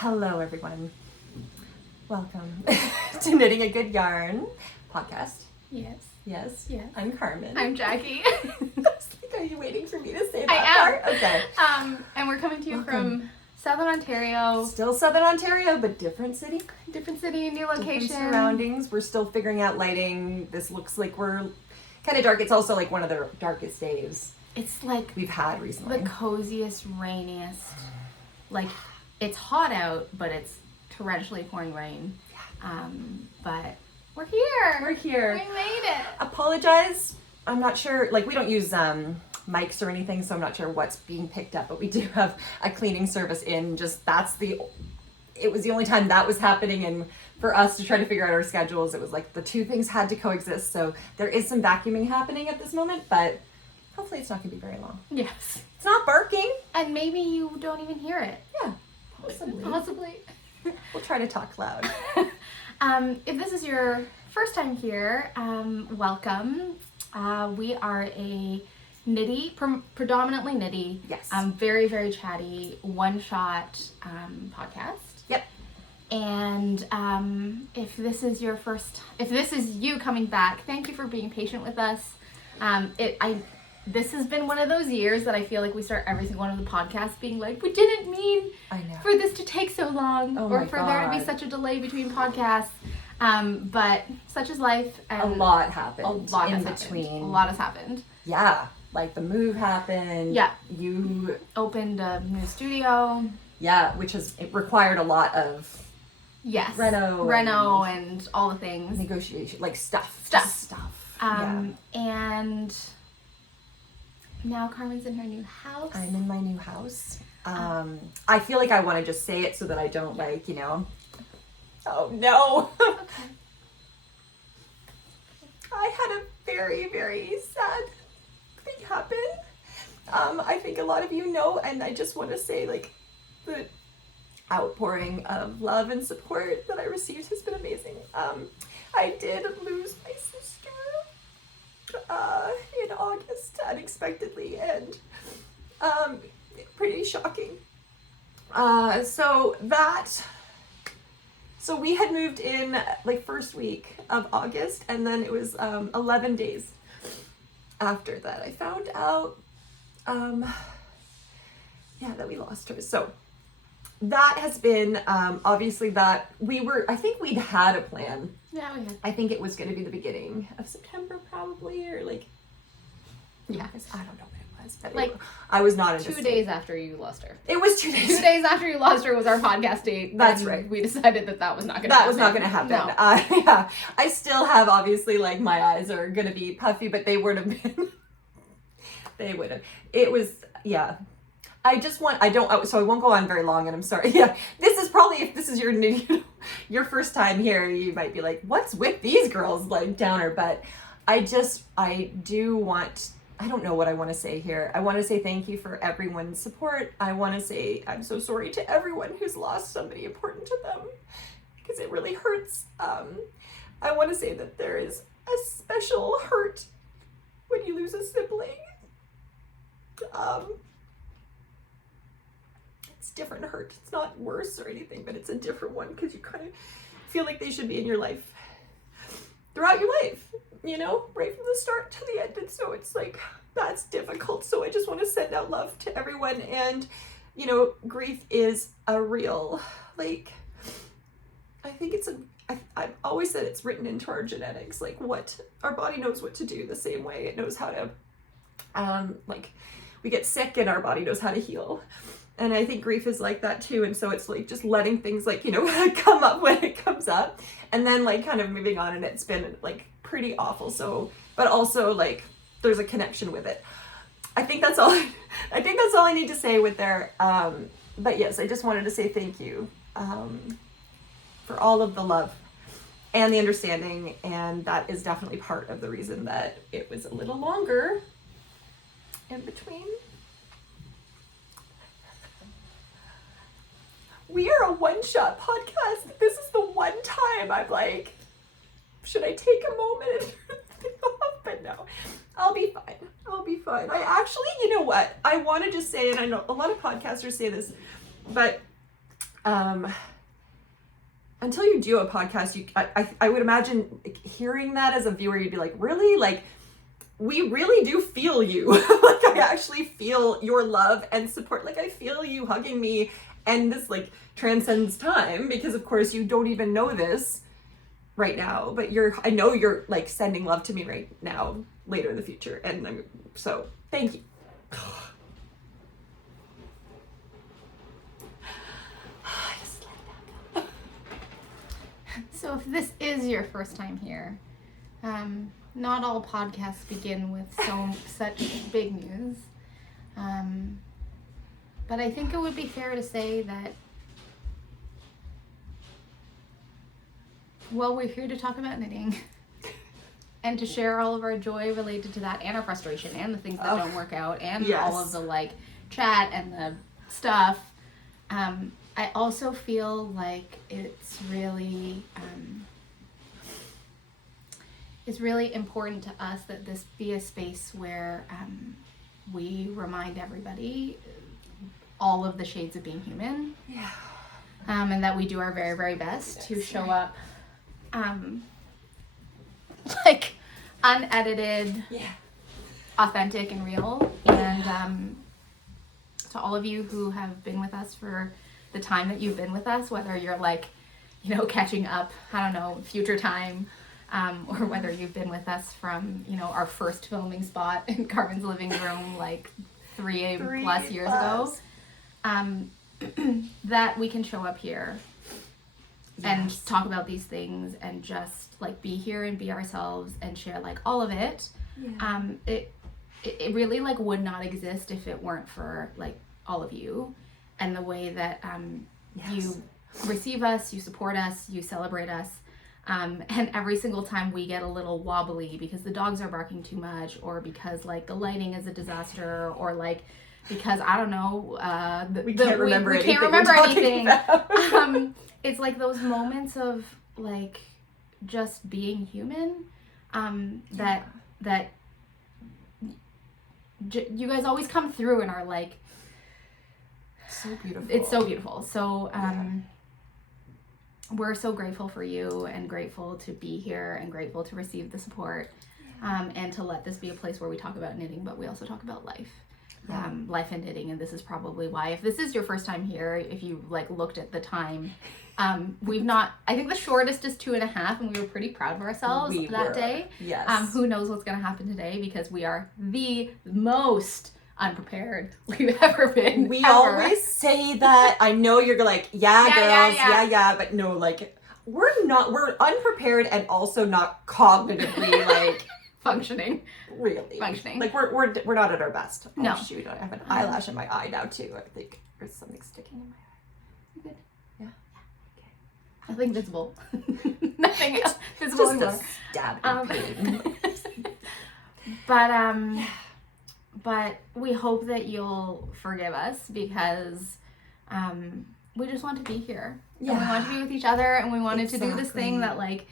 Hello, everyone. Welcome to Knitting a Good Yarn podcast. Yes. Yes. Yes. I'm Carmen. I'm Jackie. Are you waiting for me to say that I am. part? Okay. And we're coming to you Welcome. from Southern Ontario. Still Southern Ontario, but different city. Different city, new location. Different surroundings. We're still figuring out lighting. This looks like we're kind of dark. It's also like one of the darkest days It's like we've had recently. the coziest, rainiest. Like, it's hot out, but it's torrentially pouring rain. But we're here. We're here. We made it. Apologize. I'm not sure. Like, we don't use mics or anything, so I'm not sure what's being picked up. But we do have a cleaning service in. It was the only time that was happening, and for us to try to figure out our schedules, it was like the two things had to coexist. So there is some vacuuming happening at this moment, but hopefully it's not going to be very long. Yes. It's not barking. And maybe you don't even hear it. Yeah, possibly. Possibly. We'll try to talk loud. If this is your first time here, welcome. We are a predominantly nitty, Yes. very, very chatty, one-shot podcast. Yep. And if this is you coming back, thank you for being patient with us. This has been one of those years that I feel like we start every single one of the podcasts being like, we didn't mean for this to take so long, or for there to be such a delay between podcasts. But such is life. And a lot happened. A lot in has between. Happened. A lot has happened. Yeah, like the move happened. Yeah. You opened a new studio. Yeah, which it required a lot of reno and all the things. Negotiation, like stuff. And now Carmen's in her new house. I'm in my new house. I feel like I want to just say it so that I don't oh no. Okay. I had a very, very sad thing happen. I think a lot of you know, and I just want to say the outpouring of love and support that I received has been amazing. I did lose my sister in August unexpectedly, and pretty shocking. So we had moved in first week of August, and then it was 11 days after that I found out that we lost her. So that has been obviously that I think we'd had a plan. Yeah, we had. I think it was going to be the beginning of September probably, or yeah, I don't know what it was, but I was not in 2 days after you lost her. It was 2 days. 2 days after you lost her was our podcast date. That's right. We decided that was not going to happen. That was not going to happen. No. Yeah, I still have obviously my eyes are going to be puffy, but they would have been. They would have. It was so I won't go on very long, and I'm sorry. Yeah, this is probably, if this is your first time here, you might be like, what's with these girls, downer, but I don't know what I want to say here. I want to say thank you for everyone's support. I want to say I'm so sorry to everyone who's lost somebody important to them, because it really hurts. I want to say that there is a special hurt when you lose a sibling. It's different hurt. It's not worse or anything, but it's a different one, because you kind of feel like they should be in your life throughout your life, right from the start to the end. And so it's that's difficult. So I just want to send out love to everyone. And, grief is a real, I think I've always said it's written into our genetics, what our body knows what to do the same way. It knows how to, we get sick and our body knows how to heal. And I think grief is like that too. And so it's just letting things come up when it comes up, and then kind of moving on. And it's been pretty awful. So, but also there's a connection with it. I think that's all I need to say with there. But yes, I just wanted to say thank you for all of the love and the understanding. And that is definitely part of the reason that it was a little longer in between. We are a one-shot podcast. This is the one time I'm should I take a moment and think off? But no, I'll be fine. I actually, you know what? I want to just say, and I know a lot of podcasters say this, but until you do a podcast, I would imagine hearing that as a viewer, you'd be like, really? Like, we really do feel you. Like, I actually feel your love and support. Like, I feel you hugging me, and this like transcends time, because of course you don't even know this right now, but I know you're like sending love to me right now, later in the future, and so thank you. So if this is your first time here, not all podcasts begin with such big news. But I think it would be fair to say that, well, we're here to talk about knitting and to share all of our joy related to that, and our frustration, and the things that don't work out, and all of the like chat and the stuff. I also feel like it's really important to us that this be a space where we remind everybody all of the shades of being human. Yeah. And that we do our very, very best to show up like unedited, authentic and real. And to all of you who have been with us for the time that you've been with us, whether you're like, you know, catching up, I don't know, future time, or whether you've been with us from, you know, our first filming spot in Carmen's living room like 3 plus years ago, that we can show up here and talk about these things and just like be here and be ourselves and share like all of it. It really like would not exist if it weren't for like all of you and the way that you receive us, you support us, you celebrate us. And every single time we get a little wobbly because the dogs are barking too much, or because like the lighting is a disaster, or like because I don't know, we can't remember anything. It's like those moments of like just being human, that you guys always come through and are like so beautiful. It's so beautiful. So we're so grateful for you, and grateful to be here, and grateful to receive the support, and to let this be a place where we talk about knitting, but we also talk about life. Life and knitting. And this is probably why, if this is your first time here, if you like looked at the time, we've not, I think the shortest is 2.5, and we were pretty proud of ourselves that day. Yes. Who knows what's going to happen today, because we are the most unprepared we've ever been. We always say that. I know you're like, girls, but no, like we're unprepared, and also not cognitively like functioning. Really functioning. Like we're not at our best. Oh, no. Shoot, I have an eyelash in my eye now too. I think there's something sticking in my eye. You good? Yeah. Okay. Nothing visible. Nothing else visible anymore. Just a stab in pain. But we hope that you'll forgive us, because we just want to be here. Yeah. And we want to be with each other, and we wanted to do this thing that like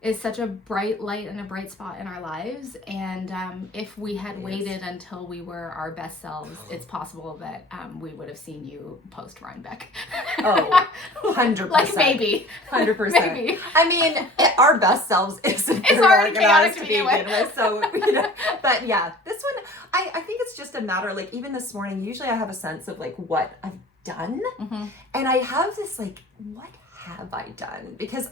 is such a bright light and a bright spot in our lives. And if we had waited until we were our best selves, it's possible that we would have seen you post Rhinebeck. 100%. Like maybe. 100%. Maybe. I mean, our best selves isn't it's already chaotic to begin with. So, you know, but yeah, this one, I think it's just a matter, like even this morning, usually I have a sense of like what I've done. Mm-hmm. And I have this like, what have I done? Because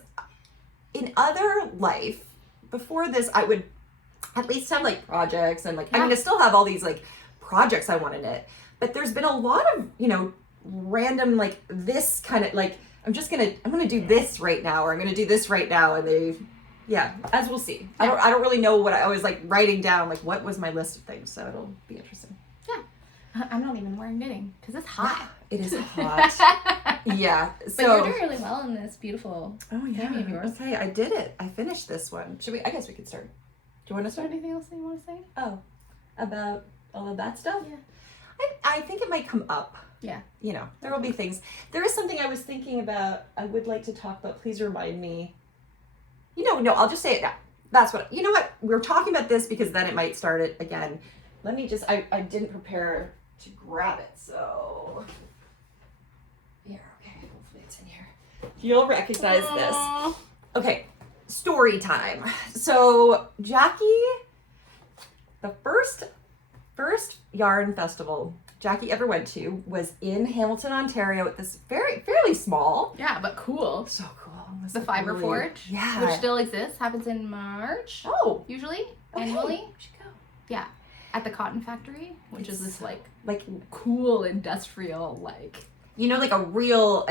in other life, before this, I would at least have like projects and like, I mean, I still have all these like projects I want to knit, but there's been a lot of, you know, random like this kind of like, I'm going to do this right now, or I'm going to do this right now. And as we'll see. I don't really know what I was like writing down, like what was my list of things. So it'll be interesting. Yeah. I'm not even wearing knitting because it's hot. It is hot. Yeah. So, but you're doing really well in this beautiful cami of yours. Okay, I did it. I finished this one. I guess we could start. Do you want to start? Anything else that you want to say? Oh, about all of that stuff? Yeah. I think it might come up. Yeah. You know, there will be things. There is something I was thinking about I would like to talk about. Please remind me. You know, no, I'll just say it now. That's what, you know what? We're talking about this because then it might start it again. Let me just, I didn't prepare to grab it, so. Here, okay. You'll recognize this. Okay, story time. So Jackie, the first yarn festival Jackie ever went to was in Hamilton, Ontario at this fairly small. Yeah, but cool. So cool. The Fiber Forge. Yeah. Which still exists. Happens in March. Oh. Usually. Okay. Annually. We should go. Yeah. At the Cotton Factory, which is this like cool industrial you know, like a real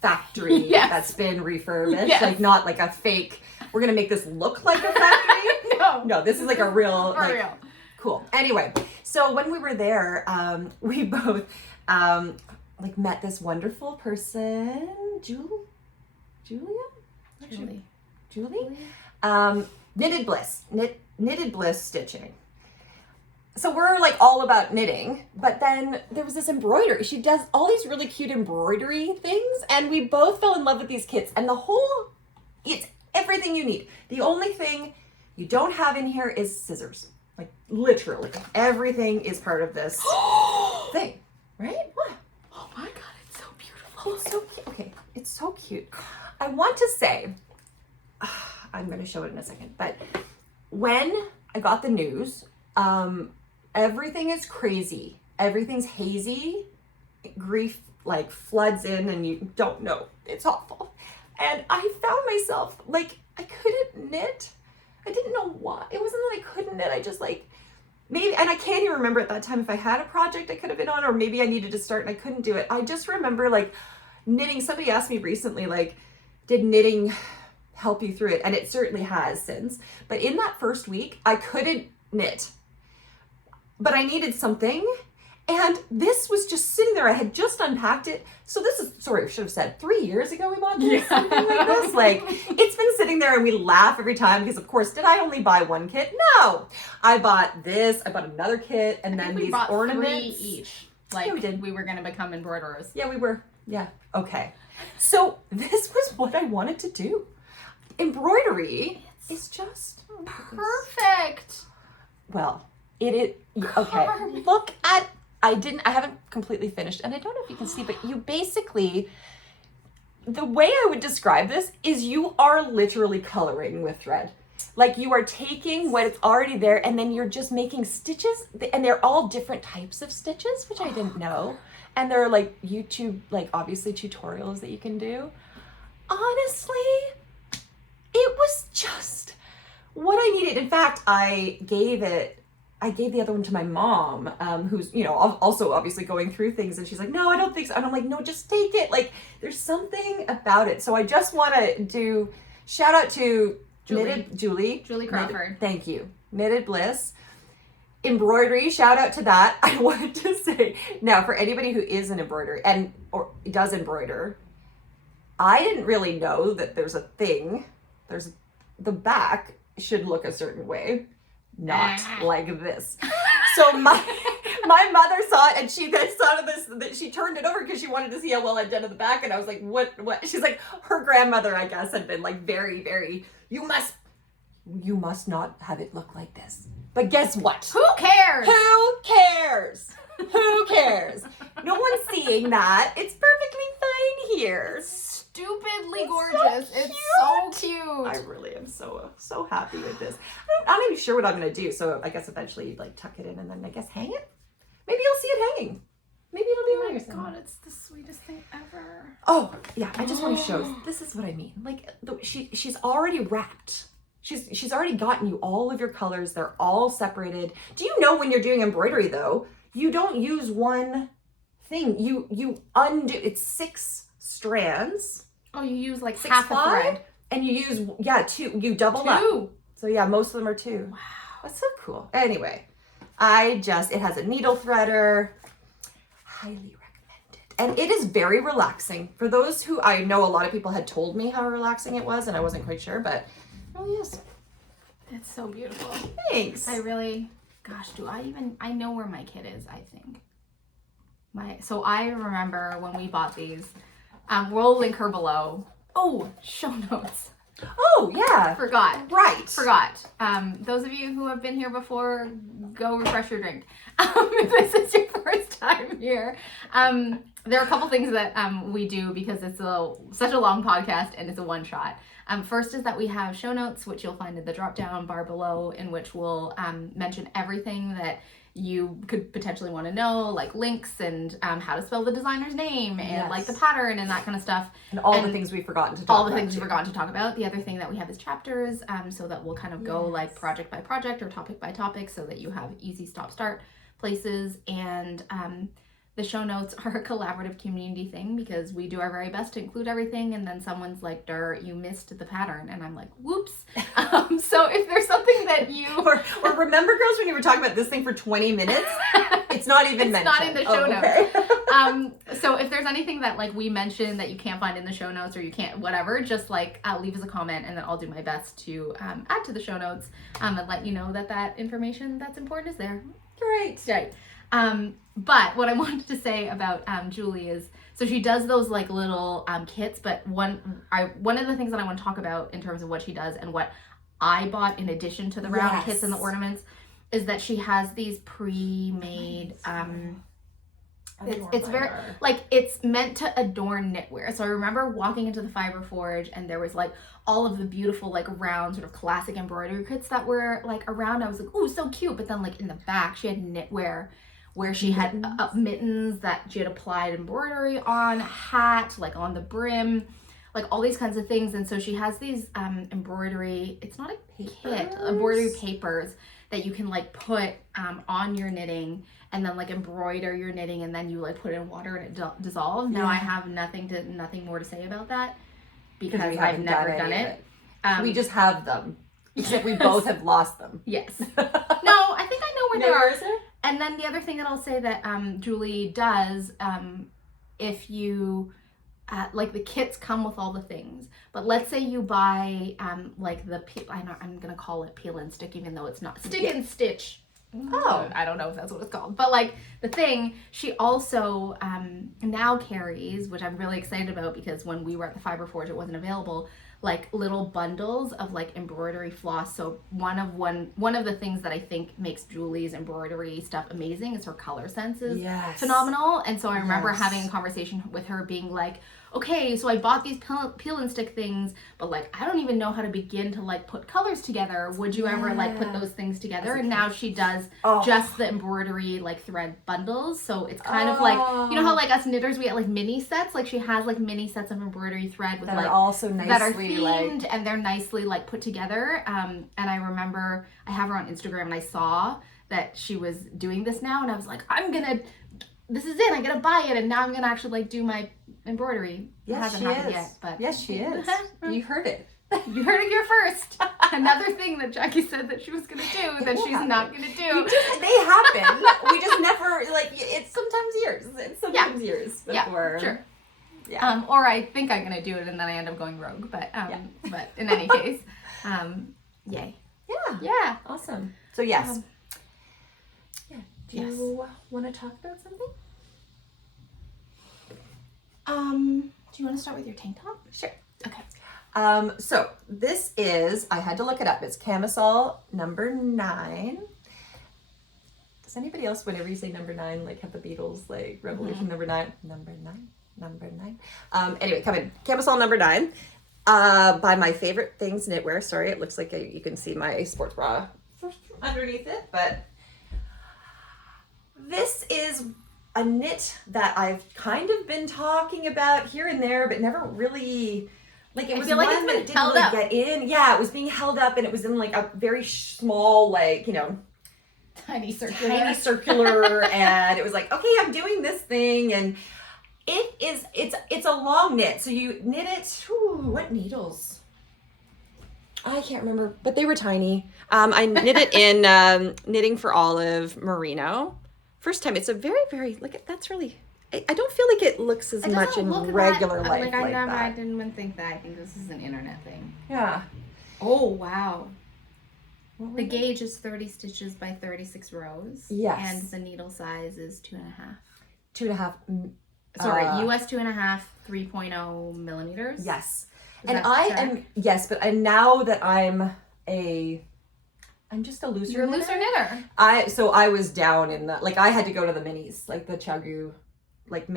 factory yes. that's been refurbished. Yes. Like not like a fake, we're gonna make this look like a factory. No, this is like a real real. Cool. Anyway, so when we were there, we both met this wonderful person, Julie. Knitted Bliss stitching. So we're like all about knitting, but then there was this embroidery. She does all these really cute embroidery things, and we both fell in love with these kits. And it's everything you need. The only thing you don't have in here is scissors. Like literally, everything is part of this thing, right? What? Oh my god, it's so beautiful. It's so cute. Okay, it's so cute. I want to say, I'm going to show it in a second, but when I got the news, everything is crazy. Everything's hazy. Grief floods in and you don't know. It's awful. And I found myself I couldn't knit. I didn't know why. It wasn't that I couldn't knit. I just maybe, and I can't even remember at that time if I had a project I could have been on or maybe I needed to start and I couldn't do it. I just remember knitting. Somebody asked me recently, did knitting help you through it? And it certainly has since. But in that first week, I couldn't knit. But I needed something. And this was just sitting there. I had just unpacked it. So this is, sorry, I should have said 3 years ago we bought this, something like this. It's been sitting there and we laugh every time because, of course, did I only buy one kit? No. I bought this. I bought another kit. And then these ornaments. 3 each. Yeah, we did. We were going to become embroiderers. Yeah, we were. Yeah. Okay. So this was what I wanted to do. Embroidery is just perfect. Well, it is. Okay. Carmen. Look at, I haven't completely finished, and I don't know if you can see, but you basically, the way I would describe this is you are literally coloring with thread. You are taking what is already there, and then you're just making stitches, and they're all different types of stitches, which I didn't know. And there are YouTube, obviously tutorials that you can do. Honestly, it was just what I needed. In fact, I gave the other one to my mom, who's, also obviously going through things. And she's like, no, I don't think so. And I'm like, no, just take it. There's something about it. So I just want to do shout out to Julie Crawford. Thank you. Knitted Bliss. Embroidery, shout out to that. I wanted to say, now for anybody who is an embroiderer or does embroider, I didn't really know that there's a thing. There's the back should look a certain way, not like this. So my mother saw it and she then saw this, that she turned it over because she wanted to see how well I'd done at the back. And I was like, what? She's like, her grandmother, I guess, had been very, very, you must not have it look like this. But guess what? Who cares? Who cares? Who cares? No one's seeing that. It's perfectly fine here. Stupidly It's gorgeous. So it's so cute. I really am so happy with this. I'm not even sure what I'm gonna do. So I guess eventually tuck it in and then I guess hang it. Maybe you'll see it hanging. Maybe it'll be oh on my your god, it's the sweetest thing ever. Oh yeah, I just want to show. This is what I mean. She's already wrapped. She's already gotten you all of your colors. They're all separated. Do you know when you're doing embroidery though, you don't use one thing. You undo. It's 6 strands. Oh, you use 6 half a thread. And you use 2. You double up. 2. So yeah, most of them are 2. Wow. That's so cool. Anyway, it has a needle threader. Highly recommend it. And it is very relaxing. For those who, I know a lot of people had told me how relaxing it was and I wasn't quite sure, but oh yes. It's so beautiful. Thanks. Gosh, I know where my kit is, I think. So I remember when we bought these, we'll link her below. Oh, show notes. Oh, yeah. Forgot. Right. Forgot. Those of you who have been here before, go refresh your drink. If this is your first time here. There are a couple things that we do because it's such a long podcast and it's a one shot. First is that we have show notes, which you'll find in the drop down bar below, in which we'll mention everything that you could potentially want to know, like links and how to spell the designer's name and like the pattern and that kind of stuff. And all the things we've forgotten to talk about. All the things we've forgotten to talk about. The other thing that we have is chapters, so that we'll kind of go like project by project or topic by topic so that you have easy stop-start places. And the show notes are a collaborative community thing because we do our very best to include everything, and then someone's like, "Dur, you missed the pattern," and I'm like, "Whoops." So if there's something that you or remember, girls, when you were talking about this thing for 20 minutes, it's not even mentioned. Not in the show notes. So if there's anything that like we mentioned that you can't find in the show notes or you can't whatever, just like leave us a comment, and then I'll do my best to add to the show notes and let you know that information that's important is there. Great. Right. But what I wanted to say about Julie is, so she does those like little kits, but one of the things that I want to talk about in terms of what she does and what I bought in addition to the round kits and the ornaments is that she has these pre-made it's very like it's meant to adorn knitwear. So I remember walking into the Fiber Forge and there was like all of the beautiful like round sort of classic embroidery kits that were like around. I was like, ooh, so cute. But then like in the back she had knitwear where she had mittens that she had applied embroidery on, hat like on the brim, like all these kinds of things. And so she has these embroidery, it's not a kit, embroidery papers that you can like put on your knitting and then like embroider your knitting, and then you like put it in water and it dissolves. Now I have nothing more to say about that because I've never done it. We just have them, except we both have lost them. Yes. No, I think I know where they are. Is there? And then the other thing that I'll say that Julie does, if you like the kits come with all the things, but let's say you buy like I'm gonna call it peel and stick, even though it's not stick and stitch. Oh, I don't know if that's what it's called, but like the thing, she also now carries, which I'm really excited about because when we were at the Fiber Forge it wasn't available, like little bundles of like embroidery floss. So one of the things that I think makes Julie's embroidery stuff amazing is her color sense is phenomenal. And so I remember having a conversation with her being like, okay, so I bought these peel and stick things, but like I don't even know how to begin to like put colors together. Would you ever like put those things together? And now she does just the embroidery like thread bundles. So it's kind of like, you know how like us knitters we get like mini sets, like she has like mini sets of embroidery thread with that like also nicely that are themed and they're nicely like put together. And I remember I have her on Instagram and I saw that she was doing this now and I was like, this is it, I'm gonna buy it, and now I'm gonna actually like do my embroidery. Yes, it hasn't happened yet, but yes, she is. You heard it. You heard it here first. Another thing that Jackie said that she was gonna do that she's not gonna do. They happen. We just never like. It's sometimes years. It's sometimes years before. Yeah, sure. Yeah. Or I think I'm gonna do it and then I end up going rogue. But but in any case, yay. Yeah. Yeah. Awesome. So yes. Do you want to talk about something? Do you want to start with your tank top? Sure. Okay. So this is, I had to look it up. It's Camisole number 9. Does anybody else, whenever you say number 9, like have the Beatles, like Revolution number 9? Number 9. Anyway, come in. Camisole number 9. By My Favorite Things Knitwear. Sorry, it looks like you can see my sports bra underneath it, but this is a knit that I've kind of been talking about here and there, but never really, like it was one that didn't really get in. Yeah, it was being held up and it was in like a very small, like, you know, tiny circular and it was like, okay, I'm doing this thing, and it's a long knit. So you knit it, what needles? I can't remember, but they were tiny. I knit it in Knitting for Olive merino. First time. It's a very, very, that's really, I don't feel like it looks as much in regular life like that. I didn't even think that. I think this is an internet thing. Yeah. Oh, wow. The gauge is 30 stitches by 36 rows. Yes. And the needle size is 2.5. 2.5. Sorry, US 2.5, 3.0 millimeters. Yes. Is and that I correct? am, yes, but now that I'm just a looser You're a knitter. looser knitter. I was down in the, like I had to go to the minis, like the Chagu, like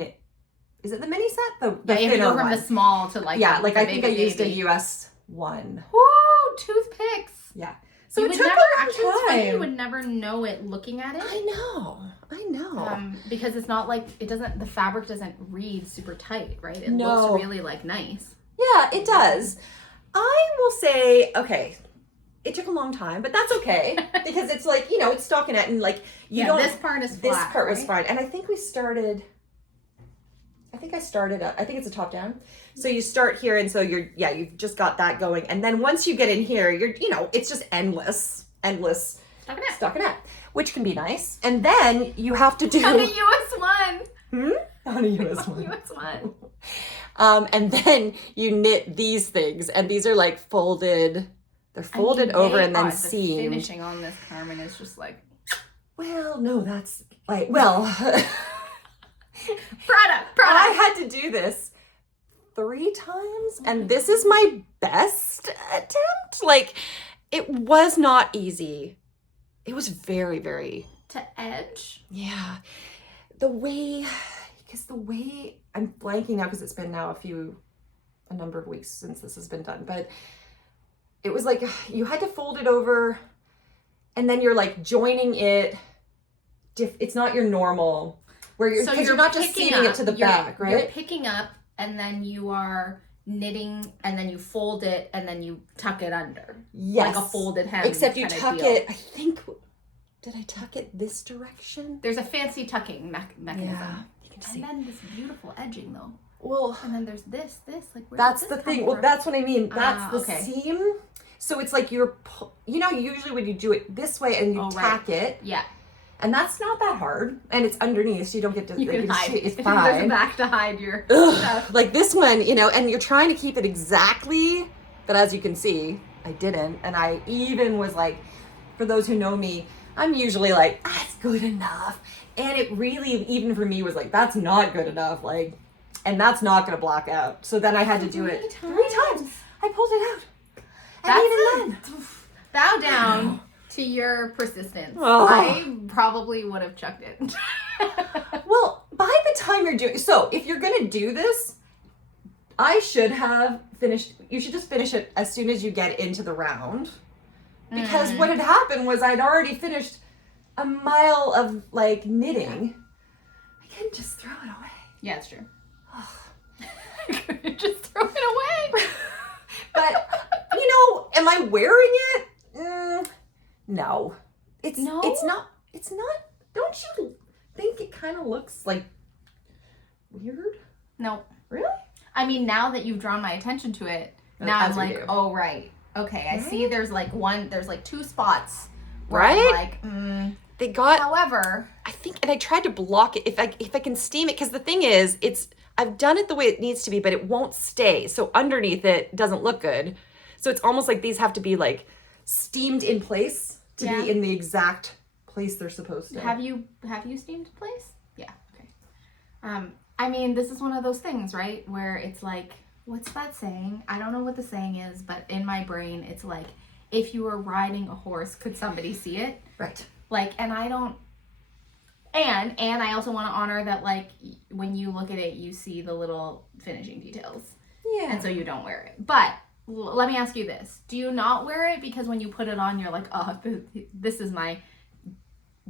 is it the mini set? The you have to go from one. the small to like yeah, the, like the I think I baby. used a US one. Woo! Toothpicks. Yeah. So You it would took never, a long actually, it's funny, you time. would never know it looking at it. I know. Because it's not like, the fabric doesn't read super tight, right? It No. looks really like nice. Yeah, it does. I will say, okay, it took a long time, but that's okay because it's like, you know, it's stockinette and like you don't. This part is flat. This part was right? fine, and I think I started up. I think it's a top down. So you start here, and so you've just got that going, and then once you get in here, it's just endless stockinette, which can be nice, and then you have to do On a US one. on a US one. US one. And then you knit these things, and these are like folded. They're folded over and then seamed. The finishing on this, Carmen, is just like. Well, no, that's like Product. I had to do this 3 times, and this is my best attempt. Like, it was not easy. It was very, very. To edge? Yeah. The way I'm blanking out because it's been now a number of weeks since this has been done, but it was like you had to fold it over and then you're like joining it. It's not your normal where you're not just seaming it to the back, right? You're picking up and then you are knitting and then you fold it and then you tuck it under. Yes. Like a folded hem. Except you tuck it, I think, did I tuck it this direction? There's a fancy tucking mechanism. Yeah, you can see. And then this beautiful edging though. Well, and then there's this, like where that's the thing. Well, that's what I mean. That's the okay. seam. So it's like usually when you do it this way and you tack it. Yeah. And that's not that hard. And it's underneath, so you don't get to. You can hide. It's There's fine. a back to hide your stuff. Like this one, and you're trying to keep it exactly, but as you can see, I didn't. And I even was like, for those who know me, I'm usually like, that's good enough. And it really, even for me, was like, that's not good enough. Like, and that's not going to block out. So then I had to do it 3 times. I pulled it out. And even then. Bow down to your persistence. Oh. I probably would have chucked it. Well, by the time you're doing, so if you're going to do this, I should have finished, you should just finish it as soon as you get into the round. Because what had happened was I'd already finished a mile of like knitting. I couldn't just throw it away. Yeah, it's true. I couldn't just throw it away. But, am I wearing it? No. It's not, don't you think it kind of looks like weird? No. Really? I mean, now that you've drawn my attention to it, now I'm like, oh, right. Okay, I see there's like 2 spots where I'm like, They got, however, I think, and I tried to block it if I can steam it, because the thing is, I've done it the way it needs to be, but it won't stay. So underneath it doesn't look good. So it's almost like these have to be like steamed in place to be in the exact place they're supposed to. Have you steamed place? Yeah. Okay. I mean, this is one of those things, right? Where it's like, what's that saying? I don't know what the saying is, but in my brain, it's like, if you were riding a horse, could somebody see it? Right. Like, and I don't, and I also want to honor that, like, when you look at it, you see the little finishing details. Yeah. And so you don't wear it. But let me ask you this. Do you not wear it because when you put it on, you're like, oh, this is my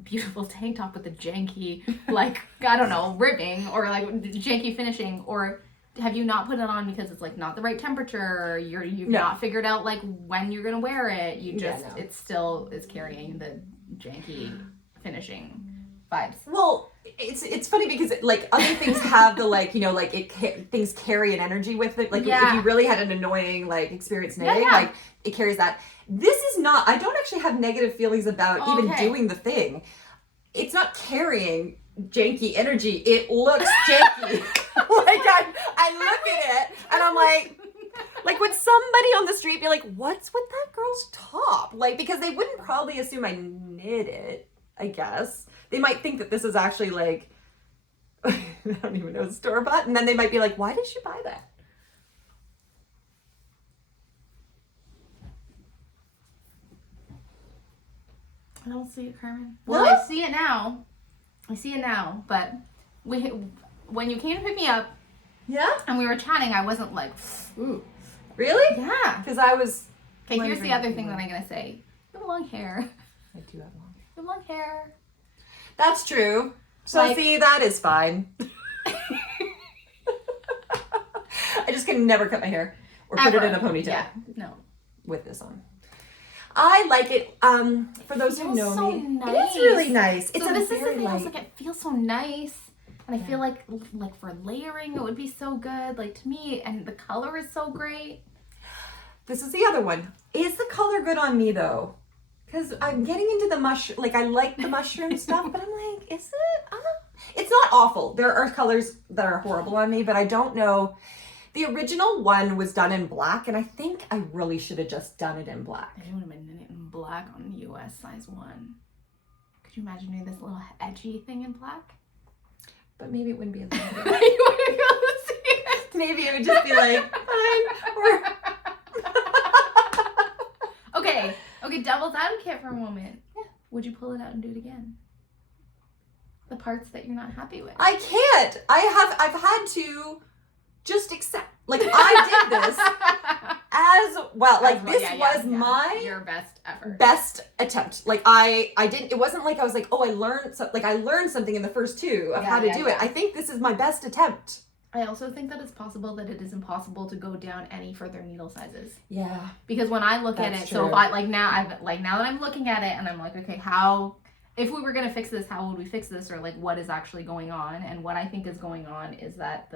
beautiful tank top with the janky, like, I don't know, ribbing or like janky finishing? Or have you not put it on because it's like not the right temperature, or you've not figured out like when you're gonna wear it? You just it still is carrying the janky finishing vibes. Well, it's funny because like other things have the like things carry an energy with it. Like if you really had an annoying like experience knitting, like it carries that. This is not. I don't actually have negative feelings about even doing the thing. It's not carrying janky energy. It looks janky. Like I look at it and I'm like would somebody on the street be like, what's with that girl's top? Like, because they wouldn't probably assume I knit it, I guess. They might think that this is actually like I don't even know, store-bought. And then they might be like, why did she buy that? I don't see it, Carmen. Well, no? I see it now. But when you came to pick me up, and we were chatting, I wasn't like, ooh. Really? Yeah. Because I was. Okay, here's the other thing that I'm gonna say. You have long hair. I do have long hair. You have long hair. That's true. So see, that is fine. I just can never cut my hair or put it in a ponytail. Yeah. No. With this on. I like it. For those who know me, nice. It is really nice. It's so this is the thing. I was like, it feels so nice, and I feel like for layering, it would be so good. Like to me, and the color is so great. This is the other one. Is the color good on me though? Because I'm getting into the like I like the mushroom stuff, but I'm like, is it? It's not awful. There are colors that are horrible on me, but I don't know. The original one was done in black, and I think I really should have just done it in black. I would have been in it in black on US size 1. Could you imagine doing this little edgy thing in black? But maybe it wouldn't be in black. You wouldn't be able to see it. Maybe it would just be like, fine. Okay, devil's advocate for a moment. Yeah. Would you pull it out and do it again? The parts that you're not happy with. I can't. I've had to just accept. Like I did this as well. Like this was my your best effort. Best attempt. Like I didn't. It wasn't like I was like, oh, I learned something in the first 2 of how to do it. I think this is my best attempt. I also think that it's possible that it is impossible to go down any further needle sizes. Yeah. Because when I look at it, true. so if I now that I'm looking at it and I'm like, okay, how, if we were gonna fix this, how would we fix this, or like what is actually going on? And what I think is going on is that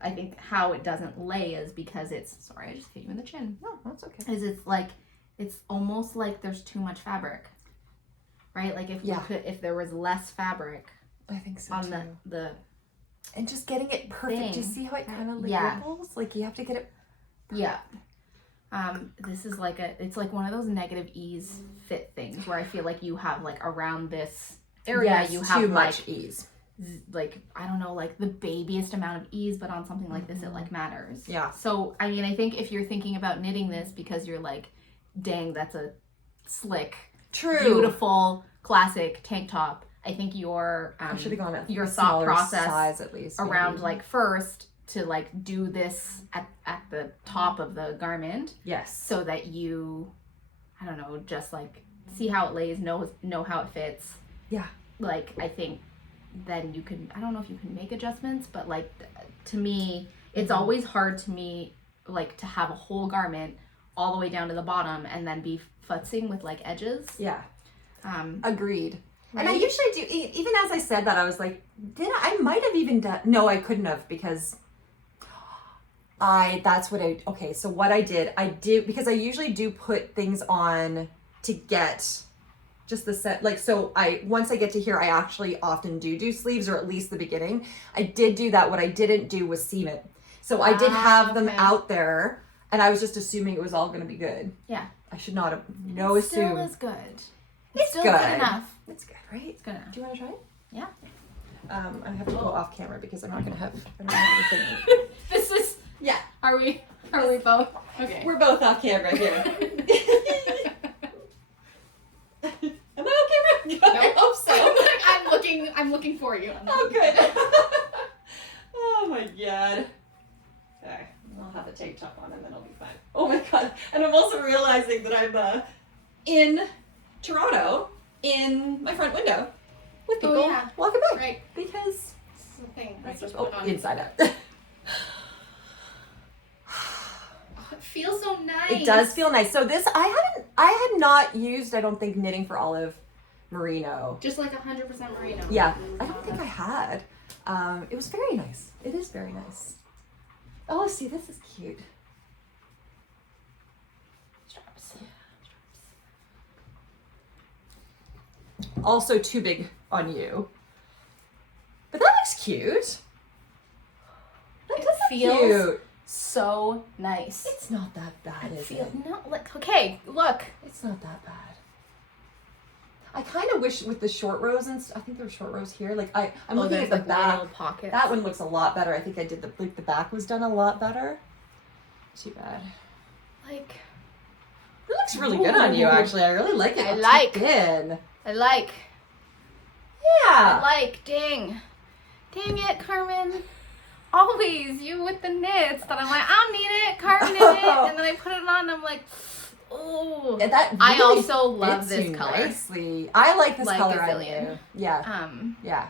I think how it doesn't lay is because it's, sorry, I just hit you in the chin. No, that's okay. It's almost like there's too much fabric, right? Like if there was less fabric, I think so on too. the and just getting it perfect. Thing. Do you see how it kind of ripples? Like you have to get it perfect. Yeah. This is it's like one of those negative ease fit things where I feel like you have like around this area you have too much ease. Like I don't know, like the babiest amount of ease, but on something like this it like matters. Yeah. So I mean, I think if you're thinking about knitting this because you're like, dang, that's a slick, beautiful, classic tank top. I think your I should have gone at your thought process size at least around like first to like do this at the top of the garment. Yes. So that you, I don't know, just like see how it lays, know how it fits. Yeah. Like I think then you can, I don't know if you can make adjustments, but like to me, it's always hard to me like to have a whole garment all the way down to the bottom and then be futzing with like edges. Yeah. Agreed. Right? And I usually do, even as I said that, I was like, I might have even done, no, I couldn't have because so what I did, because I usually do put things on to get just the set, like, so once I get to here, I actually often do sleeves, or at least the beginning. I did do that. What I didn't do was seam it. So I did have them out there, and I was just assuming it was all going to be good. Yeah. I should not have, assume. Still is good. It's still good. Good enough. It's good, right? It's good enough. Do you want to try it? Yeah. I have to go off camera because I'm not going to have anything. This is, yeah. Are we both? Okay. We're both off camera here. Am I on camera? No. I hope so. I'm looking for you. Oh, good. Oh my god. Okay, I'll have a tank top on and then I'll be fine. Oh my god. And I'm also realizing that I'm in Toronto in my front window with people walking by. Right. Because it's the thing. That's just inside out. It feels so nice. It does feel nice. So this, I had not used, I don't think, knitting for olive merino. Just like 100% merino. Yeah, I don't think I had. It was very nice. It is very nice. Oh, see, this is cute. Straps. Also too big on you. But that looks cute. That does feel cute. So nice. It's not that bad, is it? No, like, okay, look. It's not that bad. I kind of wish with the short rows and I think there were short rows here. Like I'm looking at the back. Pockets. That one looks a lot better. I think I did the back was done a lot better. Too bad. Like, it looks really good on you. Actually, I really like it. I like. Yeah. Dang it, Carmen. Always you with the knits that I'm like, I don't need it, Carmen knit it, and then I put it on and I'm like, oh. And that really I also love this color. Nicely. I like this color. Gazillion. Yeah. Yeah.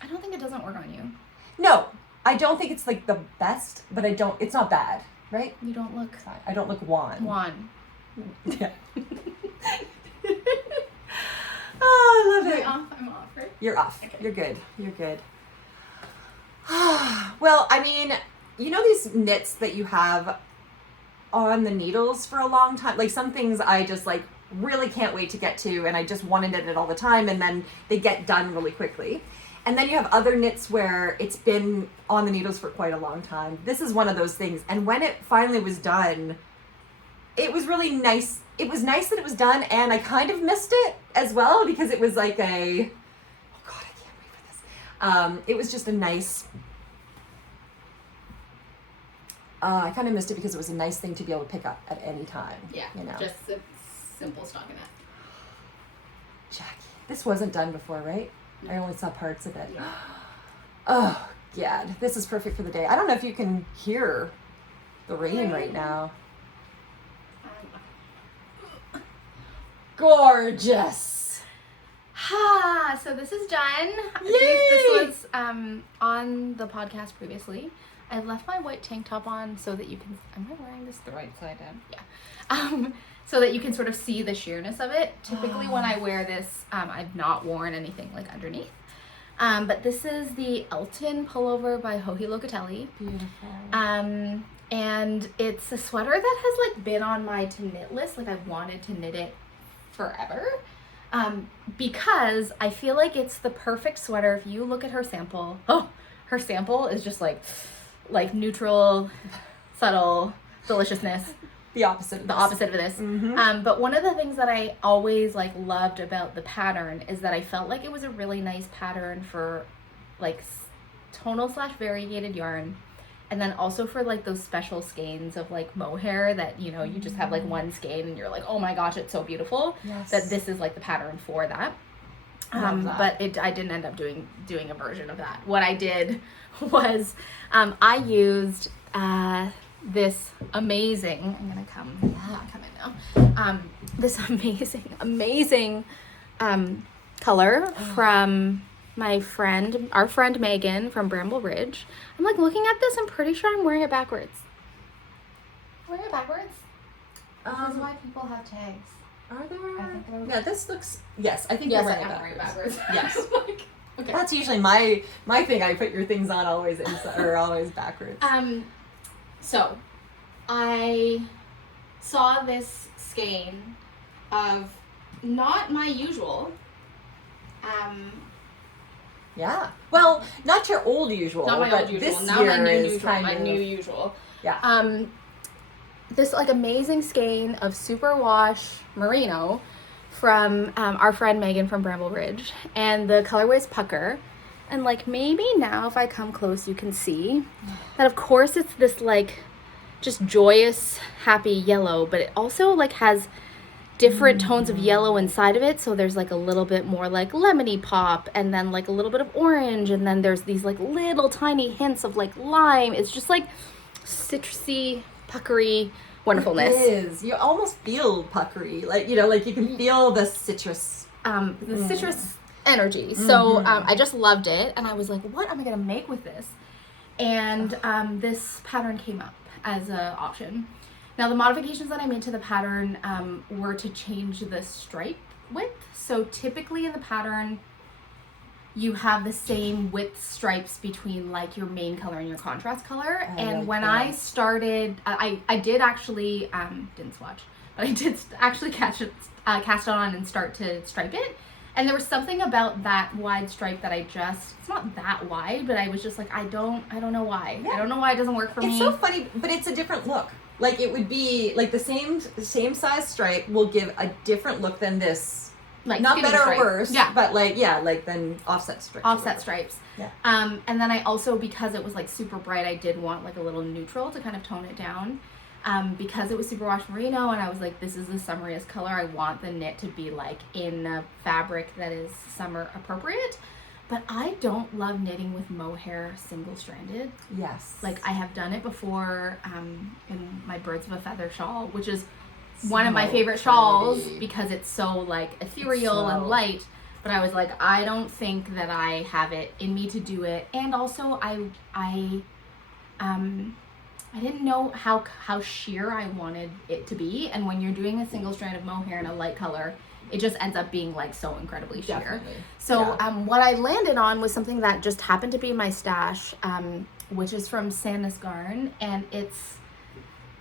I don't think it doesn't work on you. No, I don't think it's like the best, but it's not bad, right? You don't look. I don't look wan. Yeah. Oh, I love it. I'm off, right? You're off. Okay. You're good. Well, I mean, you know these knits that you have on the needles for a long time? Like some things I just like really can't wait to get to and I just want to knit it all the time and then they get done really quickly. And then you have other knits where it's been on the needles for quite a long time. This is one of those things. And when it finally was done, it was really nice. It was nice that it was done and I kind of missed it as well because it was like oh God, I can't wait for this. It was just a nice, I kind of missed it because it was a nice thing to be able to pick up at any time. Yeah, you know? Just a simple stockinette. Jackie, this wasn't done before, right? I only saw parts of it. Yeah. Oh, God, this is perfect for the day. I don't know if you can hear the rain right now. Gorgeous. So this is done. Yay! This was on the podcast previously. I left my white tank top on so that you can. Am I wearing this the right side down? Yeah. So that you can sort of see the sheerness of it. Typically, when I wear this, I've not worn anything like underneath. But this is the Elton Pullover by Locatelli. Beautiful. And it's a sweater that has like been on my to knit list. Like I wanted to knit it forever. Because I feel like it's the perfect sweater. If you look at her sample, her sample is just like neutral, subtle deliciousness. The opposite of this. Mm-hmm. But one of the things that I always like loved about the pattern is that I felt like it was a really nice pattern for like tonal / variegated yarn. And then also for like those special skeins of like mohair that, you know, you just have like one skein and you're like, oh my gosh, it's so beautiful. Yes. That this is like the pattern for that. But I didn't end up doing a version of that. What I did was I used this amazing, I'm gonna come in now. This amazing color from our friend Megan from Bramble Ridge. I'm like looking at this, I'm pretty sure I'm wearing it backwards. Wearing it backwards? This is why people have tags. Are there? I think there yeah, this looks, yes, I think yes, you're wearing it backwards. Yes. Like, okay. That's usually my thing. I put your things on always inside, or always backwards. So I saw this skein of not my usual. Yeah. Well, not your old usual. Not my old usual. This Not my new year usual. kind My of, new usual. Yeah. This like amazing skein of superwash merino from our friend Megan from Bramble Ridge, and the colorway is pucker. And like maybe now if I come close you can see that of course it's this like just joyous happy yellow, but it also like has different tones of yellow inside of it. So there's like a little bit more like lemony pop, and then like a little bit of orange, and then there's these like little tiny hints of like lime. It's just like citrusy, puckery wonderfulness. It is. You almost feel puckery, like, you know, like you can feel the citrus. Citrus energy. So I just loved it, and I was like, what am I gonna make with this? And this pattern came up as an option. Now the modifications that I made to the pattern were to change the stripe width. So typically in the pattern you have the same width stripes between like your main color and your contrast color. And when I started, I did actually, didn't swatch, but I did actually cast it on and start to stripe it. And there was something about that wide stripe that it's not that wide, but I was just like, I don't know why. Yeah. I don't know why it doesn't work for me. It's so funny, but it's a different look. Like it would be like the same size stripe will give a different look than this like not better stripe. or worse, but like then offset stripes. Offset stripes. Yeah. And then I also, because it was like super bright, I did want like a little neutral to kind of tone it down. Because it was superwash merino, and I was like, this is the summeriest color. I want the knit to be like in a fabric that is summer appropriate. But I don't love knitting with mohair single-stranded. Yes. Like, I have done it before in my Birds of a Feather shawl, which is one of my favorite shawls because it's so, like, ethereal and light. But I was like, I don't think that I have it in me to do it. And also, I didn't know how sheer I wanted it to be. And when you're doing a single strand of mohair in a light color, it just ends up being like so incredibly sheer. Definitely. So what I landed on was something that just happened to be in my stash, which is from Sandnes Garn, and it's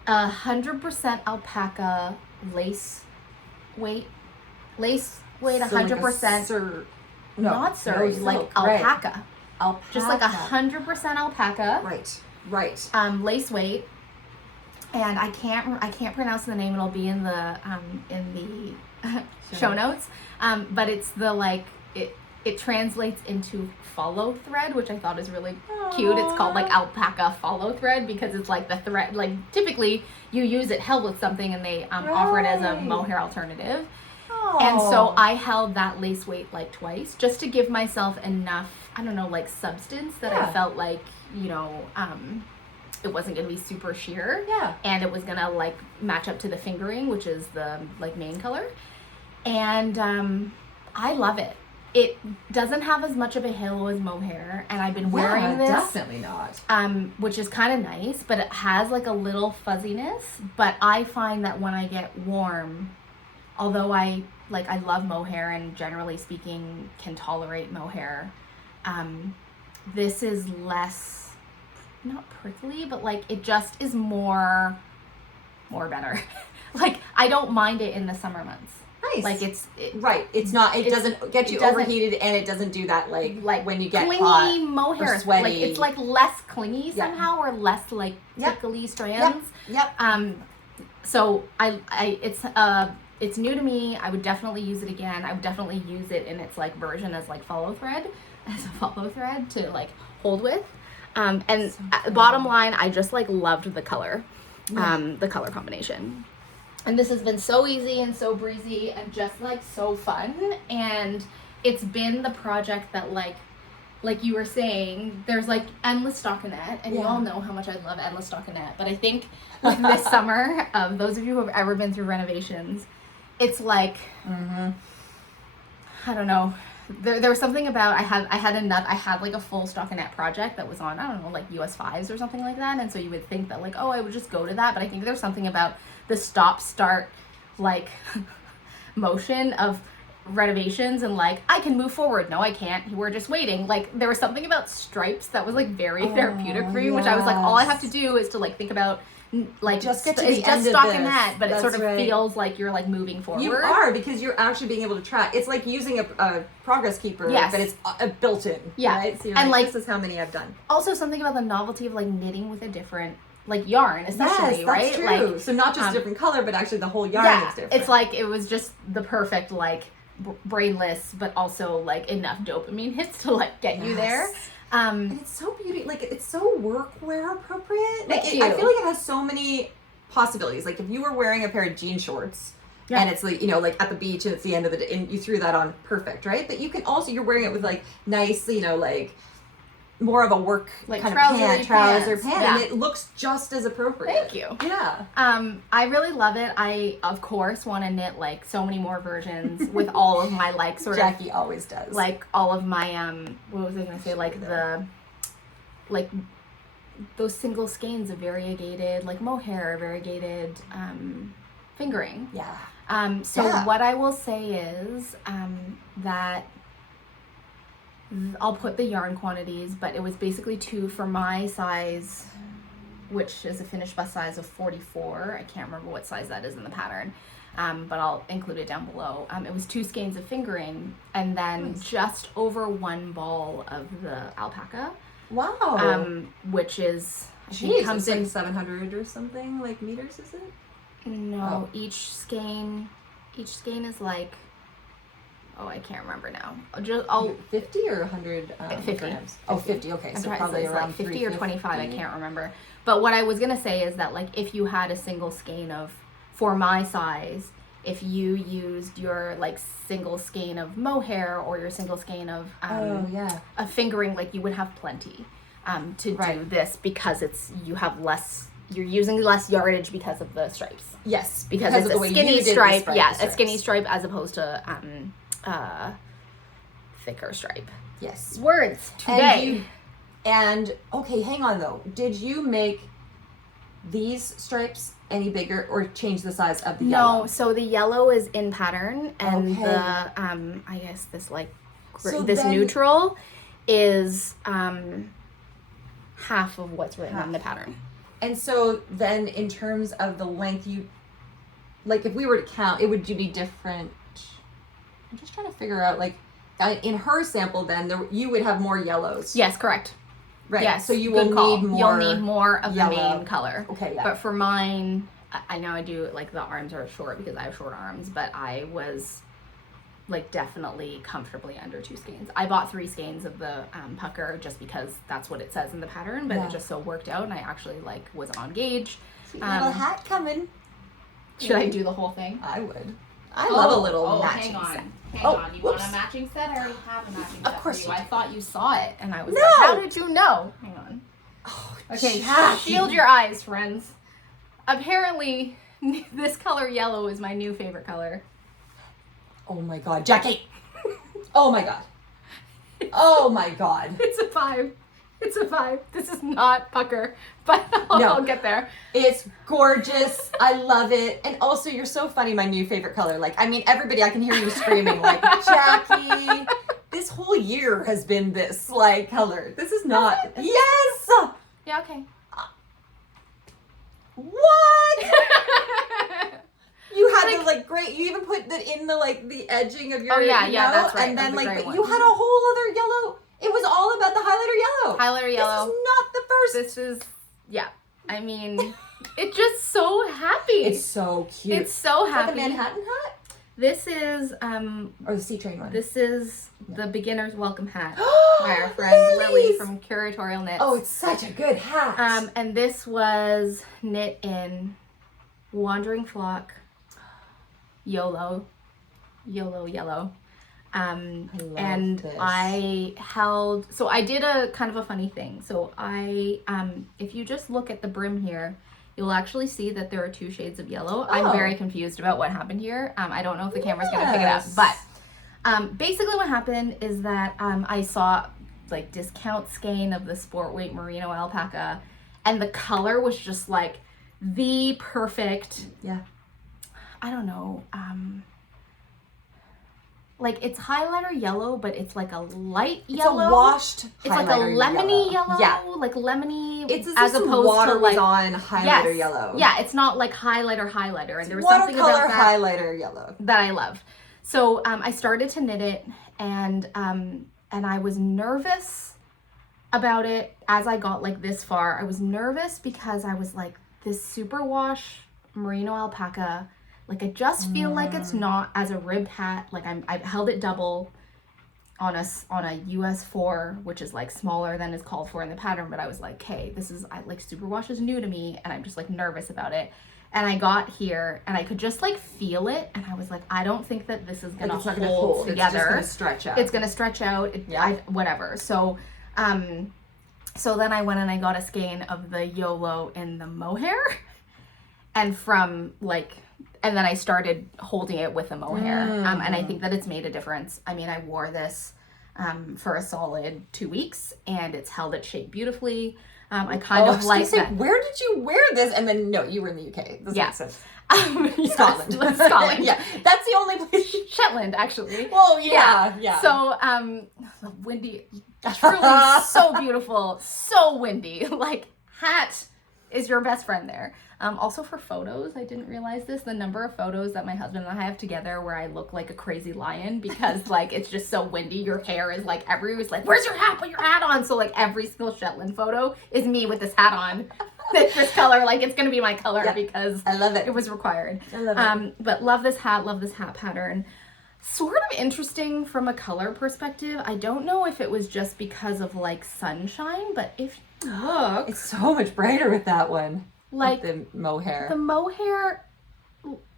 100% alpaca lace weight. Lace weight 100%. Not Surrey, like alpaca. Alpaca. Just like 100% alpaca. Right. Lace weight. And I can't pronounce the name. It'll be in the show notes, but it's the like it translates into follow thread, which I thought is really cute. It's called like alpaca follow thread because it's like the thread, like typically you use it held with something and they offer it as a mohair alternative. And so I held that lace weight like twice just to give myself enough, I don't know, like substance that I felt like, you know, it wasn't going to be super sheer. Yeah. And it was going to like match up to the fingering, which is the like main color. And I love it. It doesn't have as much of a halo as mohair, and I've been wearing this. Definitely not. Which is kind of nice, but it has like a little fuzziness. But I find that when I get warm, although I love mohair and generally speaking can tolerate mohair, this is less, not prickly, but like it just is more better. Like I don't mind it in the summer months. Nice. Like it's not, it doesn't get you overheated, and it doesn't do that like when you get clingy hot mohair, or sweaty. like it's like less clingy somehow, or less like tickly strands. Yep. So it's new to me. I would definitely use it again. I would definitely use it in its like version as like follow thread, to like hold with. And bottom line, I just like loved the color, the color combination. And this has been so easy and so breezy and just like so fun. And it's been the project that like you were saying, there's like endless stockinette, and you all know how much I love endless stockinette. But I think like this summer, those of you who have ever been through renovations, it's like, I don't know. There was something about, I had like a full stockinette project that was on, I don't know, like US 5s or something like that. And so you would think that like, oh, I would just go to that. But I think there's something about the stop-start like motion of renovations, and like I can move forward. No, I can't. We're just waiting. Like there was something about stripes that was like very therapeutic for me, which I was like, all I have to do is to like think about like just get to it's the just end stockinette, but That's it sort of feels like you're like moving forward. You are, because you're actually being able to track. It's like using a progress keeper, but it's built in. Right? So you're and like, this is how many I've done. Also, something about the novelty of like knitting with a different like yarn, essentially, right? True. Like, so not just a different color, but actually the whole yarn is different. It's like it was just the perfect like brainless, but also like enough dopamine hits to like get you there. And it's so beautiful. Like it's so workwear appropriate. Like I feel like it has so many possibilities. Like if you were wearing a pair of jean shorts and it's like, you know, like at the beach and it's the end of the day and you threw that on, perfect, right? But you can also, you're wearing it with like nice, you know, like more of a work like kind of trouser pant, and it looks just as appropriate. Thank you. Yeah. I really love it. I of course want to knit like so many more versions with all of my like sort of Jackie always does. Like all of my what was I gonna say? Like the like those single skeins of variegated like mohair, variegated fingering. Yeah. So what I will say is that I'll put the yarn quantities, but it was basically 2 for my size, which is a finished bust size of 44. I can't remember what size that is in the pattern, but I'll include it down below. It was 2 skeins of fingering, and then just over 1 ball of the alpaca. Wow. Which is, I think think comes in 700 or something, like meters, is it? No, each skein is like I can't remember now. I'll 50 or 100 50 grams? Oh, 50. Okay, so probably around like 50 or 25. I can't remember. But what I was gonna say is that like if you had a single skein of, for my size, if you used your like single skein of mohair or your single skein of a fingering, like you would have plenty to do this, because you're using less yardage because of the stripes. Yes, because it's a skinny stripe. A skinny stripe as opposed to thicker stripe. Yes. Words today. And okay, hang on though. Did you make these stripes any bigger or change the size of the yellow? No, so the yellow is in pattern, and the I guess this like neutral is half of what's written on the pattern. And so then in terms of the length, you like if we were to count, it would be different. I'm just trying to figure out like in her sample then you would have more yellows. Yes, correct. Right. Yes, so you will need more. You'll need more of yellow. The main color. Okay. Yeah. But for mine, I know I do like the arms are short because I have short arms, but I was like definitely comfortably under 2 skeins. I bought 3 skeins of the pucker just because that's what it says in the pattern, but it just so worked out, and I actually like was on gauge. Sweet little hat coming. Should I do the whole thing? I would. I love a little matching set. Hang on. You want a matching set? I already have a matching set. Of course for you. I thought you saw it, and I was like, how did you know? Hang on. Oh, okay, shield your eyes, friends. Apparently, this color yellow is my new favorite color. Oh my god, Jackie! Oh my god. Oh my god. It's a 5. It's a 5. This is not pucker, but I'll get there. It's gorgeous. I love it. And also, you're so funny, my new favorite color. Like, I mean, everybody, I can hear you screaming, like, Jackie, this whole year has been this, like, color. This is not. Yes! Yeah, okay. What? You had the like great. You even put that in the like the edging of your. Oh yeah, that's right. And then like you had a whole other yellow. It was all about the highlighter yellow. Highlighter yellow. This is not the first. This is I mean, it's just so happy. It's so cute. It's so happy. Is that the Manhattan hat? This is or the Sea Train one. This is the beginner's welcome hat by our friend Lily from Curatorial Knits. Oh, it's such a good hat. And this was knit in Wandering Flock Yolo yellow. And this. I held, so I did a kind of a funny thing. So I, if you just look at the brim here, you'll actually see that there are 2 shades of yellow. Oh. I'm very confused about what happened here. I don't know if the camera's going to pick it up, but basically what happened is that I saw like discount skein of the sport weight merino alpaca, and the color was just like the perfect, I don't know, like it's highlighter yellow, but it's like a light yellow. It's a washed It's like a lemony yellow. Yeah. Like lemony. It's as opposed water to like on highlighter yellow. Yeah, it's not like highlighter. And there was something watercolor about that highlighter yellow that I loved. So I started to knit it, and I was nervous about it as I got like this far. I was nervous because I was like, this superwash merino alpaca, like I just feel like it's not as a ribbed hat. Like I've held it double on a US 4, which is like smaller than is called for in the pattern, but I was like, hey, this is like superwash is new to me, and I'm just like nervous about it. And I got here and I could just like feel it, and I was like, I don't think that this is gonna hold together. It's just gonna stretch out. It's gonna stretch out. Whatever. So so then I went and I got a skein of the Yolo in the mohair, and and then I started holding it with a mohair. And I think that it's made a difference. I mean, I wore this for a solid 2 weeks, and it's held its shape beautifully. I kind of like that. Where did you wear this? And then, no, you were in the UK. This makes sense. Scotland. Scotland. Yeah, that's the only place. Shetland, actually. Well, yeah. So, windy, truly so beautiful, so windy. Like, hat is your best friend there. Also for photos, I didn't realize this, the number of photos that my husband and I have together where I look like a crazy lion because like it's just so windy, your hair is like everywhere's like, where's your hat? Put your hat on. So like every single Shetland photo is me with this hat on. This color, like it's gonna be my color because I love it. It was required. I love it. But love this hat pattern. Sort of interesting from a color perspective. I don't know if it was just because of like sunshine, but if you look, it's so much brighter with that one. Like the mohair. The mohair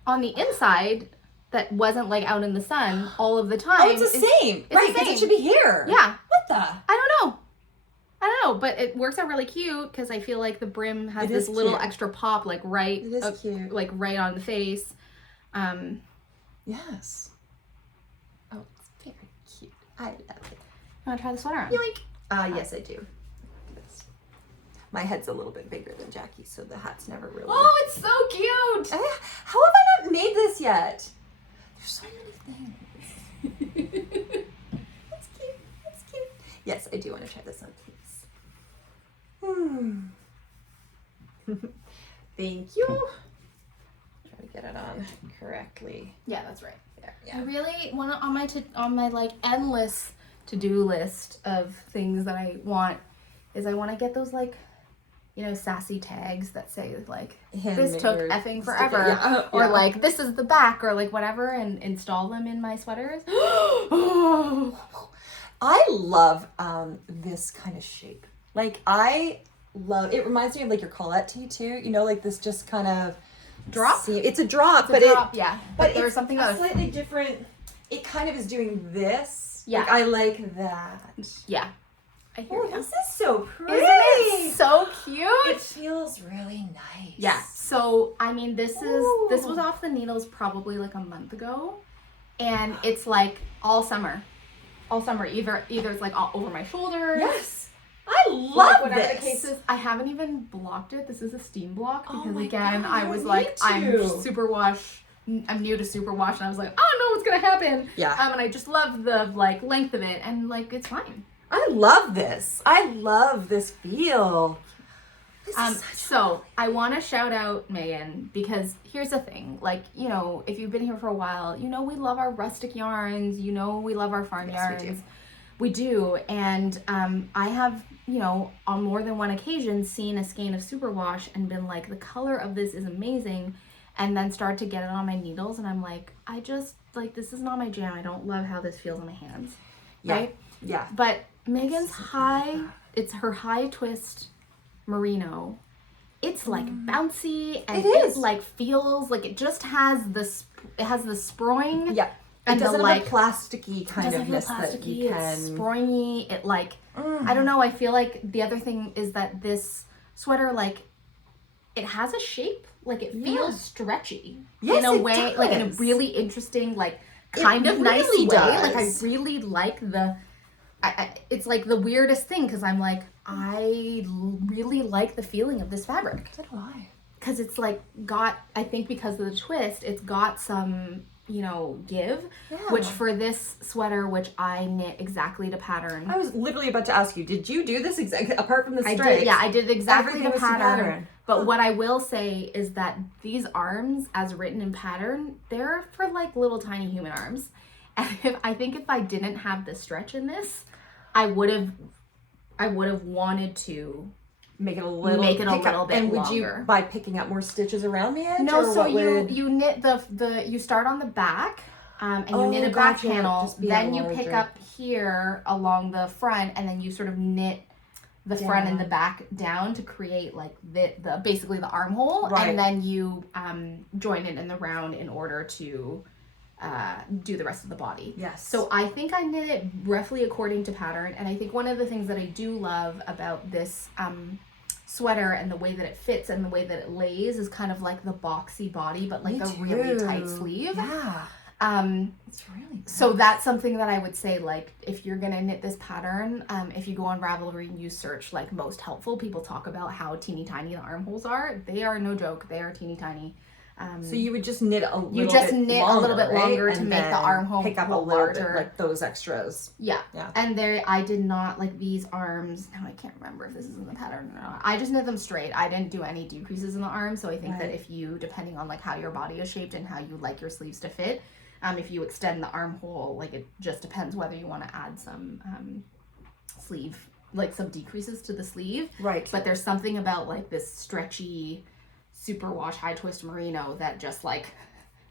on the inside that wasn't like out in the sun all of the time. Oh, it's the same. Right, because it should be here. Yeah. What the? I don't know, but it works out really cute because I feel like the brim has this little extra pop, like right, cute. Like right on the face. Yes. Oh, it's very cute. I love it. You want to try the sweater on? Yoink. Yes, I do. My head's a little bit bigger than Jackie's, so the hat's never really. Oh, it's so cute. How have I not made this yet? There's so many things. That's cute. That's cute. Yes, I do want to try this on, please. Thank you. Try to get it on correctly. Yeah, that's right. There. Yeah. I really want to on my like endless to-do list of things that I want is I want to get those like, you know, sassy tags that say like this took effing forever or like this is the back or like whatever and install them in my sweaters. I love this kind of shape. Like I love it. Reminds me of like your collet tee too. You know, like this just kind of drop. It's a drop, but there's something else. else. Slightly different. It kind of is doing this. Yeah, like, I like that. Yeah. I hear you. This is so pretty. Isn't it so cute? It feels really nice. Yeah. So I mean, this was off the needles probably like a month ago, and it's like all summer. Either it's like all over my shoulders. Yes. I love whatever this. the case is. I haven't even blocked it. This is a steam block because God, I was like, I'm new to superwash, and I was like, I don't know what's gonna happen. Yeah. And I just love the like length of it, and like it's fine. I love this. I love this feel. So I want to shout out Megan because here's the thing, like, you know, if you've been here for a while, you know, we love our rustic yarns, you know, we love our farm yarns. We do. And I have, you know, on more than one occasion seen a skein of superwash and been like, the color of this is amazing. And then start to get it on my needles. And I'm like, I just like, this is not my jam. I don't love how this feels on my hands. Yeah. Right? Yeah. But Megan's it's her high twist merino. It's like bouncy and it like feels like it just has this. It has the sproing. Yeah. And it doesn't the, have a plasticky kind of ness that you can. It's springy. It like I don't know. I feel like the other thing is that this sweater like it has a shape. Like it feels stretchy in a way, does. like in a really interesting, like kind of nice way. Like I really like the. It's like the weirdest thing because I'm like, I really like the feeling of this fabric. So do I. Because it's like I think because of the twist, it's got some, you know, give. Yeah. Which for this sweater, which I knit exactly to pattern. I was literally about to ask you, did you do this exactly, apart from the stripes? I did exactly to pattern. But what I will say is that these arms, as written in pattern, they're for like little tiny human arms. And I think if I didn't have the stretch in this, I would have wanted to make it a little bit and longer. Would you, by picking up more stitches around the edge? No, so you knit you start on the back, and you knit a back panel, then you pick up here along the front, and then you sort of knit the front and the back down to create like the basically the armhole, and then you join it in the round in order to do the rest of the body. Yes. So I think I knit it roughly according to pattern, and I think one of the things that I do love about this sweater and the way that it fits and the way that it lays is kind of like the boxy body, but like really tight sleeve. Yeah. It's really nice. So that's something that I would say, like, if you're gonna knit this pattern, if you go on Ravelry and you search like most helpful, people talk about how teeny tiny the armholes are. They are no joke. They are teeny tiny. So you would just knit a little bit longer right? to make the armhole pick up a little larger. bit, like those extras. Yeah. And I did not like these arms. Now I can't remember if this is in the pattern or not. I just knit them straight. I didn't do any decreases in the arm. So I think that if you, depending on like how your body is shaped and how you like your sleeves to fit, if you extend the armhole, like it just depends whether you want to add some sleeve, like some decreases to the sleeve. Right. But there's something about like this stretchy superwash high twist merino that just like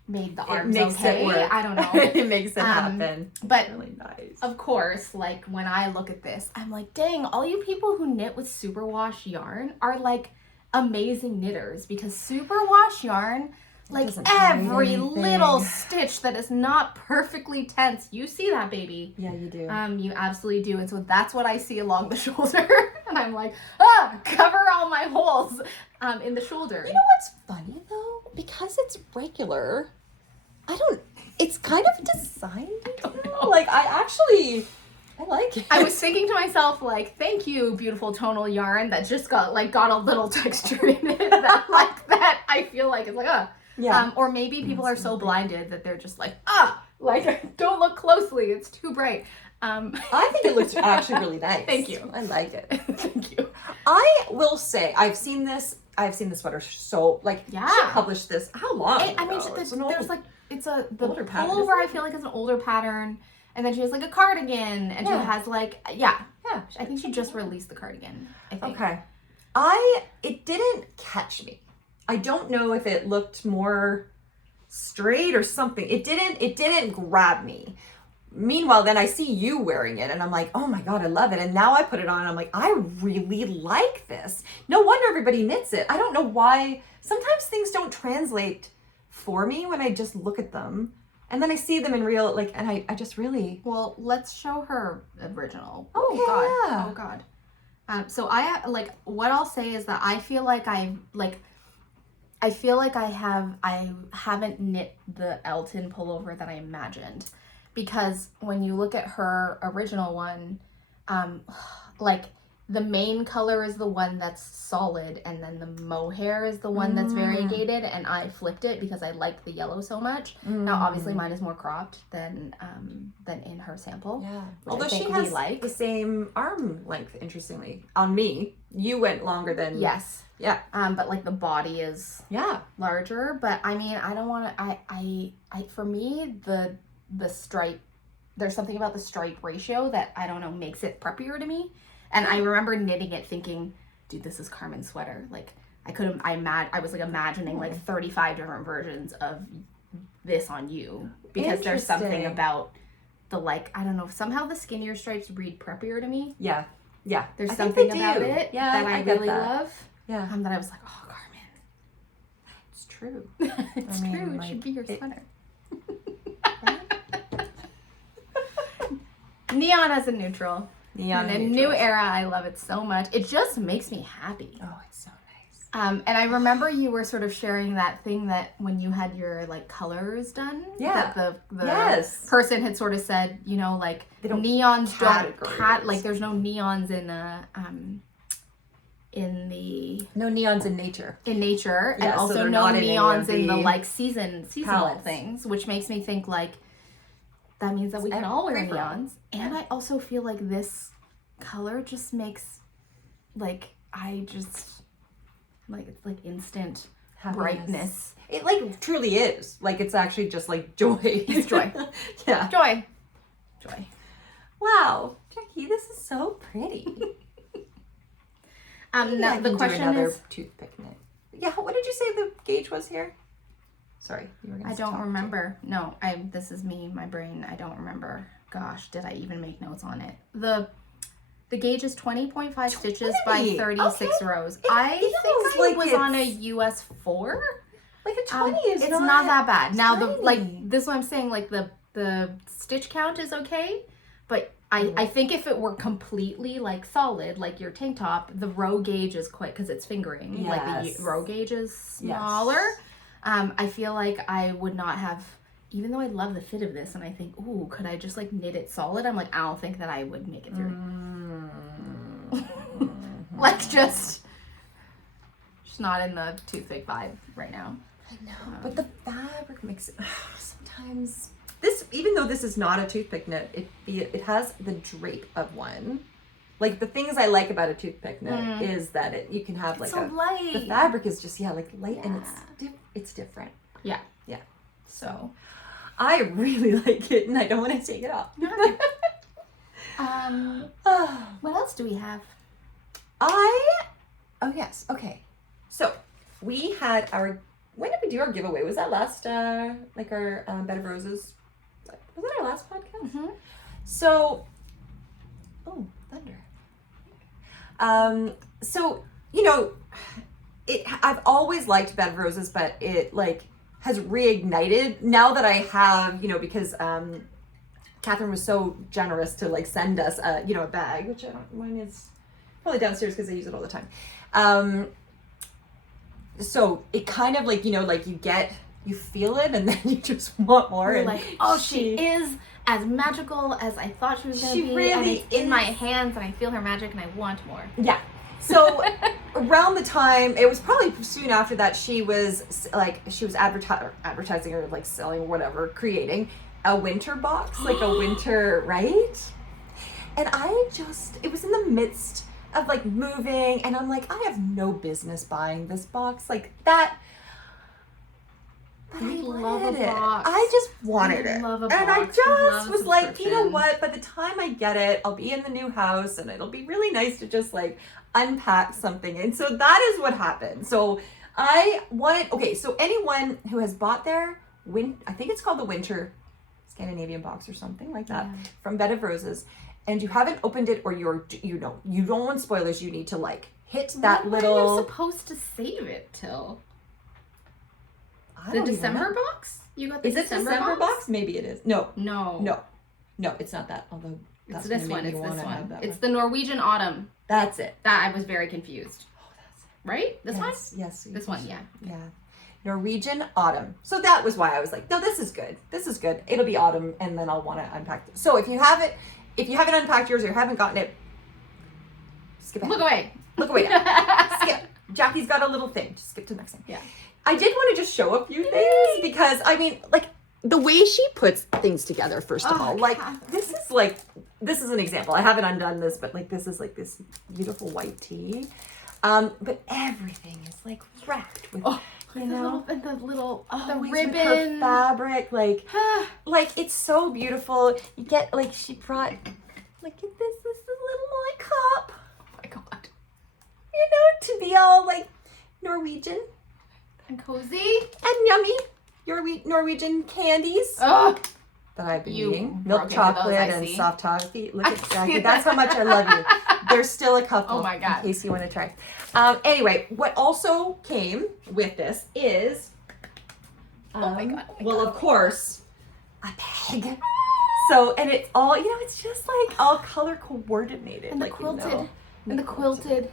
made the arms makes okay. it work. I don't know. It makes it happen. But really nice. Of course, like when I look at this, I'm like, dang, all you people who knit with superwash yarn are like amazing knitters, because superwash yarn, like every little stitch that is not perfectly tense, you see that, baby. Yeah, you do. You absolutely do. And so that's what I see along the shoulder. And I'm like, cover all my holes in the shoulder. You know what's funny though? Because it's regular, it's kind of designed. Like, I like it. I was thinking to myself, like, thank you, beautiful tonal yarn that just got a little texture in it that I feel like it's like, yeah. Or maybe people are so blinded that they're just like, don't look closely, it's too bright. I think it looks actually really nice. Thank you. I like it. Thank you. I will say, I've seen the sweater so, like, she published this, how long ago? I mean, there's like, the older pattern, pullover, I feel like, is an older pattern. And then she has like a cardigan, and she has like, I think she just released the cardigan, I think. Okay. It didn't catch me. I don't know if it looked more straight or something. It didn't grab me. Meanwhile, then I see you wearing it and I'm like, oh my God, I love it. And now I put it on and I'm like, I really like this. No wonder everybody knits it. I don't know why. Sometimes things don't translate for me when I just look at them. And then I see them in real, like, and I just really... Well, let's show her original. Okay, God. yeah. Oh, God. So what I'll say is that I feel like I haven't knit the Elton pullover that I imagined. Because when you look at her original one, like, the main color is the one that's solid, and then the mohair is the one that's variegated, and I flipped it because I like the yellow so much. Now, obviously, mine is more cropped than in her sample. Yeah. Although she has the same arm length, interestingly. On me, you went longer than... Yes. Yeah. But, like, the body is larger. But, I mean, I don't want to... For me, the stripe... There's something about the stripe ratio that, I don't know, makes it preppier to me. And I remember knitting it thinking, dude, this is Carmen's sweater. Like, I was like imagining like 35 different versions of this on you. Because there's something about the, like, I don't know, somehow the skinnier stripes read preppier to me. Yeah. Yeah. There's something about it that I really love. Yeah. That I was like, oh, Carmen. It's true. It's true. It should be your sweater. Neon as a neutral. Neon and a new era, I love it so much. It just makes me happy. Oh, it's so nice. And I remember you were sort of sharing that thing that when you had your like colors done, that the person had sort of said, you know, like neons don't like there's no neons in no neons in nature. And also so no neons in the like seasonal things, which makes me think like that means that we can all wear neons. And I also feel like this color just makes, like, it's like instant happiness. Brightness. It, like, truly is. Like, it's actually just, like, joy. It's joy. Yeah. Joy. Wow. Jackie, this is so pretty. Now the question is... toothpick knit. Yeah, what did you say the gauge was here? Sorry, you were going to I don't remember. No, this is me, my brain. I don't remember. Gosh, did I even make notes on it? The gauge is 20.5 stitches by 36 rows. I think I was on a US 4. Like a 20 is it's not that bad. Now this is what I'm saying, like the stitch count is okay, but I think if it were completely like solid, like your tank top, the row gauge is quite, because it's fingering, like the row gauge is smaller. Yes. I feel like I would not have, even though I love the fit of this and I think, ooh, could I just like knit it solid? I'm like, I don't think that I would make it through. Like just not in the toothpick vibe right now. I know, but the fabric makes it, sometimes, this, even though this is not a toothpick knit, it has the drape of one. Like, the things I like about a toothpick knit is that you can have like so light. The fabric is just like light and it's different. Yeah. Yeah. So I really like it and I don't want to take it off. What else do we have? Oh yes. Okay. So we had our when did we do our giveaway? Was that last, like our Bed of Roses? Was that our last podcast? Mm-hmm. So, oh, thunder. So, you know, I've always liked Bed of Roses, but it like has reignited now that I have, you know, because Catherine was so generous to like send us a, you know, a bag, which I don't, mine is probably downstairs because I use it all the time. So it kind of like, you know, like you feel it and then you just want more. You're and like, oh, she is as magical as I thought she was going to be. Really and it's in is. my hands and I feel her magic and I want more. Yeah. So around the time, it was probably soon after that, she was advertising or like selling or whatever, creating a winter box, like a winter, right? And it was in the midst of like moving and I'm like, I have no business buying this box like that. But I love a wanted it. box. I just wanted it. Love a And I box. Love just a was like, you know subscription. what? By the time I get it, I'll be in the new house and it'll be really nice to just like unpack something. And so that is what happened. So so anyone who has bought their I think it's called the Winter Scandinavian box or something like that, from Bed of Roses, and you haven't opened it or you don't want spoilers, you need to like hit that little. When are you supposed to save it till? The December box? You got the December box? Maybe it is. No, No, it's not that. Although it's that's this gonna one. make It's me this wanna have one. that It's the Norwegian Autumn. That's it. That I was very confused. Oh, that's it. Right? This one? Yes. This one, yeah. Yeah. Norwegian Autumn. So that was why I was like, no, this is good. This is good. It'll be autumn, and then I'll want to unpack it. So if you haven't unpacked yours or you haven't gotten it, skip ahead. Look away. Look away now. Skip. Jackie's got a little thing. Just skip to the next thing. Yeah. I did want to just show a few things because, I mean, like, the way she puts things together, first of all, like, Catherine. this is an example. I haven't undone this, but, like, this is, like, this beautiful white tee. But everything is, like, wrapped with, you know, the with ribbon. her fabric, like, it's so beautiful. You get, like, she brought, like, this little, like, cup. Oh my god. You know, to be all, like, Norwegian. And cozy. And yummy Norwegian candies Oh, that I've been You eating. broke Milk into chocolate those, I and see. soft toffee. Look I at see Jackie. that. That's how much I love you. There's still a couple. Oh my God. In case you want to try. Anyway, what also came with this is, Oh my God. well, of course, a bag. So, and it's all, you know, it's just like all color coordinated. and the like, quilted. You know. And the quilted.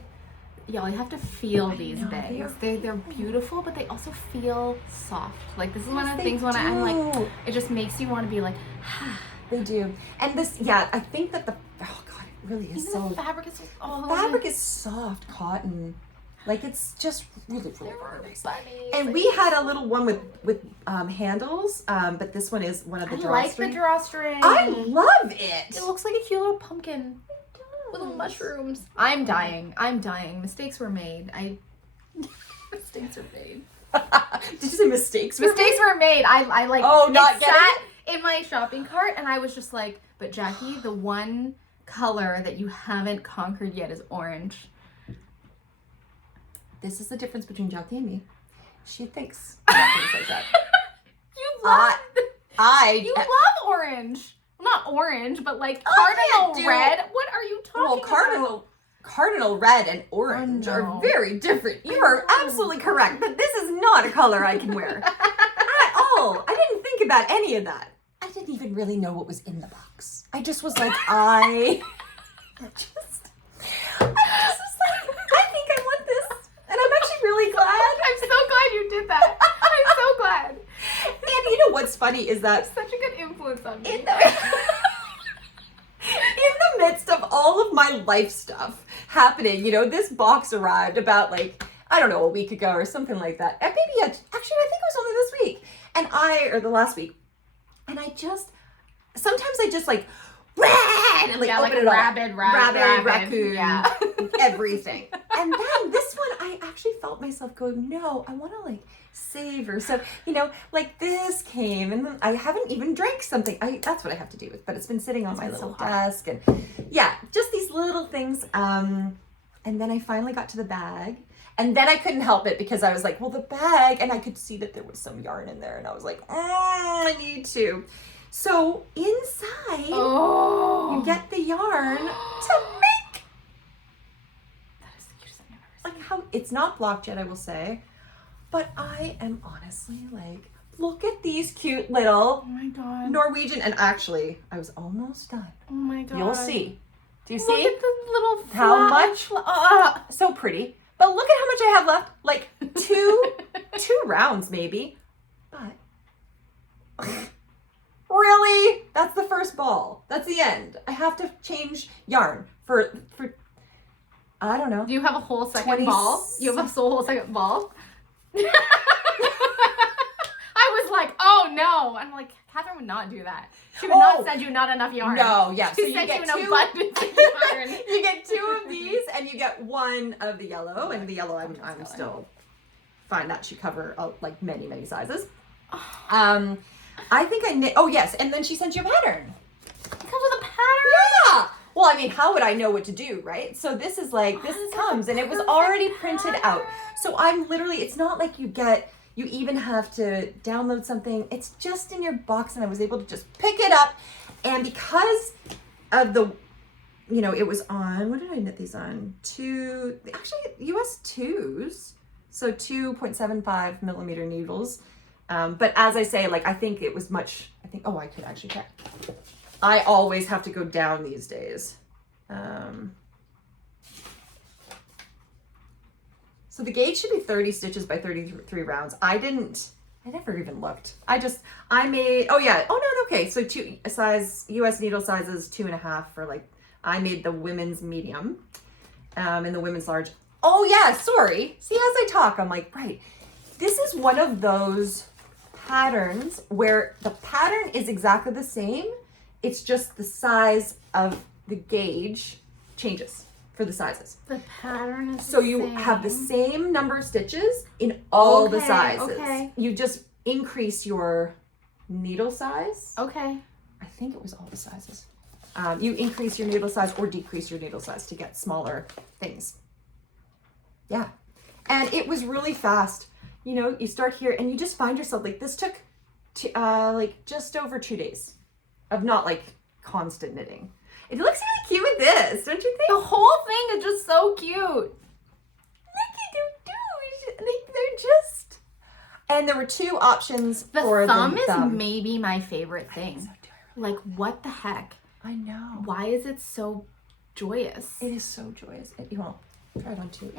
Y'all, you have to feel these know, bags. They're beautiful, but they also feel soft. Like, this is one of the They things when I'm like, do. it just makes you want to be like, They do. And this, yeah, I think that oh God, it really is even so. the fabric is Fabric is soft cotton. Like, it's just really, really, really nice. funny. And we had a little one with handles, but this one is one of the I drawstring. like the drawstring. I love it. It looks like a cute little pumpkin with little mushrooms. I'm dying. Mistakes were made. Mistakes were made. Did you say mistakes? Mistakes were made. I like. Not it getting sat in my shopping cart, and I was just like, but Jackie, the one color that you haven't conquered yet is orange. This is the difference between Jackie and me. She thinks things like that. You love. You I love orange. Not orange, but like I cardinal do. red. What are you talking well, cardinal red and orange Oh, no. are very different. You are absolutely correct, but this is not a color I can wear at all. I didn't think about any of that. I didn't even really know what was in the box. I just was like, I just was like, I think I want this, and I'm actually really glad. I'm so glad you did that. I'm so glad. And you know what's funny is that Such a good influence on me. in the midst of all of my life stuff happening, you know, this box arrived about like, I don't know, a week ago or something like that. And maybe, actually, I think it was only this week. Or the last week. And sometimes I just like, ran! And like, Yeah, open like it all. rabbit, raccoon, yeah. everything. And then this one, I actually felt myself going, no, I want to like savor. So, you know, like this came and then I haven't even drank something. That's what I have to do with, but it's been sitting on my little desk and yeah, just these little things. And then I finally got to the bag And then I couldn't help it because I was like, well, the bag, and I could see that there was some yarn in there, and I was like, I need to. So inside, you get the yarn to make. That is the cutest thing I've ever seen. Like how it's not blocked yet, I will say, but I am honestly like, look at these cute little Norwegian. And actually, I was almost done. Oh my god! You'll see. Do you look see? Look at the little how much? So pretty. But look at how much I have left. Like two rounds maybe. But really, that's the first ball. That's the end. I have to change yarn for I don't know. Do you have a whole second ball? You have a whole second ball? I was like, oh no. I'm like, Catherine would not do that. She would not send you not enough yarn. No, yeah. She sent you an abundance of yarn. You get 2 of these and you get 1 of the yellow. And the yellow, I'm still fine. That should cover like many, many sizes. I think I knit. Oh yes, and then she sent you a pattern. It comes with a pattern? Yeah. Well, I mean, how would I know what to do, right? So this is like, this comes and it was already printed out. So I'm literally, it's not like you even have to download something. It's just in your box and I was able to just pick it up. And because of the, it was on, what did I knit these on? US 2s. So 2.75 millimeter needles. But as I say, like, I think it was I could actually check. I always have to go down these days. So the gauge should be 30 stitches by 33 rounds. I never even looked. So size, US needle sizes 2.5 for like, I made the women's medium, and the women's large. Oh yeah, sorry. See, as I talk, I'm like, right. This is one of those patterns where the pattern is exactly the same. It's just the size of the gauge changes for the sizes. The pattern is so you have the same number of stitches in all the sizes. Okay. You just increase your needle size. Okay. I think it was all the sizes. You increase your needle size or decrease your needle size to get smaller things. Yeah. And it was really fast. You start here and you just find yourself like this took just over 2 days of not like constant knitting. It looks really cute with this, don't you think? The whole thing is just so cute. Look at them. They're just. And there were 2 options for the thumb. The thumb is maybe my favorite thing. Like, what the heck? I know. Why is it so joyous? It is so joyous. Try it on too.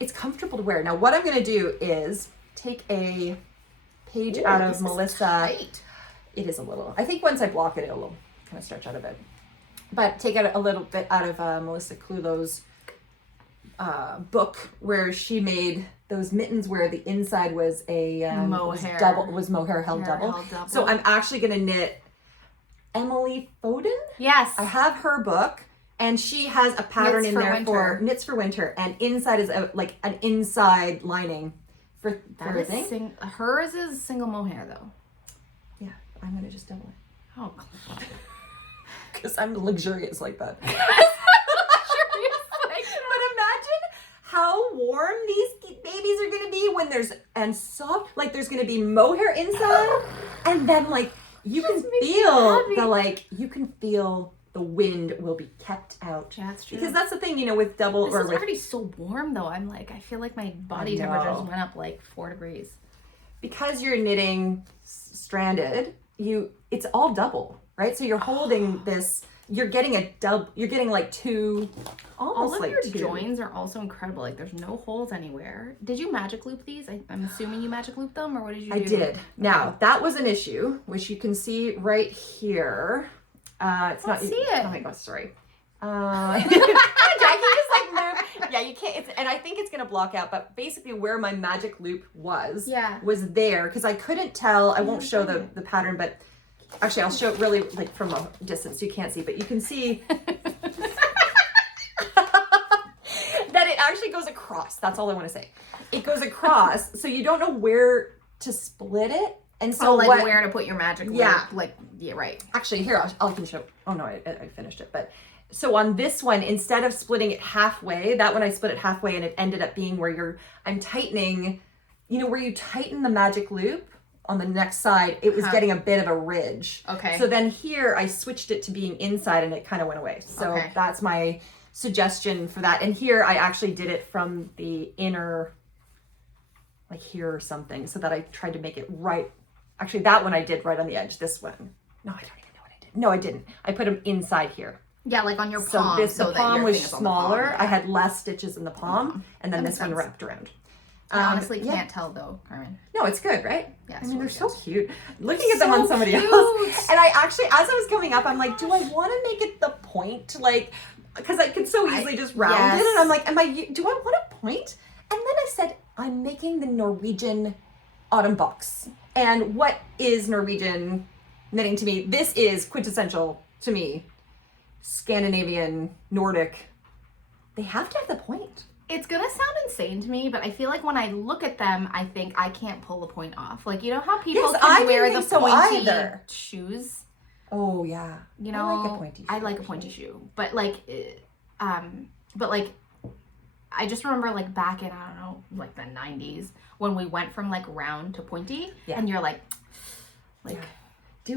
It's comfortable to wear. Now, what I'm going to do is take a page out of Melissa. It is a little. I think once I block it, it'll kind of stretch out a bit. But take out a little bit out of Melissa Clulow's book where she made those mittens where the inside was a mohair. Was mohair held double. So I'm actually going to knit Emily Foden. Yes. I have her book. And she has a pattern in there for Knits for Winter, and inside is like an inside lining for everything. Hers is single mohair though. Yeah, I'm gonna just double it. Oh, because I'm luxurious like that. But imagine how warm these babies are gonna be when and soft. Like there's gonna be mohair inside, and then like you can feel the wind will be kept out. Yeah, that's true. Because that's the thing, with double this is already so warm though. I'm like, I feel like my body temperature just went up like 4 degrees. Because you're knitting stranded, it's all double, right? So you're holding this. You're getting like 2, almost all of like your 2. joins are also incredible. Like there's no holes anywhere. Did you magic loop these? I'm assuming you magic loop them, or what did you do? I did. Now that was an issue, which you can see right here. It's not. See it. Oh my gosh, sorry. Jackie just like moved. Yeah, you can't. And I think it's gonna block out. But basically, where my magic loop was there because I couldn't tell. I won't show the pattern, but actually, I'll show it really like from a distance. You can't see, but you can see that it actually goes across. That's all I want to say. It goes across, so you don't know where to split it. And so where to put your magic loop. Yeah. Right. Actually, here, I can show. Oh no, I finished it. But so on this one, instead of splitting it halfway, that one I split it halfway and it ended up being where I'm tightening, where you tighten the magic loop on the next side, it was getting a bit of a ridge. Okay. So then here I switched it to being inside and it kind of went away. So that's my suggestion for that. And here I actually did it from the inner, like here or something, so that I tried to make it right. Actually, that one I did right on the edge. This one. No, I don't even know what I did. No, I didn't. I put them inside here. Yeah, like on your palm. So the palm was smaller. I had less stitches in the palm, and then this one wrapped around. I honestly can't tell though, Carmen. No, it's good, right? Yeah, I mean, they're so good. cute. Looking at them on somebody else. And I actually, as I was coming up, I'm like, do I want to make it the point? Like, because I could so easily just round it. And I'm like, do I want a point? And then I said, I'm making the Norwegian autumn box. And what is Norwegian knitting to me? This is quintessential to me. Scandinavian, Nordic. They have to have the point. It's gonna sound insane to me, but I feel like when I look at them, I think I can't pull the point off. Like, you know how people can wear the pointy shoes? Oh yeah. You know, I like a pointy shoe. But like, I just remember like back in, I don't know, like the 90s when we went from like round to pointy, and you're like,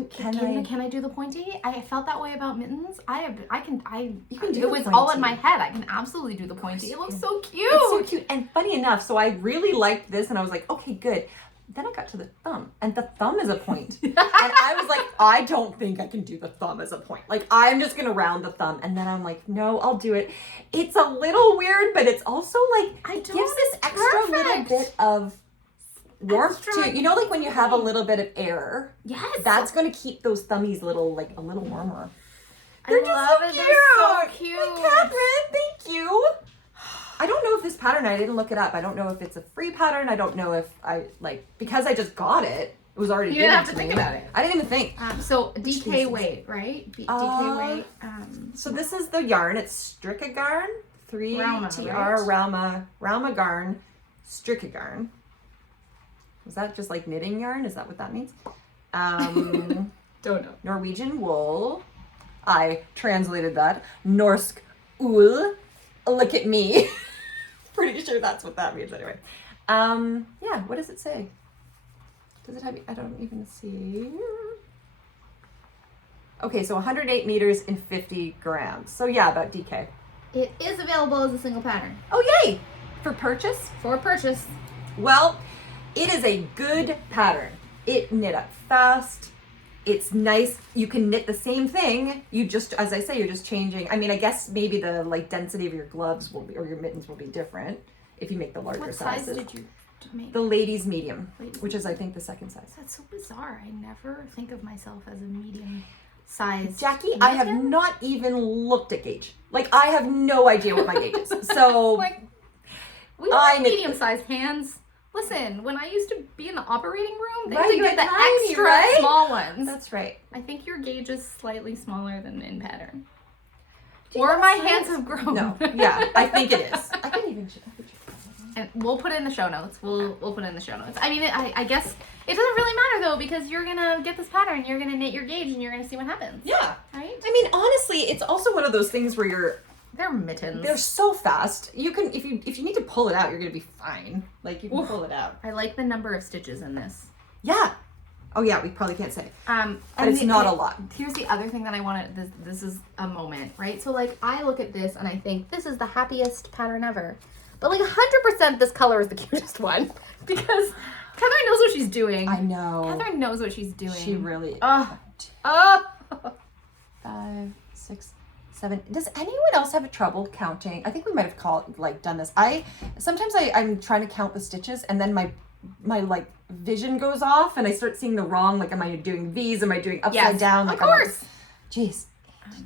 can I do the pointy? I felt that way about mittens. You can do it was all in my head. I can absolutely do the pointy. It looks so cute. It's so cute. And funny enough, so I really liked this and I was like, okay, good. Then I got to the thumb and the thumb is a point. And I was like, I don't think I can do the thumb as a point. Like, I'm just going to round the thumb. And then I'm like, no, I'll do it. It's a little weird, but it's also like, it gives this extra little bit of warmth too. You know, like when you have a little bit of air. Yes. That's going to keep those thummies a little warmer. They're love it. They're so cute. Like, Catherine, thank you. I don't know if this pattern, I didn't look it up. I don't know if it's a free pattern. I don't know if because I just got it. It was already You didn't have to think about it. I didn't even think. So DK weight, right? DK weight. So this is the yarn. It's Stricka Garn. 3TR Rauma Garn. Stricka Garn. Was that just like knitting yarn? Is that what that means? Don't know. Norwegian wool. I translated that. Norsk ull. Look at me. Pretty sure that's what that means anyway. Yeah, what does it say? Does it have, I don't even see. Okay, so 108 meters and 50 grams. So yeah, about DK. It is available as a single pattern. Oh, yay! For purchase? For purchase. Well, it is a good pattern. It knit up fast. It's nice. You can knit the same thing. You just, as I say, you're just changing. I mean, I guess maybe the density of your gloves will be, or your mittens will be different if you make the larger sizes. What size did you make? The ladies medium, which is I think the second size. That's so bizarre. I never think of myself as a medium size. Jackie, I have not even looked at gauge. Like, I have no idea what my gauge is. So we have medium-sized hands. Listen, when I used to be in the operating room, they used to get the extra small ones. That's right. I think your gauge is slightly smaller than in pattern. Or my hands have grown. No, yeah, I think it is. I can even check. And we'll put it in the show notes. We'll put it in the show notes. I mean, I guess it doesn't really matter though, because you're gonna get this pattern, you're gonna knit your gauge, and you're gonna see what happens. Yeah. Right? I mean, honestly, it's also one of those things where they're mittens. They're so fast. You can, if you need to pull it out, you're gonna be fine. Like, you can pull it out. I like the number of stitches in this. Yeah. Oh yeah, we probably can't say. But it's not a lot. Here's the other thing that I wanted. This is a moment, right? So like, I look at this and I think this is the happiest pattern ever. But like 100% this color is the cutest one. Because Catherine knows what she's doing. I know. Catherine knows what she's doing. She really. 5, 6, 7. Does anyone else have trouble counting? I think we might have done this. Sometimes I'm trying to count the stitches and then my vision goes off and I start seeing the wrong, am I doing V's? Am I doing upside down? Of course. Jeez. 9.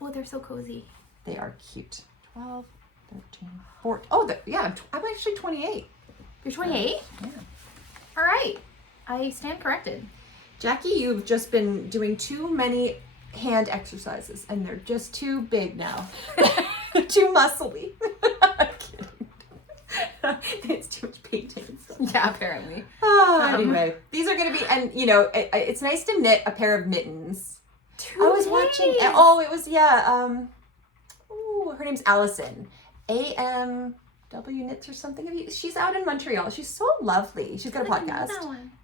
Oh, they're so cozy. They are cute. 12, 13, 14. Oh, yeah, I'm actually 28. You're 28? Yeah. All right. I stand corrected. Jackie, you've just been doing too many hand exercises and they're just too big now. Too muscly. I'm kidding. It's too much painting and stuff. Yeah, apparently. Anyway, these are going to be, and it's nice to knit a pair of mittens I was watching, oh, it was, her name's Allison. AMW Knits or something. She's out in Montreal. She's so lovely. She's got a podcast.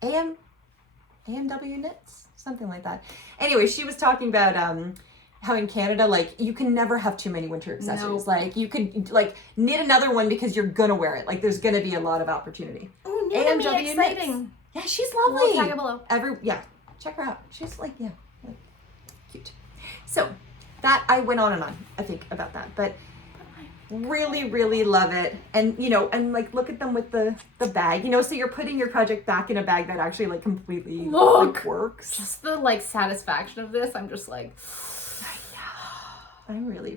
AMW Knits? Something like that. Anyway, she was talking about how in Canada, like, you can never have too many winter accessories. Like, you could, like, knit another one because you're gonna wear it. Like, there's gonna be a lot of opportunity. Oh, AMW exciting. Knits. Yeah, she's lovely. We'll tag it below. Check her out. She's like, cute. So, that, I went on and on, I think, about that. But really, really love it. And, you know, and like, look at them with the bag, you know, so you're putting your project back in a bag that actually like completely like, works. Just the like satisfaction of this. I'm just like, I'm really,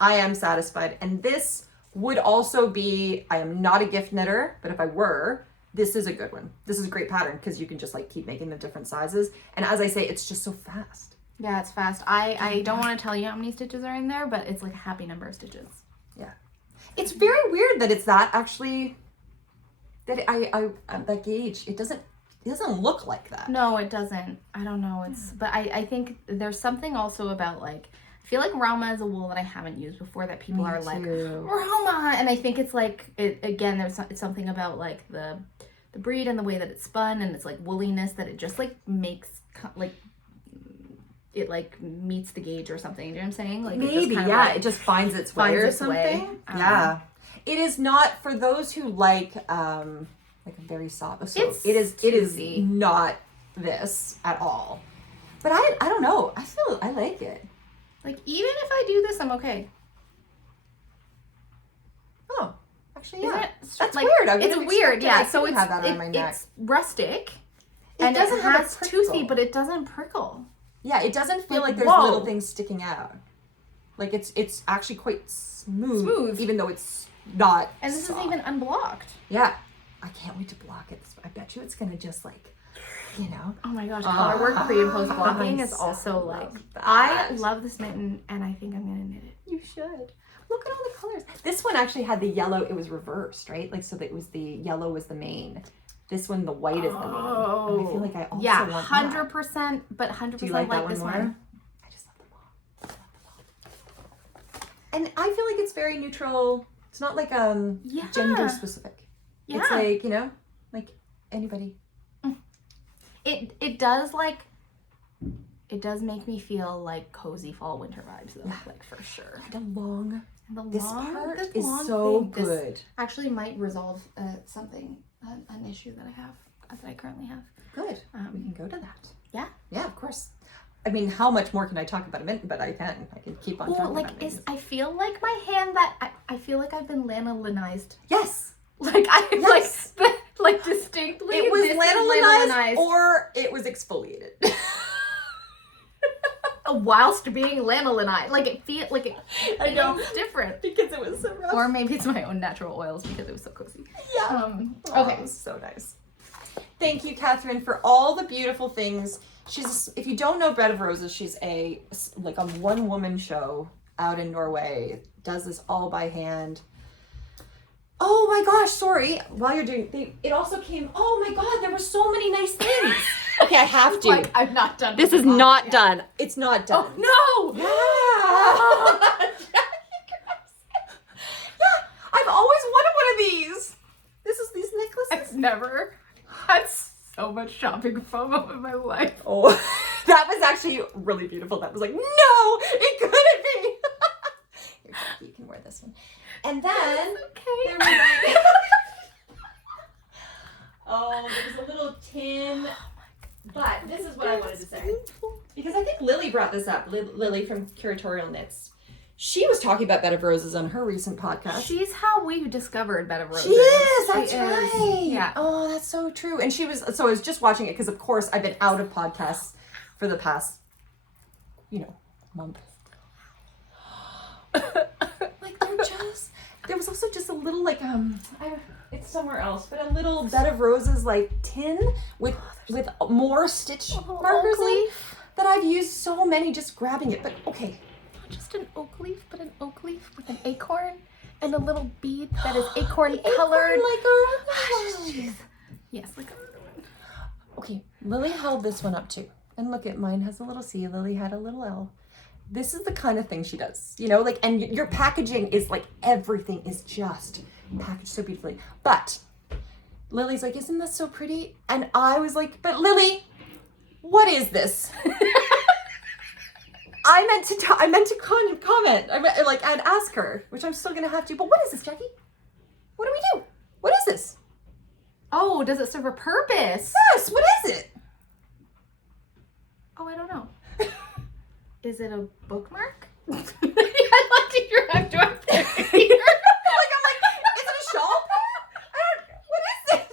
I am satisfied. And this would also be, I am not a gift knitter, but if I were, this is a good one. This is a great pattern because you can just like keep making the different sizes. And as I say, it's just so fast. Yeah, it's fast. I don't want to tell you how many stitches are in there, but it's like a happy number of stitches. Yeah. It's very weird that it's that actually, that I that gauge, it doesn't look like that. No, it doesn't. I don't know. But I think there's something also about like, I feel like Roma is a wool that I haven't used before that people are like, Roma. And I think it's like, it's something about like the breed and the way that it's spun and it's like wooliness that it just like makes like, it like meets the gauge or something. You know what I'm saying? Like maybe, it just kind of like it just finds its way or something. Yeah. It is not for those who like a very soft. So it is not this at all. But I don't know. I like it. Like even if I do this, I'm okay. Oh, actually, yeah. That's like, weird. It's weird, yeah. So have that on my neck. It's rustic. It doesn't have has toothy, but it doesn't prickle. Yeah, it doesn't feel like there's little things sticking out. Like it's actually quite smooth, even though it's not. And this soft. is even unblocked. Yeah, I can't wait to block it. I bet you it's gonna just like, you know. Oh my gosh, color work pre and post blocking is also like that. I love this mitten, and I think I'm gonna knit it. You should. Look at all the colors. This one actually had the yellow. It was reversed, right? Like so that it was the yellow was the main. This one, the white is the main. And I feel like I also want 100%, but 100% Do you like that this one more? one. I just love them all. And I feel like it's very neutral. It's not like gender specific. Yeah. It's like, you know, like anybody. It does make me feel like cozy fall winter vibes though, like for sure. This part is so good. This actually might resolve something. An issue that I have, that I currently have. Good. We can go to that. Yeah. Yeah, of course. I mean, how much more can I talk about a mitten? But I can keep on talking about mittens. I feel like my hand I feel like I've been lanolinized. Yes. Like like distinctly. It was lanolinized or it was exfoliated. Whilst being lanolinized, like it feels like it's different because it was so rough. Or maybe it's my own natural oils because it was so cozy. Yeah. Okay. It was so nice. Thank you, Catherine, for all the beautiful things. If you don't know Bed of Roses, she's a one-woman show out in Norway. Does this all by hand. Oh my gosh, sorry. While you're doing, it also came. Oh my God, there were so many nice things. Okay, I have to. Like, I'm not done. This is not done. It's not done. Oh, no! Yeah! Yeah, I've always wanted one of these. These necklaces. I've never had so much shopping FOMO in my life. Oh, that was actually really beautiful. That was like, no, it couldn't be. Here, Jackie, you can wear this one. And then, okay. There was a little tin. But this is what I wanted to say. Because I think Lily brought this up. Lily from Curatorial Knits. She was talking about Bed of Roses on her recent podcast. She's how we discovered Bed of Roses. She is, that's right. Yeah. Oh, that's so true. And so I was just watching it because, of course, I've been out of podcasts for the past, month. There was also just a little, it's somewhere else, but a little Bed of Roses, tin with more stitch markers in that I've used so many just grabbing it. But, okay. Not just an oak leaf, but an oak leaf with an acorn and a little bead that is acorn colored. Like our other one. Yes, like our other one. Okay, Lily held this one up too. And look at mine has a little C, Lily had a little L. This is the kind of thing she does, you know, like, and your packaging is like, everything is just packaged so beautifully. But Lily's like, isn't this so pretty? And I was like, but Lily, what is this? I meant to comment. I'd ask her, which I'm still gonna have to, but what is this, Jackie? What do we do? What is this? Oh, does it serve a purpose? Yes, what is it? Oh, I don't know. Is it a bookmark? I'd like to hear I'm doing there. I'm like, is it a shawl? What is it?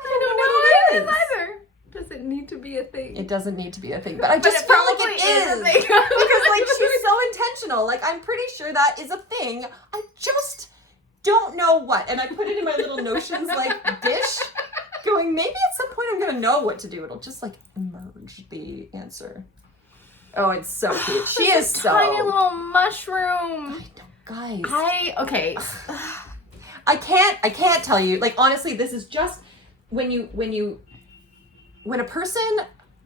I don't know what it is either. Does it need to be a thing? It doesn't need to be a thing, but I just feel like it is. Because like she's so intentional. Like I'm pretty sure that is a thing. I just don't know what. And I put it in my little notions like dish. Going, maybe at some point I'm gonna know what to do. It'll just like emerge the answer. Oh, it's so cute. She is so tiny little mushroom. Guys. Okay. I can't tell you. Like honestly, this is just when a person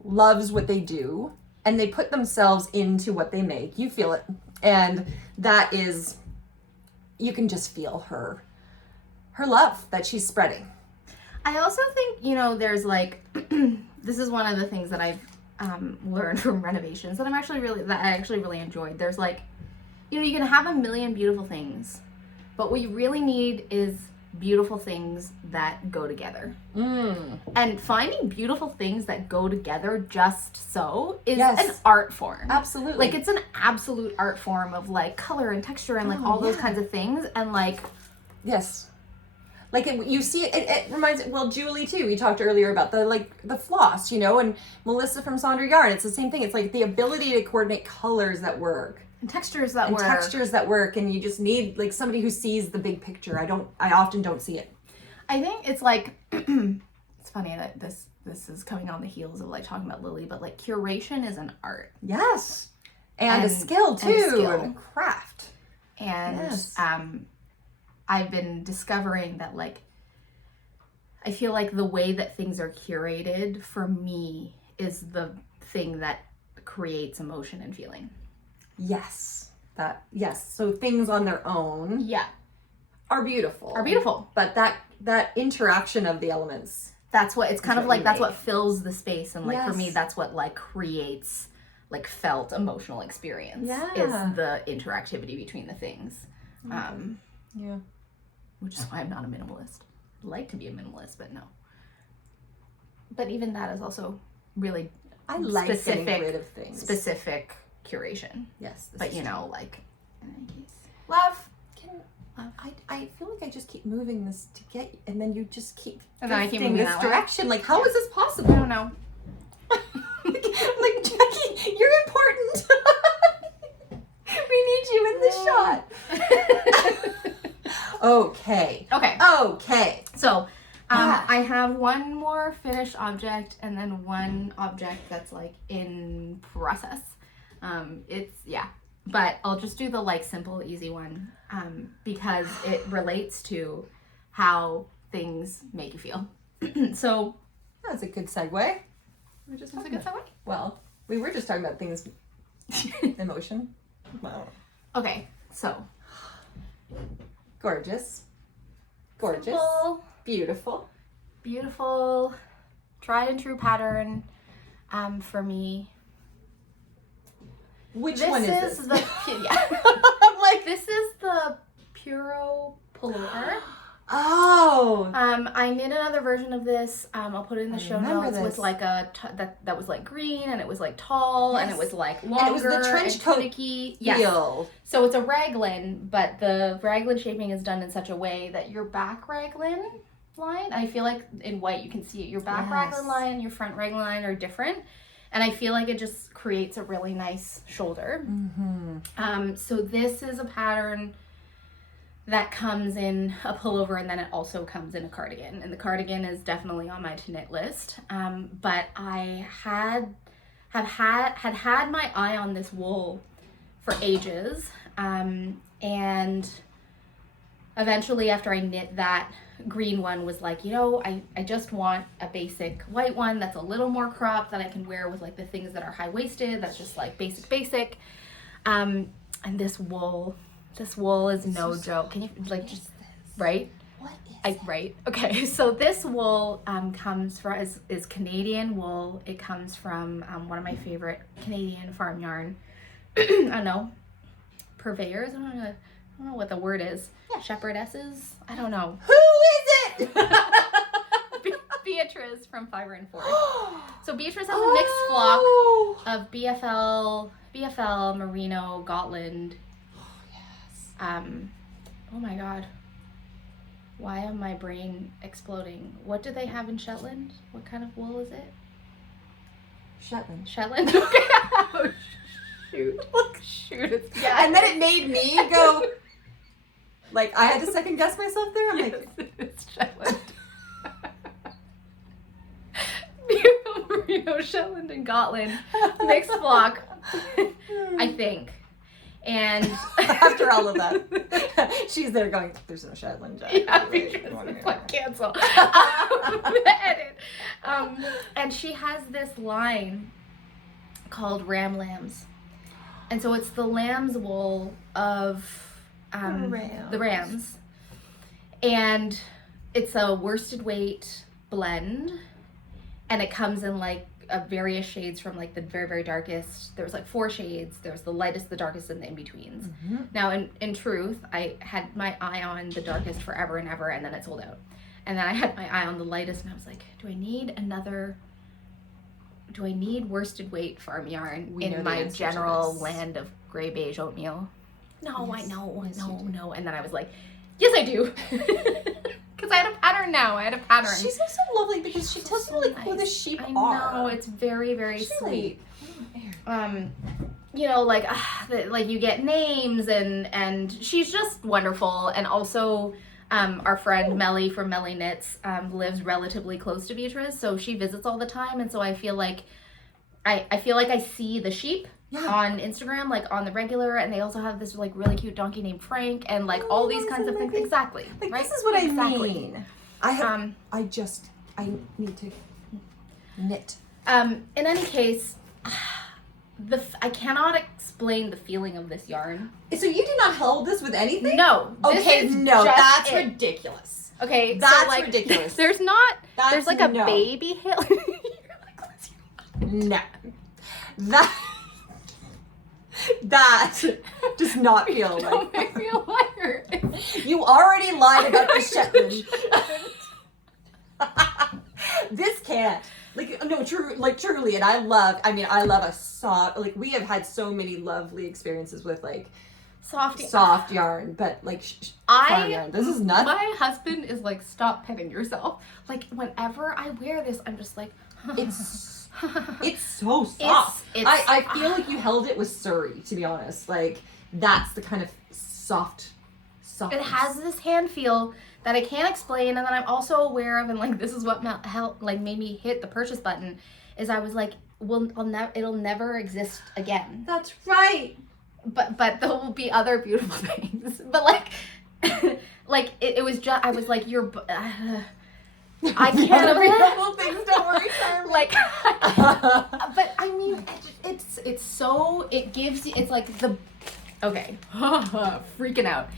loves what they do and they put themselves into what they make, you feel it. And that is, you can just feel her love that she's spreading. I also think, you know, there's like, this is one of the things that I've learned from renovations that I actually really enjoyed. There's like, you know, you can have a million beautiful things, but what you really need is beautiful things that go together. And finding beautiful things that go together just so is an art form. Absolutely. Like it's an absolute art form of like color and texture and like all those kinds of things. And like, yes. Like you see it reminds, well, Julie too, we talked earlier about the floss, you know, and Melissa from Sonder Yarn, it's the same thing. It's like the ability to coordinate colors that work. And textures that work. And you just need like somebody who sees the big picture. I often don't see it. I think it's like, it's funny that this is coming on the heels of like talking about Lily, but like curation is an art. Yes. And a skill too. And a craft. And I've been discovering that like, I feel like the way that things are curated for me is the thing that creates emotion and feeling. Yes. So things on their own are beautiful. But that interaction of the elements. That's what, it's kind of like, that's what fills the space. And like, for me, that's what like creates like felt emotional experience. Is the interactivity between the things. Which is why I'm not a minimalist. I'd like to be a minimalist, but no. But even that is also really getting rid of things. Specific curation. Yes. But you know, like, in any case. Love. I feel like I just keep moving this to get, and then you just keep and then I keep moving this direction. Like, how is this possible? I don't know. Like, Jackie, you're important. We need you in this shot. Okay. So, I have one more finished object and then one object that's like in process. But I'll just do the like simple, easy one because it relates to how things make you feel. So that's a good segue. Well, we were just talking about things, emotion. Wow. Okay, so gorgeous, simple, beautiful, tried and true pattern. For me. Which one is this? I'm like, this is the Puro Pullover. Oh. I knit another version of this. I'll put it in the show notes with like that was like green and it was like tall and it was like longer and it was the trench coat feel. Yes. So it's a raglan, but the raglan shaping is done in such a way that your back raglan line, I feel like in white you can see it. Your back raglan line and your front raglan line are different. And I feel like it just creates a really nice shoulder. So this is a pattern that comes in a pullover and then it also comes in a cardigan. And the cardigan is definitely on my to knit list. But I had my eye on this wool for ages. And eventually after I knit that green one was like, you know, I just want a basic white one that's a little more cropped that I can wear with like the things that are high-waisted, that's just like basic. And this wool is no joke. Can you like just, right? What is right. Okay. So this wool comes from is Canadian wool. It comes from one of my favorite Canadian farm yarn. I don't know, purveyors. I don't know what the word is. Yeah. Shepherdesses. I don't know. Who is it? Beatriz from Fiber and Forest. So Beatriz has a mixed flock of BFL, Merino, Gotland. Oh yes. Oh my God. Why am my brain exploding? What do they have in Shetland? What kind of wool is it? Shetland. Okay. Oh, shoot. Yeah. And then it made me go, like, I had to second guess myself there. I'm like, it's Shetland. Merino, Shetland, and Gotland mixed flock, I think. And after all of that, she's there going, there's no Shetland. Yeah, like, cancel. Edit. And she has this line called Ram Lambs. And so it's the lamb's wool of the rams. And it's a worsted weight blend. And it comes in like various shades from like the very, very darkest. There's like 4 shades. There's the lightest, the darkest, and the in-betweens. Mm-hmm. Now, in truth, I had my eye on the darkest forever and ever, and then it sold out. And then I had my eye on the lightest, and I was like, do I need worsted weight farm yarn in my general land of gray beige oatmeal? No, yes. No. And then I was like, yes, I do. Because I had a pattern now. She's also lovely because she tells you like who the sheep are. I know, it's very, very sweet. You know, like you get names and she's just wonderful. And also, our friend Melly from Melly Knits lives relatively close to Beatriz, so she visits all the time. And so I feel like I see the sheep. Yeah. On Instagram, like on the regular, and they also have this like really cute donkey named Frank, and like all these kinds of things. Exactly. Like, right? This is what I mean. I need to knit. In any case, I cannot explain the feeling of this yarn. So you did not hold this with anything? No. That's ridiculous. Okay, that's so, like, ridiculous. There's like a baby hill. No. That does not feel like. Don't make me a liar. You already lied about the Shetland. This can't. Truly, and I love a soft, like, we have had so many lovely experiences with, like, soft yarn, but, like, farm yarn. This is nuts. My husband is like, stop petting yourself. Like, whenever I wear this, I'm just like, It's so soft. I feel like you held it with Surrey, to be honest. Like, that's the kind of soft. It has this hand feel that I can't explain, and then I'm also aware of, and like this is what made me hit the purchase button, is I was like, it'll never exist again. That's right. But there will be other beautiful things. But like, it was just, I was like, I can't beautiful things, don't worry, Carmen. Like, but I mean, it's so, it gives you, it's like okay, freaking out.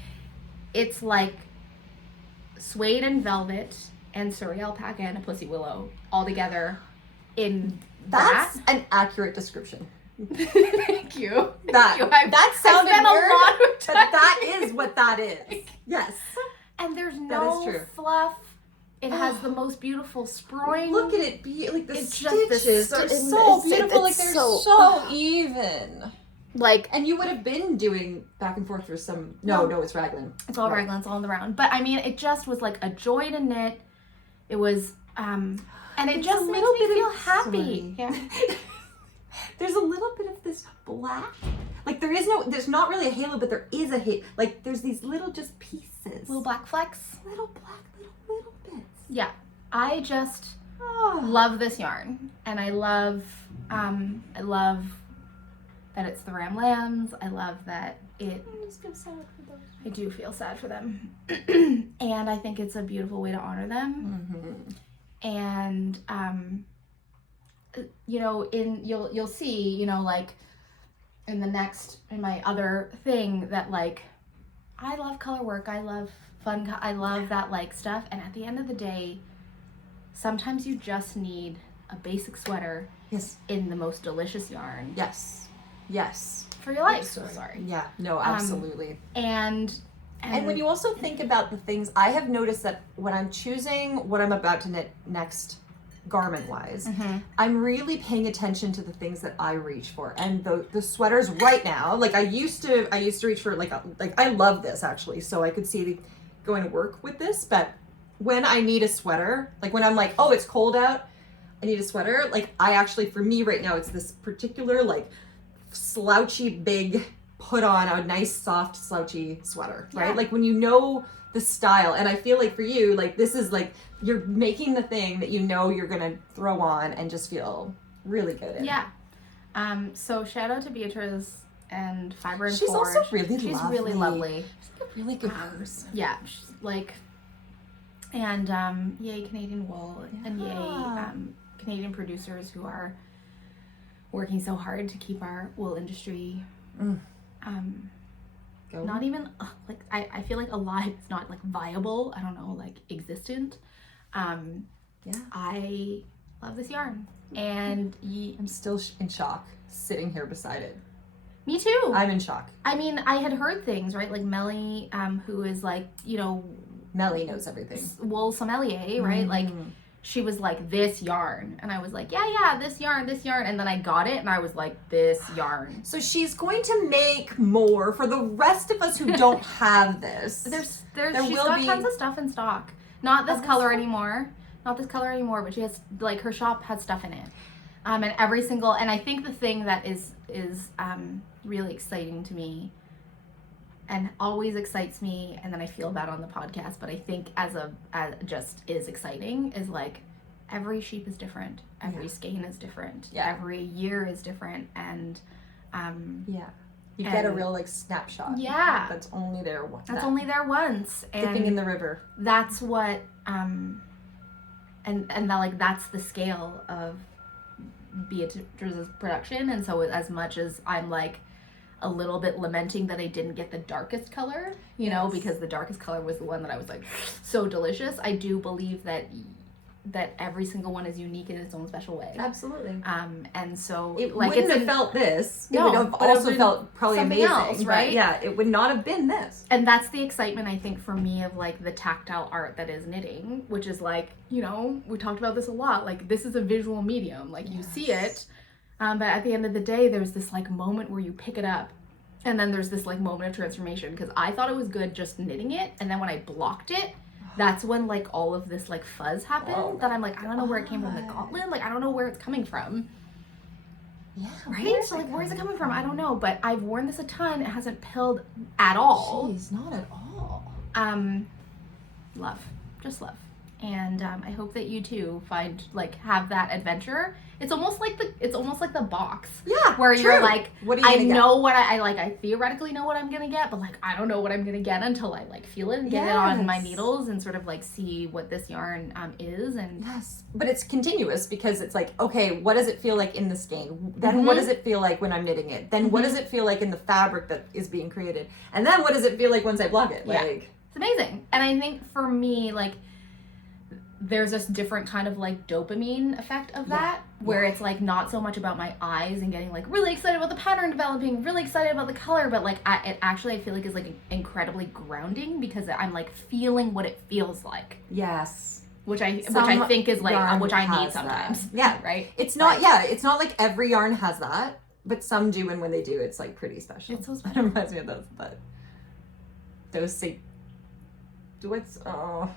It's like suede and velvet and Surrey alpaca and a pussy willow all together in That's an accurate description. Thank you. That sounded weird, but that is what that is. Yes. And there's no fluff. It has the most beautiful sproing. Look at it, like the stitches are so beautiful. Like they're so even. Like, and you would have been doing back and forth for some. No, it's raglan. It's all raglan. It's all on the round. But I mean, it just was like a joy to knit. It was, and it just makes me feel happy. Yeah. There's a little bit of this black. Like there's not really a halo, but there is a halo. Like there's these little just pieces. Little black flecks. Little black, little bits. Yeah. I just love this yarn. And I love that that it's the Ram Lambs. I love that it... I just feel sad for those. I do feel sad for them. And I think it's a beautiful way to honor them. And, you know, you'll see, you know, like, in my other thing that, like, I love color work. I love fun. I love that, like, stuff. And at the end of the day, sometimes you just need a basic sweater. Yes. In the most delicious yarn. Yes. For your life. So sorry. Yeah. No, absolutely. And when you also think about the things, I have noticed that when I'm choosing what I'm about to knit next, garment-wise, I'm really paying attention to the things that I reach for. And the sweaters right now, like I used to reach for like I love this actually, so I could see going to work with this. But when I need a sweater, like when I'm like, oh, it's cold out, I need a sweater. Like I actually, for me right now, it's this particular like slouchy big, put on a nice soft slouchy sweater, right? Yeah. Like when you know the style, and I feel like for you, like this is like you're making the thing that you know you're gonna throw on and just feel really good in. Yeah. So shout out to Beatriz and Fiber and She's Forge. Also really she's lovely. Really lovely. She's a really good person. Yeah, she's like, and yay Canadian wool, and yay Canadian producers who are working so hard to keep our wool industry not even like I feel like alive. It's not like viable. I don't know, like existent. I love this yarn, and I'm still in shock sitting here beside it. Me too. I'm in shock. I mean, I had heard things, right? Like Melly, who is like, you know, Melly knows everything. Wool sommelier, right? Like she was like, this yarn. And I was like, yeah, this yarn. And then I got it and I was like, this yarn. So she's going to make more for the rest of us who don't have this. She's got tons of stuff in stock. Not this color anymore. Not this color anymore, but she has, like, her shop has stuff in it. And and I think the thing that is really exciting to me and always excites me, and then I feel bad on the podcast, but I think as just is exciting, is like every sheep is different, every skein is different, every year is different, and you get a real like snapshot. Yeah, that's only there once. Dipping in the river. That's what and that, like, that's the scale of Beatriz's production. And so as much as I'm like a little bit lamenting that I didn't get the darkest color, you know, because the darkest color was the one that I was like so delicious, I do believe that every single one is unique in its own special way. Absolutely. And so it like wouldn't have felt this. It would have also felt probably amazing, else, right? Yeah, it would not have been this. And that's the excitement, I think, for me of like the tactile art that is knitting, which is like, you know, we talked about this a lot. Like this is a visual medium. Like you see it. But at the end of the day, there's this like moment where you pick it up, and then there's this like moment of transformation, because I thought it was good just knitting it, and then when I blocked it, that's when like all of this like fuzz happened that I'm like, I don't know where it came from, the gauntlet, like I don't know where it's coming from. Yeah, right? So like, where is it coming from? I don't know, but I've worn this a ton. It hasn't pilled at all. Jeez, not at all. Love, just love. And I hope that you too have that adventure. It's almost like the box. Yeah. Where true. You're like, what are you gonna know what I theoretically know what I'm gonna get, but like I don't know what I'm gonna get until I like feel it and get it on my needles and sort of like see what this yarn is. And but it's continuous, because it's like, okay, what does it feel like in the skein? Then what does it feel like when I'm knitting it? Then what does it feel like in the fabric that is being created? And then what does it feel like once I block it? Like, it's amazing. And I think for me, like, there's this different kind of like dopamine effect of that, where it's like not so much about my eyes and getting like really excited about the pattern developing, really excited about the color, but like I feel like is like incredibly grounding, because I'm like feeling what it feels like. Yes. Which I think is like which I need sometimes. That. Yeah. Right. It's not it's not like every yarn has that, but some do, and when they do, it's like pretty special. It's so special. It reminds me of those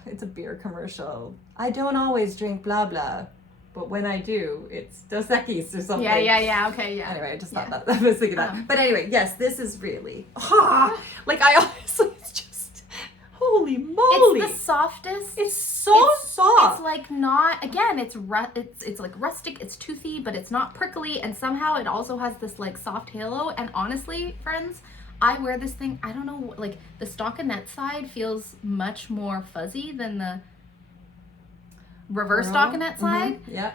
it's a beer commercial. I don't always drink blah blah, but when I do, it's Dos Equis or something. Yeah. Okay, yeah. Anyway, I just thought that. I was thinking that. But anyway, yes, this is really like I honestly, it's just Holy moly! It's the softest. It's so soft. It's like not, again, it's like rustic, it's toothy, but it's not prickly, and somehow it also has this like soft halo. And honestly, friends, I wear this thing, I don't know, like the stockinette side feels much more fuzzy than the reverse stockinette side. Yeah.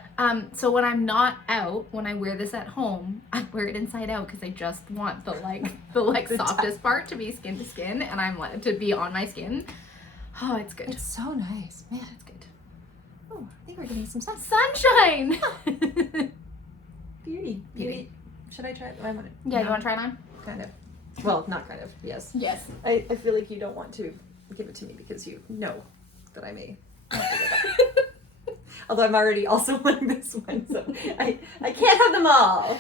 So when I'm not out, when I wear this at home, I wear it inside out because I just want the softest part to be skin to skin, and I'm to be on my skin. Oh, it's good. It's so nice, man. It's good. Oh, I think we're getting some sunshine. Beauty. Should I try? I want to. Yeah, you want to try it on? Kind of. Well, not kind of. Yes. Yes. I feel like you don't want to give it to me because you know that I may. Although I'm already also wearing this one, so I can't have them all.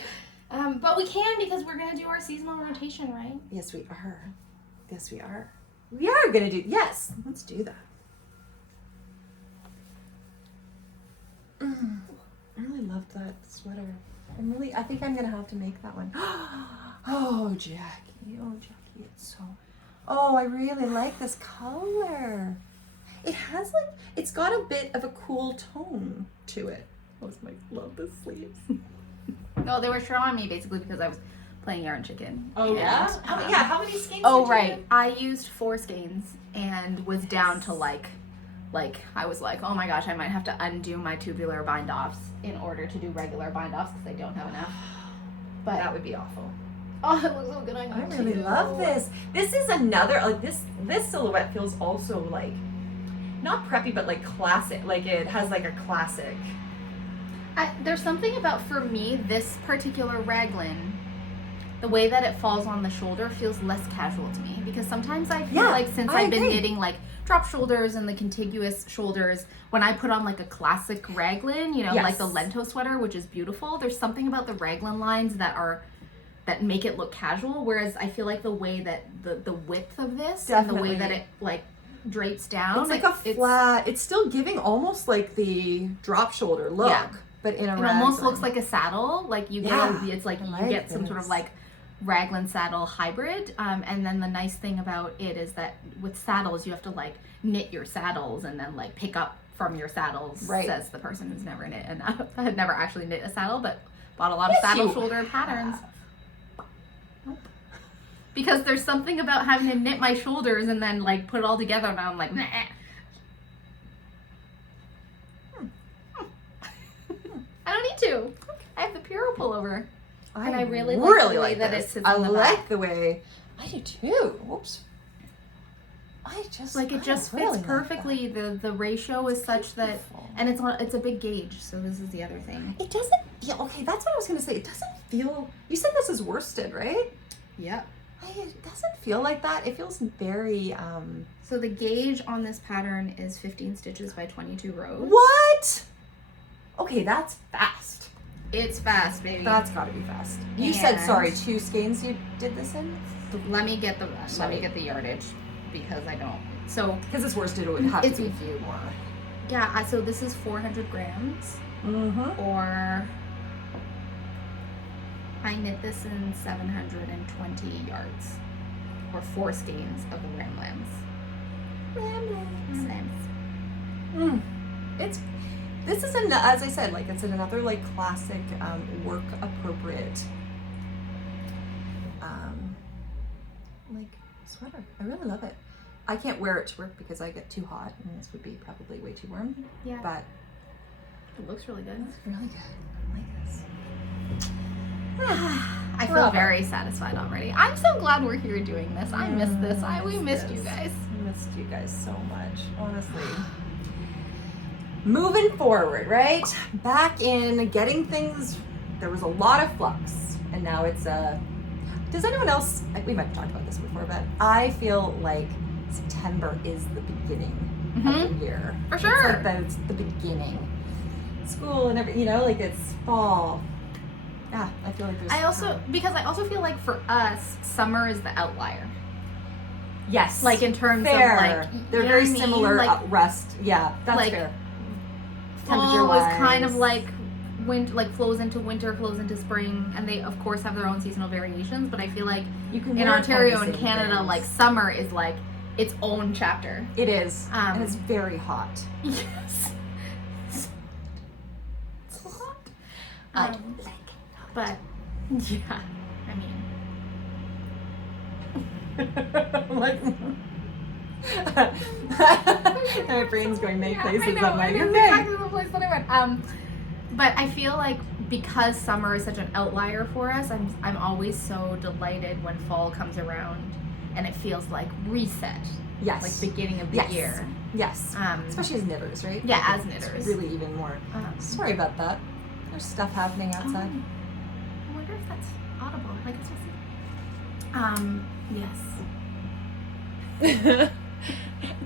But we can because we're gonna do our seasonal rotation, right? Yes, we are. Yes, we are. We are gonna do. Yes, let's do that. I really loved that sweater. I think I'm gonna have to make that one. Oh, Jackie. Oh, Jackie. It's so. Oh, I really like this color. It has it's got a bit of a cool tone to it. Love the sleeves. No, they were showing me basically because I was playing yarn chicken. Oh, yeah? How many skeins Oh, did right. you I used 4 skeins and was down to like I was like, oh my gosh, I might have to undo my tubular bind-offs in order to do regular bind-offs because I don't have enough. But That would be awful. oh, it looks so good on you. I really love this. This is another, this silhouette feels also like, not preppy, but like classic. Like it has like a classic. There's something about, for me, this particular raglan, the way that it falls on the shoulder feels less casual to me. Because sometimes I feel like since I've been knitting like drop shoulders and the contiguous shoulders, when I put on like a classic raglan, you know, like the Lento sweater, which is beautiful, there's something about the raglan lines that make it look casual. Whereas I feel like the way that the width of this and the way that it like drapes down, it's like a flat. It's still giving almost like the drop shoulder look. Yeah. But in a it raglan. almost looks like a saddle. Like you get it's like you get some this. sort of like raglan saddle hybrid. And then the nice thing about it is that with saddles you have to like knit your saddles and then like pick up from your saddles. Right. Says the person who's never knit enough. I had never actually knit a saddle, but bought a lot of saddle shoulder patterns. Nope. Because there's something about having to knit my shoulders and then like put it all together and I'm like, nah. I don't need to. I have the Puro pullover. And I really like the way that it sits on the back. I like the way. I do too. Whoops. It just fits perfectly. The ratio is such that, and it's a big gauge. So this is the other thing. It doesn't feel, okay, that's what I was going to say. It doesn't feel, you said this is worsted, right? Yep. It doesn't feel like that. It feels very, So the gauge on this pattern is 15 stitches by 22 rows. What? Okay, that's fast. It's fast, baby. That's got to be fast. You said, 2 skeins you did this in? Let me get the yardage because I don't. So because it's worsted, it would have to be a few more. Yeah. So this is 400 grams. Mm-hmm. Or I knit this in 720 yards, or 4 skeins of the ramblams. This is as I said, like it's another like classic work appropriate like sweater. I really love it. I can't wear it to work because I get too hot and this would be probably way too warm. Yeah. But it looks really good. It's really good. I like this. I feel very satisfied already. I'm so glad we're here doing this. I missed this. We missed you guys. I missed you guys so much, honestly. Moving forward, right? Back in getting things, there was a lot of flux, and now it's does anyone else, we might have talked about this before, but I feel like September is the beginning of the year. For sure. It's like it's the beginning. School and everything, like it's fall. Yeah, I feel like there's because I also feel like for us, summer is the outlier. Yes. Like in terms of like, they're very similar rest. Yeah, that's fair. Fall is kind of like flows into winter, flows into spring, and they of course have their own seasonal variations. But I feel like in Ontario and Canada, like summer is like its own chapter. It is. And it's very hot. Yes. It's hot. But yeah, I mean, like, my brain's going many places. I know, I'm like, it is okay. exactly the place that I went. But I feel like because summer is such an outlier for us, I'm always so delighted when fall comes around and it feels like reset. Yes. Like beginning of the year. Yes. Especially as knitters, right? Yeah, as knitters. It's really even more. Sorry about that. There's stuff happening outside. I wonder if that's audible. Like it's just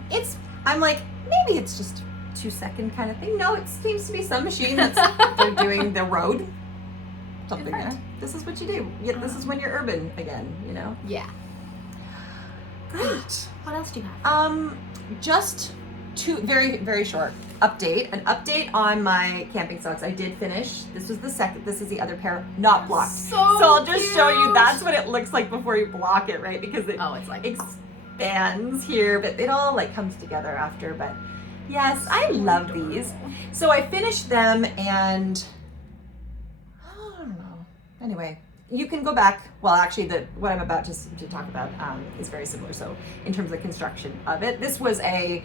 yes. I'm like, maybe it's just 2-second kind of thing. No, it seems to be some machine that's they're doing the road. Something there. This is what you do. Yeah, this is when you're urban again, you know? Yeah. Great. What else do you have? Just two very, very short update. An update on my camping socks. I did finish. This was the second. This is the other pair, not blocked. So I'll just cute. show you. That's what it looks like before you block it, right? Because it it's like expands here, but it all like comes together after. But yes, I love these. So I finished them, and I don't know. Anyway. You can go back. Well, actually, what I'm about to talk about is very similar. So, in terms of construction of it, this was a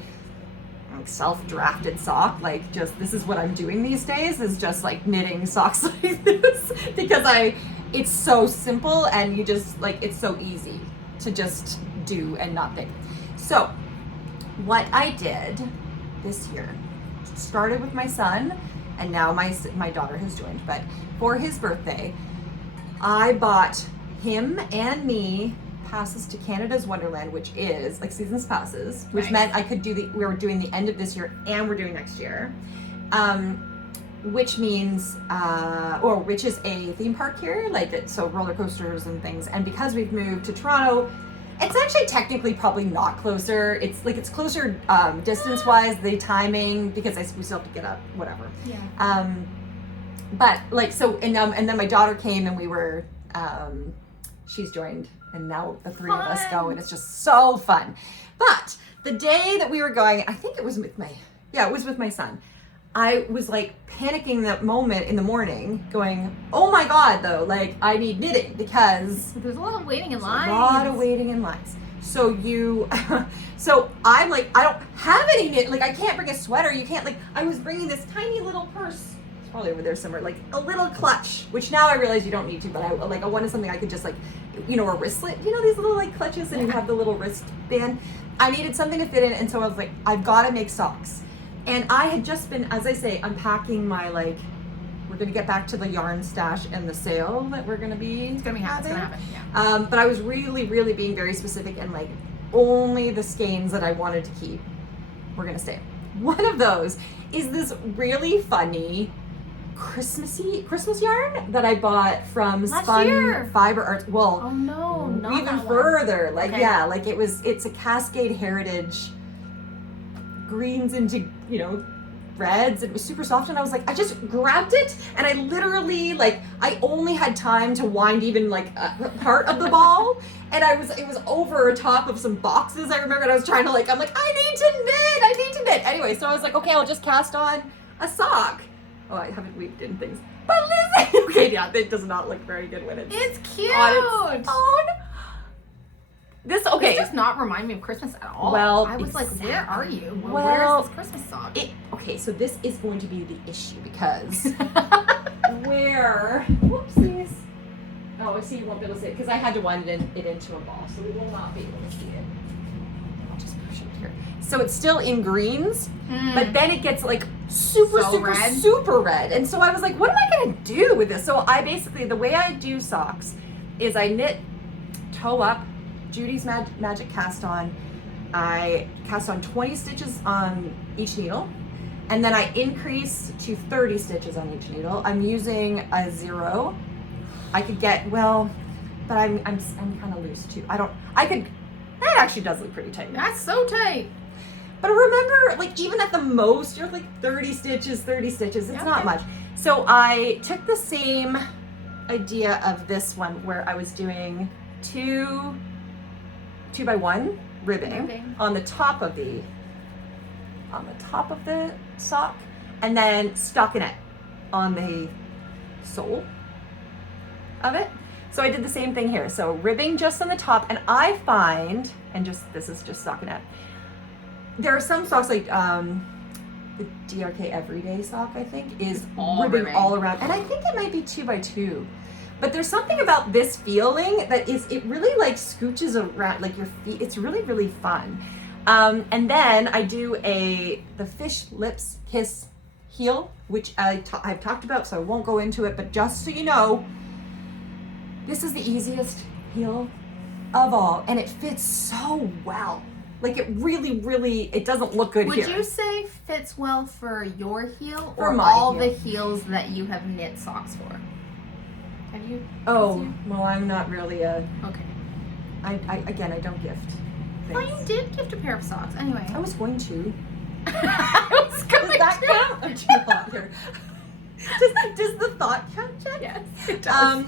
self-drafted sock. Like, just this is what I'm doing these days. Is just like knitting socks like this because it's so simple and you just like it's so easy to just do and not think. So, what I did this year started with my son, and now my daughter has joined. But for his birthday, I bought him and me passes to Canada's Wonderland, which is like seasons passes, which meant I could we were doing the end of this year and we're doing next year, which means, which is a theme park here, so roller coasters and things. And because we've moved to Toronto, it's actually technically probably not closer. It's closer distance-wise, the timing, because we still have to get up, whatever. Yeah. But and then my daughter came and we were, she's joined and now the three of us go and it's just so fun. But the day that we were going, I think it was with my son. I was like panicking that moment in the morning going, oh my God though, like I need knitting because there's a lot of waiting in lines. A lot of waiting in lines. So so I'm like, I don't have any knit, like I can't bring a sweater, you can't I was bringing this tiny little purse. Probably over there somewhere, like a little clutch, which now I realize you don't need to, but I wanted something I could just a wristlet, these little clutches, and you have the little wristband. I needed something to fit in, and so I was like, I've got to make socks. And I had just been, as I say, unpacking my we're gonna get back to the yarn stash and the sale that we're gonna be. It's gonna happen. Yeah. But I was really, really being very specific and only the skeins that I wanted to keep were gonna stay. One of those is this really funny Christmas yarn that I bought from Spun Fiber Arts. Well, oh no, not even that further. One. Okay. It's a Cascade Heritage greens into reds. It was super soft, and I was like, I just grabbed it, and I literally I only had time to wind even a part of the ball, and it was over top of some boxes. I remember, and I was trying to I'm like, I need to knit. Anyway, so I was like, okay, I'll just cast on a sock. Oh, I haven't weaved in things. But listen! Okay, yeah, it does not look very good when it's cute! On its own. This does not remind me of Christmas at all. Well, I was like, where are you? Well, where is this Christmas sock? Okay, so this is going to be the issue because whoopsies. Oh, I see you won't be able to see it because I had to wind it into a ball, so we will not be able to see it. I'll just push it here. So it's still in greens, but then it gets super red. And so I was like, what am I going to do with this? So I basically, the way I do socks is I knit toe up, Judy's Magic cast on. I cast on 20 stitches on each needle, and then I increase to 30 stitches on each needle. I'm using a 0. I could get, but I'm kind of loose too. That actually does look pretty tight. That's so tight. But remember, even at the most, you're 30 stitches. It's not much. So I took the same idea of this one where I was doing 2 by 1 ribbing on the top of the sock, and then stockinette on the sole of it. So I did the same thing here. So ribbing just on the top, and I find, this is just stockinette. There are some socks like the DRK Everyday sock, I think, is ribbing all around, and I think it might be 2x2. But there's something about this feeling that it really like scooches around like your feet. It's really, really fun. And then I do the Fish Lips Kiss heel, which I've talked about, so I won't go into it, but just so you know, this is the easiest heel of all, and it fits so well. Like it really, really, it doesn't look good here. Would you say fits well for your heel For or my all heel. the heels that you have knit socks for? Have you? Oh, well, I'm not really Okay. I don't gift Oh, things. you did gift a pair of socks. Anyway. I was going to. I was going Does that to. count? I'm too hot here. Does the thought count, Jen? Yes, it does.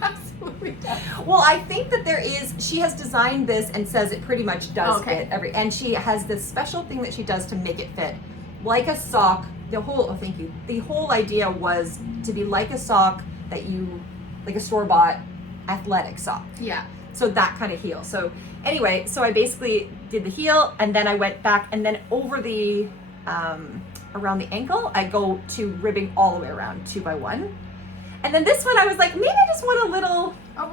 Absolutely does. Well, I think that she has designed this and says it pretty much does fit and she has this special thing that she does to make it fit like a sock. The whole idea was to be like a sock like a store-bought athletic sock. Yeah. So that kind of heel. So anyway, so I basically did the heel, and then I went back, and then over the around the ankle, I go to ribbing all the way around 2x1. And then this one, I was like, maybe I just want a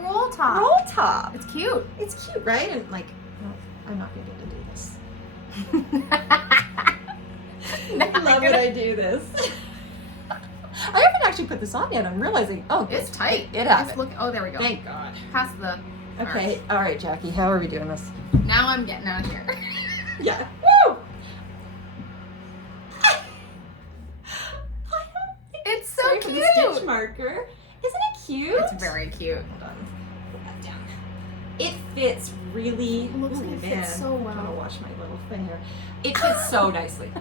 roll top. roll top. It's cute. It's cute, right? And like, no, I'm not going to do this. I love that I do this. I haven't actually put this on yet. I'm realizing, It's tight. It happened. Oh, there we go. Thank God. Past the. Okay, all right, Jackie, how are we doing this? Now I'm getting out of here. Yeah. Woo! It's so Sorry for cute. the stitch marker. Isn't it cute? It's very cute. Hold on. Put that down. It fits really. It looks like it fits so well. I'm gonna wash my little thing here. It fits so nicely.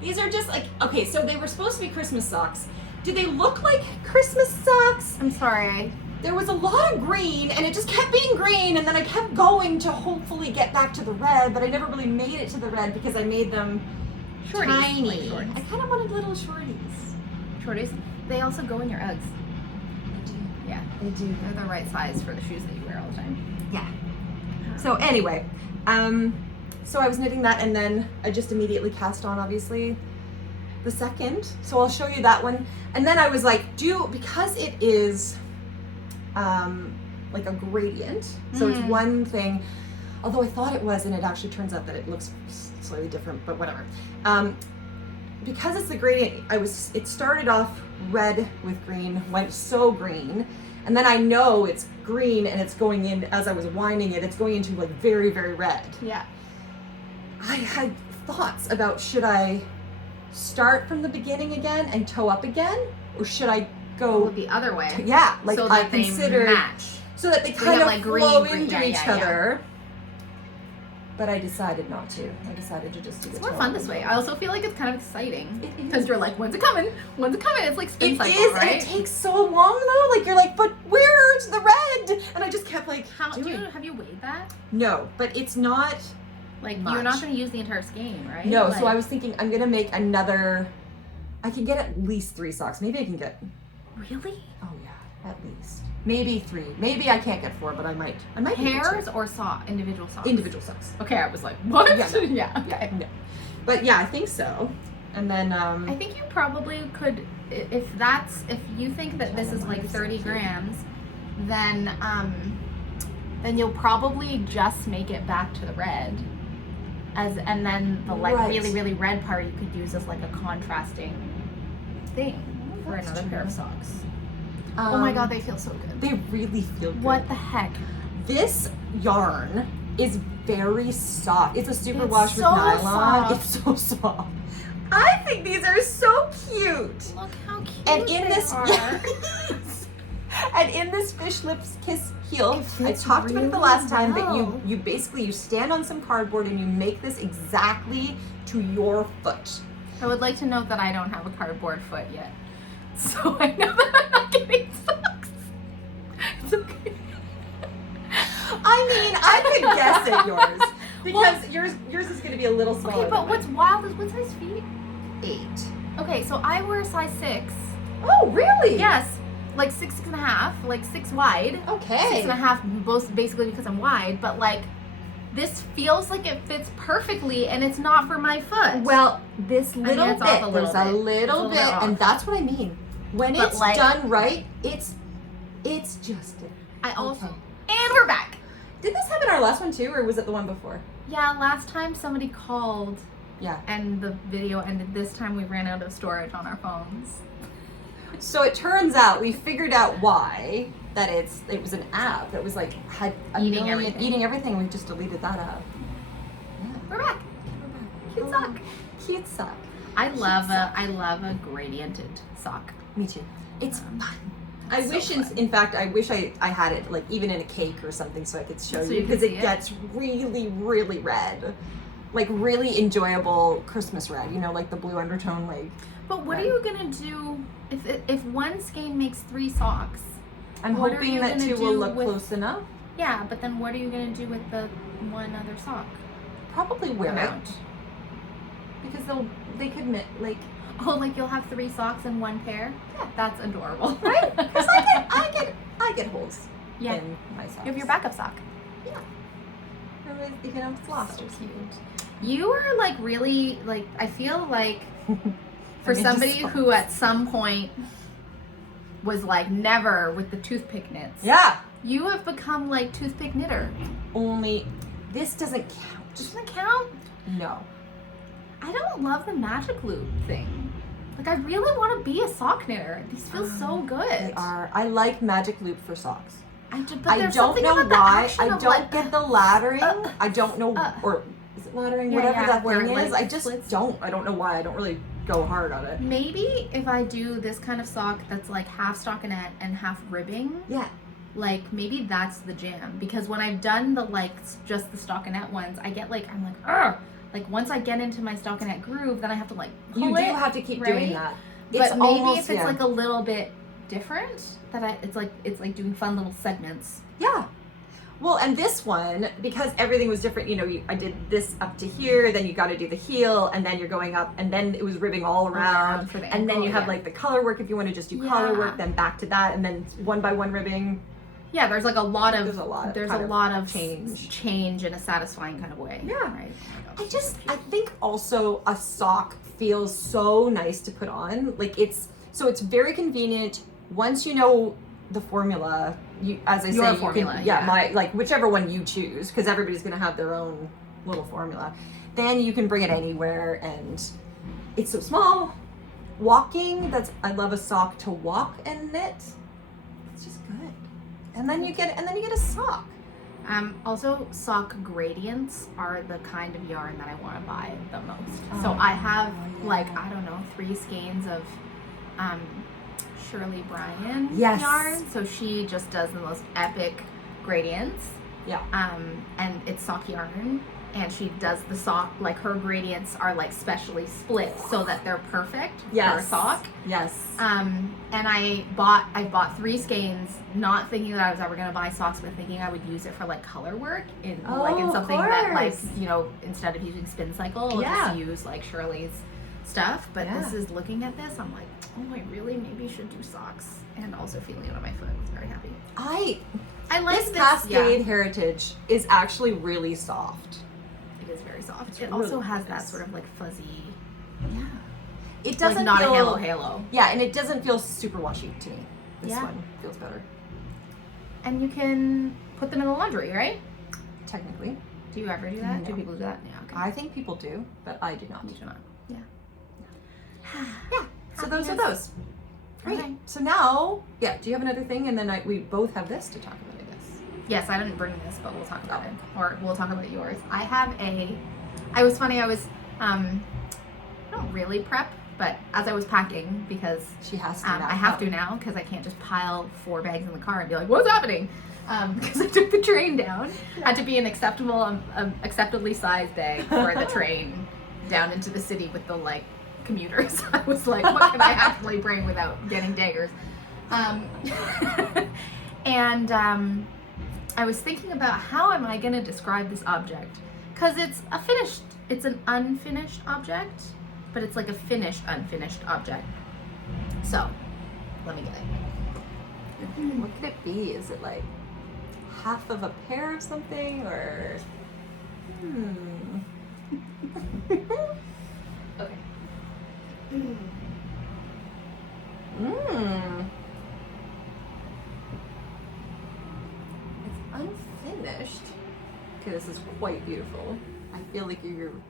These are just like, okay, so they were supposed to be Christmas socks. Do they look like Christmas socks? I'm sorry. There was a lot of green, and it just kept being green, and then I kept going to hopefully get back to the red, but I never really made it to the red because I made them Shorties. tiny. Like shorties. I kind of wanted little shorties. Shorties. They also go in your Uggs. They do. Yeah. They do. They're the right size for the shoes that you wear all the time. Yeah. So anyway, so I was knitting that, and then I just immediately cast on, obviously, the second. So I'll show you that one. And then I was like, because it is like a gradient, so it's one thing, although I thought it was, and it actually turns out that it looks slightly different, but whatever. Because it's the gradient, it started off red with green, went so green, and then I know it's green, and it's going in, as I was winding it, it's going into like very, very red. Yeah. I had thoughts about, should I start from the beginning again and toe up again, or should I go the other way? like so I that they considered match. so that they So you kind have, of like, flow green, into yeah, each yeah, other. But I decided not to. I decided to just do It's the more toe fun up this and way. go. I also feel like it's kind of exciting It because is. you're like, when's it coming? When's it coming? It's like spin It cycle, is, right? and it takes so long though. Like you're like, but where's the red? And I just kept like, Have you weighed that? No, but it's not. Like Much. you're not going to use the entire skein, right? No, like, so I was thinking I'm gonna make another. I can get at least 3 socks. Maybe I can get. Really? Oh yeah, at least. Maybe 3. Maybe I can't get 4, but I might. I might. be able to. Pairs or individual socks? Individual socks. Okay, I was like, what? Yeah, no. Yeah. Yeah, no. But yeah, I think so. And then I think you probably could, if you think that this is like 30 grams, then you'll probably just make it back to the red. And then the like Right. really, really red part you could use as like a contrasting thing for That's another true. pair of socks. Oh my god, they feel so good. They really feel good. What the heck? This yarn is very soft. It's a super It's wash with so nylon. soft. It's so soft. I think these are so cute. Look how cute And in they this are. and in this Fish Lips Kiss heel, It I fits talked about it the really last time, but well. you basically you stand on some cardboard and you make this exactly to your foot. I would like to note that I don't have a cardboard foot yet. So I know that I'm not getting socks. It's okay. I mean, I could guess at yours. Because yours is going to be a little smaller. Okay, but what's wild is what size feet? 8. Okay, so I wear a size 6. Oh, really? Yes, like 6.5, like 6 wide. Okay. 6.5, both basically because I'm wide, but like this feels like it fits perfectly, and it's not for my foot. Well, this little it's bit, off a little there's a bit. little bit, off. and that's what I mean. When But it's like- done right, it's just it. I also, Okay. and we're back. Did this happen our last one too, or was it the one before? Yeah, last time somebody called Yeah. and the video ended. This time we ran out of storage on our phones. So it turns out we figured out why. That it was an app that was like had Eating everything. eating everything. We just deleted that app. Yeah. We're back. Cute sock. Cute sock. I love sock. a gradiented sock. Me too. It's fun. I so wish, fun. in fact, I wish I had it like even in a cake or something so I could show So you you could because see it it? gets really, really red, like really enjoyable Christmas red. You know, like the blue undertone, like. But what Right. are you gonna do if one skein makes 3 socks? I'm What are hoping you that gonna 2 will do look with- close enough. Yeah, but then what are you gonna do with the one other sock? Probably wear Amount. it because they could knit like. Oh, like you'll have 3 socks in one pair? Yeah. That's adorable. Right? Because I get holes Yeah. in my socks. You have your backup sock. You know, it's lost So or something. You are like really like I feel like for I'm into somebody socks. who at some point was like never with the toothpick knits. Yeah. You have become like toothpick knitter. Only this doesn't count. Doesn't count? No. I don't love the magic loop thing. Like I really want to be a sock knitter. These feel so good. They are. I like magic loop for socks. But I there's don't something know about the why. action I of, don't like, get the laddering. I don't know, uh. or is it laddering? Yeah, Whatever yeah, that where thing it, is. like, I just splits. don't. I don't know why. I don't really go hard on it. Maybe if I do this kind of sock that's like half stockinette and half ribbing, Yeah. like maybe that's the jam. Because when I've done the like just the stockinette ones, I get like I'm like ugh. Like once I get into my stockinette groove, then I have to like pull You do it, have to keep right? doing that. But maybe almost, if it's yeah. like a little bit different, that it's like doing fun little segments. Yeah. Well, and this one, because everything was different, you know, I did this up to here, then you got to do the heel, and then you're going up, and then it was ribbing all around, for the and then ankle, you have yeah. like the color work if you want to just do color Yeah. work, then back to that, and then one by one ribbing. Yeah, there's like a lot of There's a lot of change in a satisfying kind of way. Yeah. Right. I think also a sock feels so nice to put on. Like it's very convenient once you know the formula. You, as I Your say, you formula, can, yeah. my like whichever one you choose, because everybody's gonna have their own little formula. Then you can bring it anywhere, and it's so small. Walking, I love a sock to walk and knit. It's just good. And then you get a sock. Also, sock gradients are the kind of yarn that I want to buy the most. So I have like, I don't know, 3 skeins of Shirley Bryan Yes. yarn. So she just does the most epic gradients. Yeah. And it's sock yarn. And she does the sock, like her gradients are like specially split so that they're perfect for a sock. Yes. And I bought 3 skeins, not thinking that I was ever gonna buy socks, but thinking I would use it for like color work in of something that like, course. you know, instead of using spin cycle, I'll Yeah. just use like Shirley's stuff. But Yeah. this is looking at this, I'm like, oh, I really maybe should do socks. And also feeling it on my foot. I was very happy. I like This Cascade Heritage is actually really soft. It is very soft. It's It really also has that nice. sort of like fuzzy, Yeah. It doesn't like not feel a halo. Yeah, and it doesn't feel super washy to me. This Yeah. one feels better. And you can put them in the laundry, right? Technically. Do you ever do that? No. Do people do that? Yeah, okay. I think people do, but I do not. You do not. Yeah. Yeah. So those are those. Great. Okay. So now, yeah, do you have another thing? And then we both have this to talk about, I guess. Yes, I didn't bring this, but we'll talk about it. Or we'll talk about yours. I was funny, I don't really prep, but as I was packing, because She has to now. I have to now, because I can't just pile 4 bags in the car and be like, what's happening? Because I took the train down. Had to be an acceptably sized bag for the train down into the city with the like commuters. I was like, what can I actually bring without getting daggers? And I was thinking about how am I going to describe this object because it's an unfinished object, but it's like a finished, unfinished object. So, let me get it. What could it be? Is it like half of a pair of something, or? Okay. It's unfinished. Okay, this is quite beautiful. I feel like you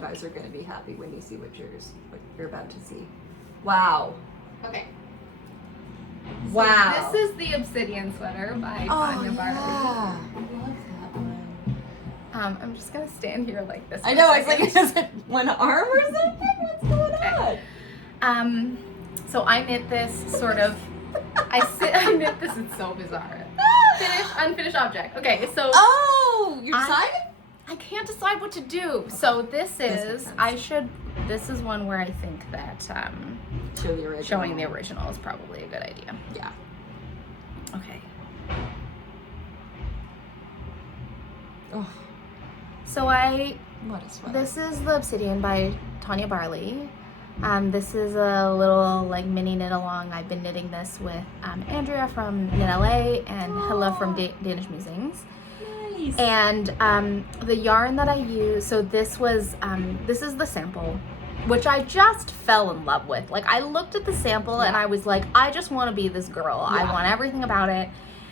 guys are going to be happy when you see what you're about to see. Wow. Okay. Wow. So this is the Obsidian sweater by Tania Barley. Yeah. I love that one. I'm just gonna stand here like this. I know. I was like, is it one arm or something? What's going on? So I knit this sort of. I knit this. It's so bizarre. Finished, unfinished object. Okay, so. Oh, you decided? I can't decide what to do. So this is. This is one where I think that Show the original. Showing the original is probably a good idea. Yeah. Okay. Oh. So What a sweater. this is the Obsidian by Tania Barley. This is a little like mini knit along. I've been knitting this with Andrea from Knit LA and Hilla from Danish Musings. Nice. And the yarn that I use, so this is the sample, which I just fell in love with. Like I looked at the sample and I was like, I just want to be this girl. Yeah. I want everything about it.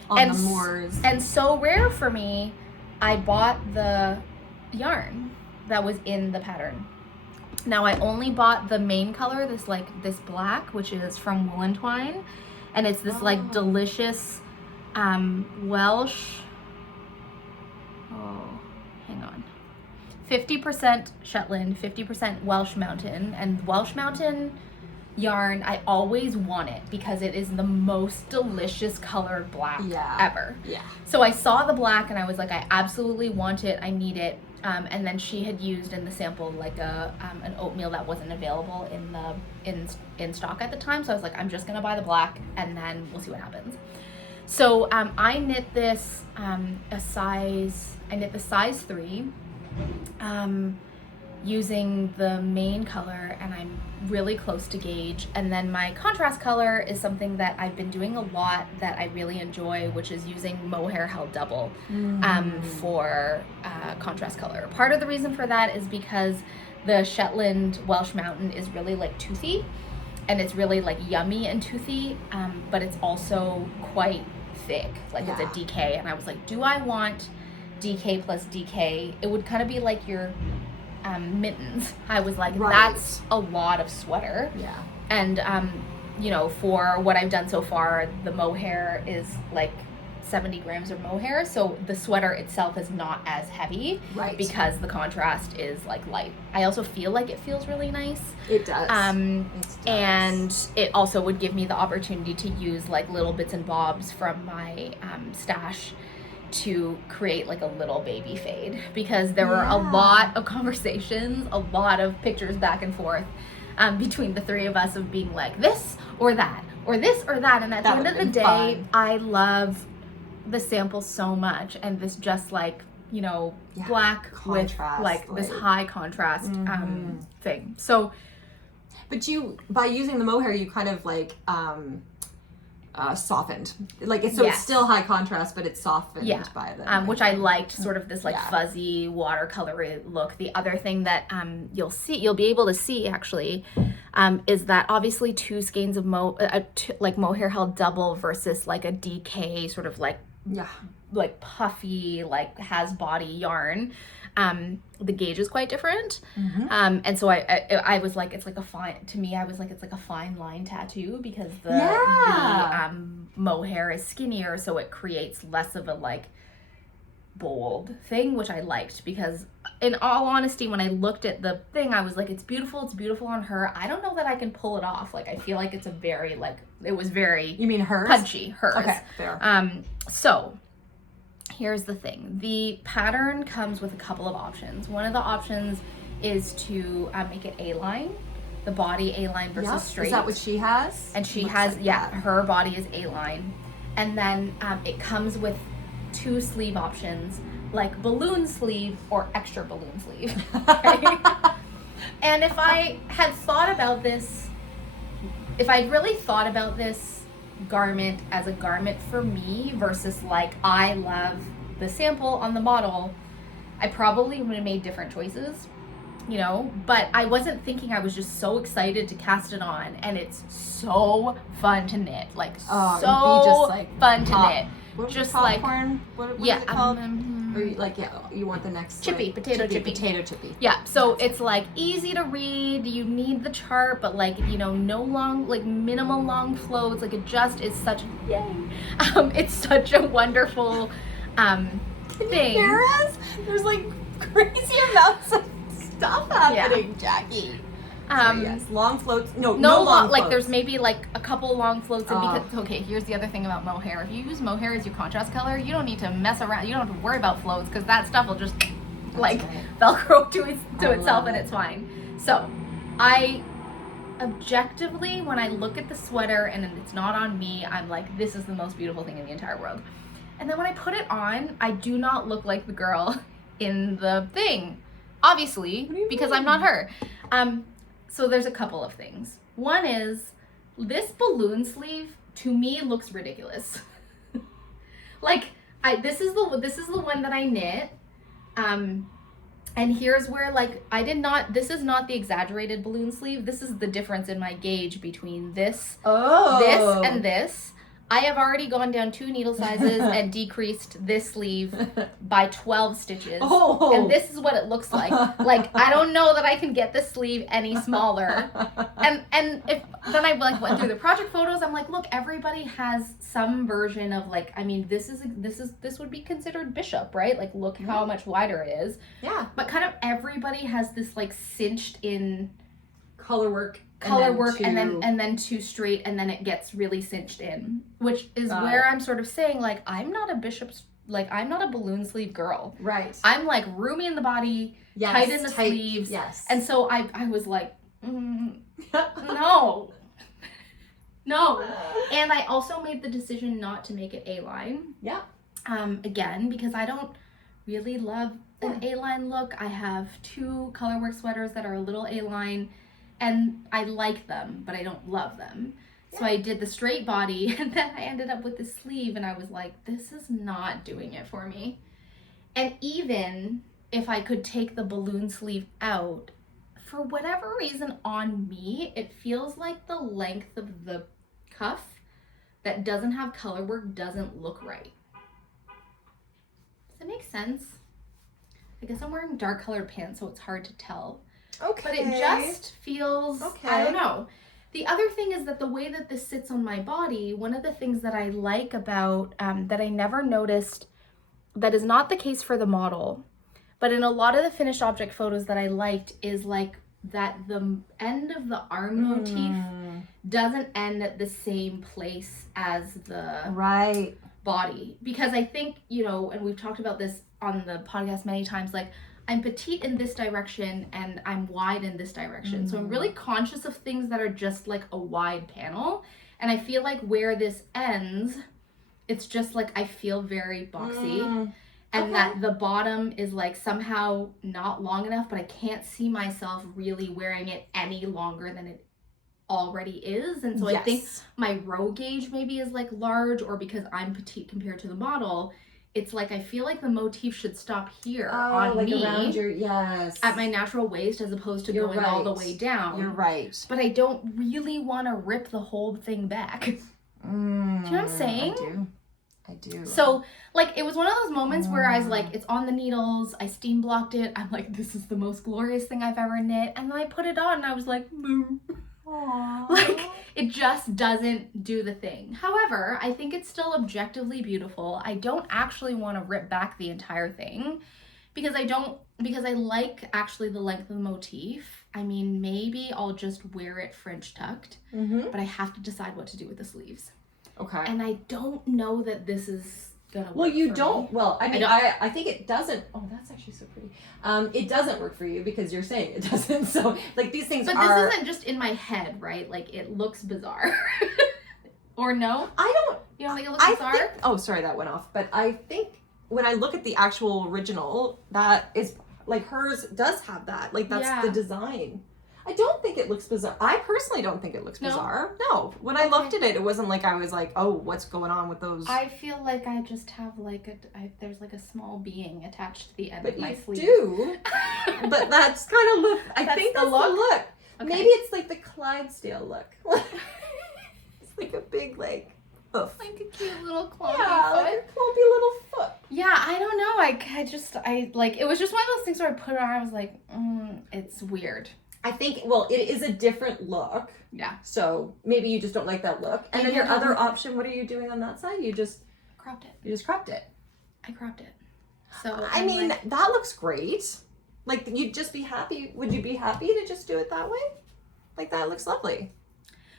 On the moors. And so rare for me, I bought the yarn that was in the pattern. Now I only bought the main color, this black, which is from Woollen twine, and it's this like delicious Welsh. Oh, hang on. 50% Shetland, 50% Welsh Mountain, and Welsh Mountain yarn, I always want it because it is the most delicious colored black ever. Yeah. So I saw the black and I was like, I absolutely want it. I need it. And then she had used in the sample like an oatmeal that wasn't available in stock at the time. So I was like, I'm just gonna buy the black and then we'll see what happens. So I knit this the size 3. Using the main color, and I'm really close to gauge. And then my contrast color is something that I've been doing a lot that I really enjoy, which is using Mohair held double for contrast color. Part of the reason for that is because the Shetland Welsh Mountain is really like toothy, and it's really like yummy and toothy, but it's also quite thick, like it's a DK. And I was like, do I want DK plus DK? It would kind of be like your mittens. I was like, that's a lot of sweater. Yeah. And for what I've done so far, the mohair is like 70 grams of mohair, so the sweater itself is not as heavy, right? Because the contrast is like light. I also feel like it feels really nice. It does. And it also would give me the opportunity to use like little bits and bobs from my stash to create like a little baby fade, because there were a lot of conversations, a lot of pictures back and forth between the three of us of being like this or that or this or that, and at the end of the day fun. I love the sample so much, and this just like black contrast, with like this high contrast thing. So but by using the mohair you kind of like softened, like it's so it's still high contrast, but it's softened by the which I liked, sort of this like fuzzy watercolory look. The other thing that you'll be able to see actually is that obviously 2 skeins of mohair held double versus like a DK sort of like puffy like has body yarn. The gauge is quite different, and so I was like, it's like a fine, to me I was like, it's like a fine line tattoo, because the mohair is skinnier, so it creates less of a like bold thing, which I liked, because in all honesty when I looked at the thing I was like, it's beautiful on her. I don't know that I can pull it off. Like I feel like it's a very like, it was very, you mean hers? Punchy, hers. Okay, fair. So here's the thing. The pattern comes with a couple of options. One of the options is to make it A-line, the body A-line versus straight. Is that what she has? And she has, her body is A-line. And then it comes with 2 sleeve options. like balloon sleeve or extra balloon sleeve. Right? And if I had thought about this, if I'd really thought about this garment as a garment for me versus like I love the sample on the model, I probably would have made different choices, you know, but I wasn't thinking. I was just so excited to cast it on, and it's so fun to knit, like so just, like, fun to pop. knit. What was Just it, like popcorn? What is it called? Or you, like, yeah, you want the next chippy, like, potato chippy. Potato chippy. Yeah, so it's like easy to read. You need the chart, but like, you know, no long, like minimal long flows. Like it just is such, yay. It's such a wonderful thing. There's like crazy amounts of stuff happening, Jackie. Yes, long floats. No long like floats. there's maybe like a couple long floats, and Oh. because okay, here's the other thing about mohair. If you use mohair as your contrast color, you don't need to mess around. You don't have to worry about floats because that stuff will just like Velcro to itself, and it's fine. So, I objectively, when I look at the sweater and it's not on me, I'm like, this is the most beautiful thing in the entire world. And then when I put it on, I do not look like the girl in the thing, obviously, because I'm not her. So there's a couple of things. One is this balloon sleeve to me looks ridiculous. Like this is the one that I knit. And here's where like this is not the exaggerated balloon sleeve. This is the difference in my gauge between this and this. I have already gone down 2 needle sizes and decreased this sleeve by 12 stitches. Oh. And this is what it looks like. Like, I don't know that I can get this sleeve any smaller. And if then I like went through the project photos, I'm like, look, everybody has some version of like, I mean, this would be considered bishop, right? Like, look how much wider it is. Yeah. But kind of everybody has this like cinched in color work and then too straight, and then it gets really cinched in, which is where I'm sort of saying like I'm not a balloon sleeve girl, right? I'm like roomy in the body, tight in the sleeves, yes. And so I was like no, and I also made the decision not to make it A-line, again, because I don't really love an A-line look. I have 2 colorwork sweaters that are a little A-line, and I like them, but I don't love them. So I did the straight body, and then I ended up with the sleeve, and I was like, this is not doing it for me. And even if I could take the balloon sleeve out, for whatever reason on me, it feels like the length of the cuff that doesn't have color work doesn't look right. Does that make sense? I guess I'm wearing dark colored pants, so it's hard to tell. Okay. But it just feels, I don't know. The other thing is that the way that this sits on my body, one of the things that I like about, that I never noticed, that is not the case for the model, but in a lot of the finished object photos that I liked, is like that the end of the arm motif doesn't end at the same place as the body. Because I think, you know, and we've talked about this on the podcast many times, like, I'm petite in this direction and I'm wide in this direction. So I'm really conscious of things that are just like a wide panel. And I feel like where this ends, it's just like I feel very boxy. And that the bottom is like somehow not long enough, but I can't see myself really wearing it any longer than it already is. And so I think my row gauge maybe is like large, or because I'm petite compared to the model, it's like I feel like the motif should stop here on like me, around your at my natural waist, as opposed to going all the way down. You're right. But I don't really want to rip the whole thing back. Do you know what I'm saying? I do. So, like, it was one of those moments where I was like, it's on the needles, I steam blocked it, I'm like, this is the most glorious thing I've ever knit, and then I put it on and I was like, boo. Like, it just doesn't do the thing. However, I think it's still objectively beautiful. I don't actually want to rip back the entire thing because I like actually the length of the motif. I mean, maybe I'll just wear it French tucked, but I have to decide what to do with the sleeves. Okay. And I don't know that this is gonna work. Well, you for don't. me. Well, I mean, I think it doesn't. Oh, that's actually so pretty. It doesn't work for you because you're saying it doesn't. So, like, these things But are. this isn't just in my head, right? Like, it looks bizarre. Or no? I don't. You don't think it looks bizarre? Oh, sorry, that went off. But I think when I look at the actual original, that is like hers does have that. Like that's the design. I don't think it looks bizarre. I personally don't think it looks bizarre. No. When I looked at it, it wasn't like I was like, oh, what's going on with those? I feel like I just have like there's like a small being attached to the end of my sleeve. Do. But that's kind of look. I think that's the look. Okay. Maybe it's like the Clydesdale look. It's like a big like hoof. Like a cute little clumpy foot. Like a clumpy little foot. Yeah, I don't know. I like, it was just one of those things where I put it on, I was like, it's weird. I think, well, it is a different look. Yeah. So maybe you just don't like that look. And then your other option, what are you doing on that side? You just cropped it. You just cropped it. I cropped it. So I mean, that looks great. Like, you'd just be happy. Would you be happy to just do it that way? Like, that looks lovely.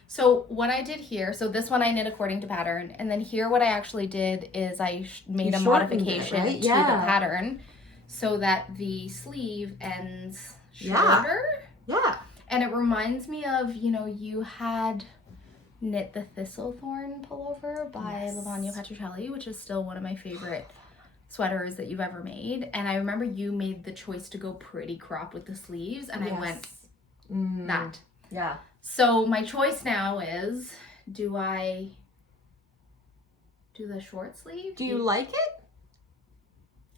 So what I did here, so this one I knit according to pattern, and then here what I actually did is I made a modification to the pattern so that the sleeve ends shorter. Yeah. And it reminds me of, you know, you had knit the Thistlethorn pullover by Lavagna Patricelli, which is still one of my favorite sweaters that you've ever made. And I remember you made the choice to go pretty cropped with the sleeves, and I went that. Yeah. So my choice now is, do I do the short sleeve? Do you like it?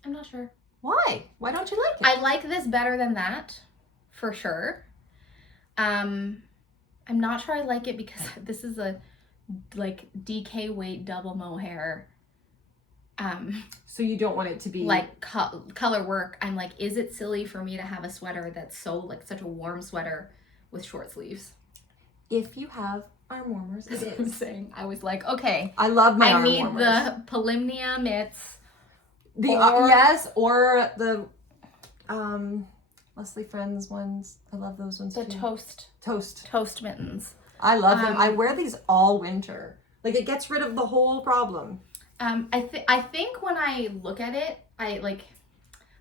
I'm not sure. Why? Why don't you like it? I like this better than that, for sure. I'm not sure I like it because this is a like DK weight double mohair. So you don't want it to be like color work. I'm like, is it silly for me to have a sweater that's so like such a warm sweater with short sleeves? If you have arm warmers, it is. I'm saying, I was like, okay, I love my arm warmers. I need the Polymnia mitts. Or the Leslie Friends ones. I love those ones too. Toast mittens. I love them. I wear these all winter. Like, it gets rid of the whole problem. I think when I look at it, I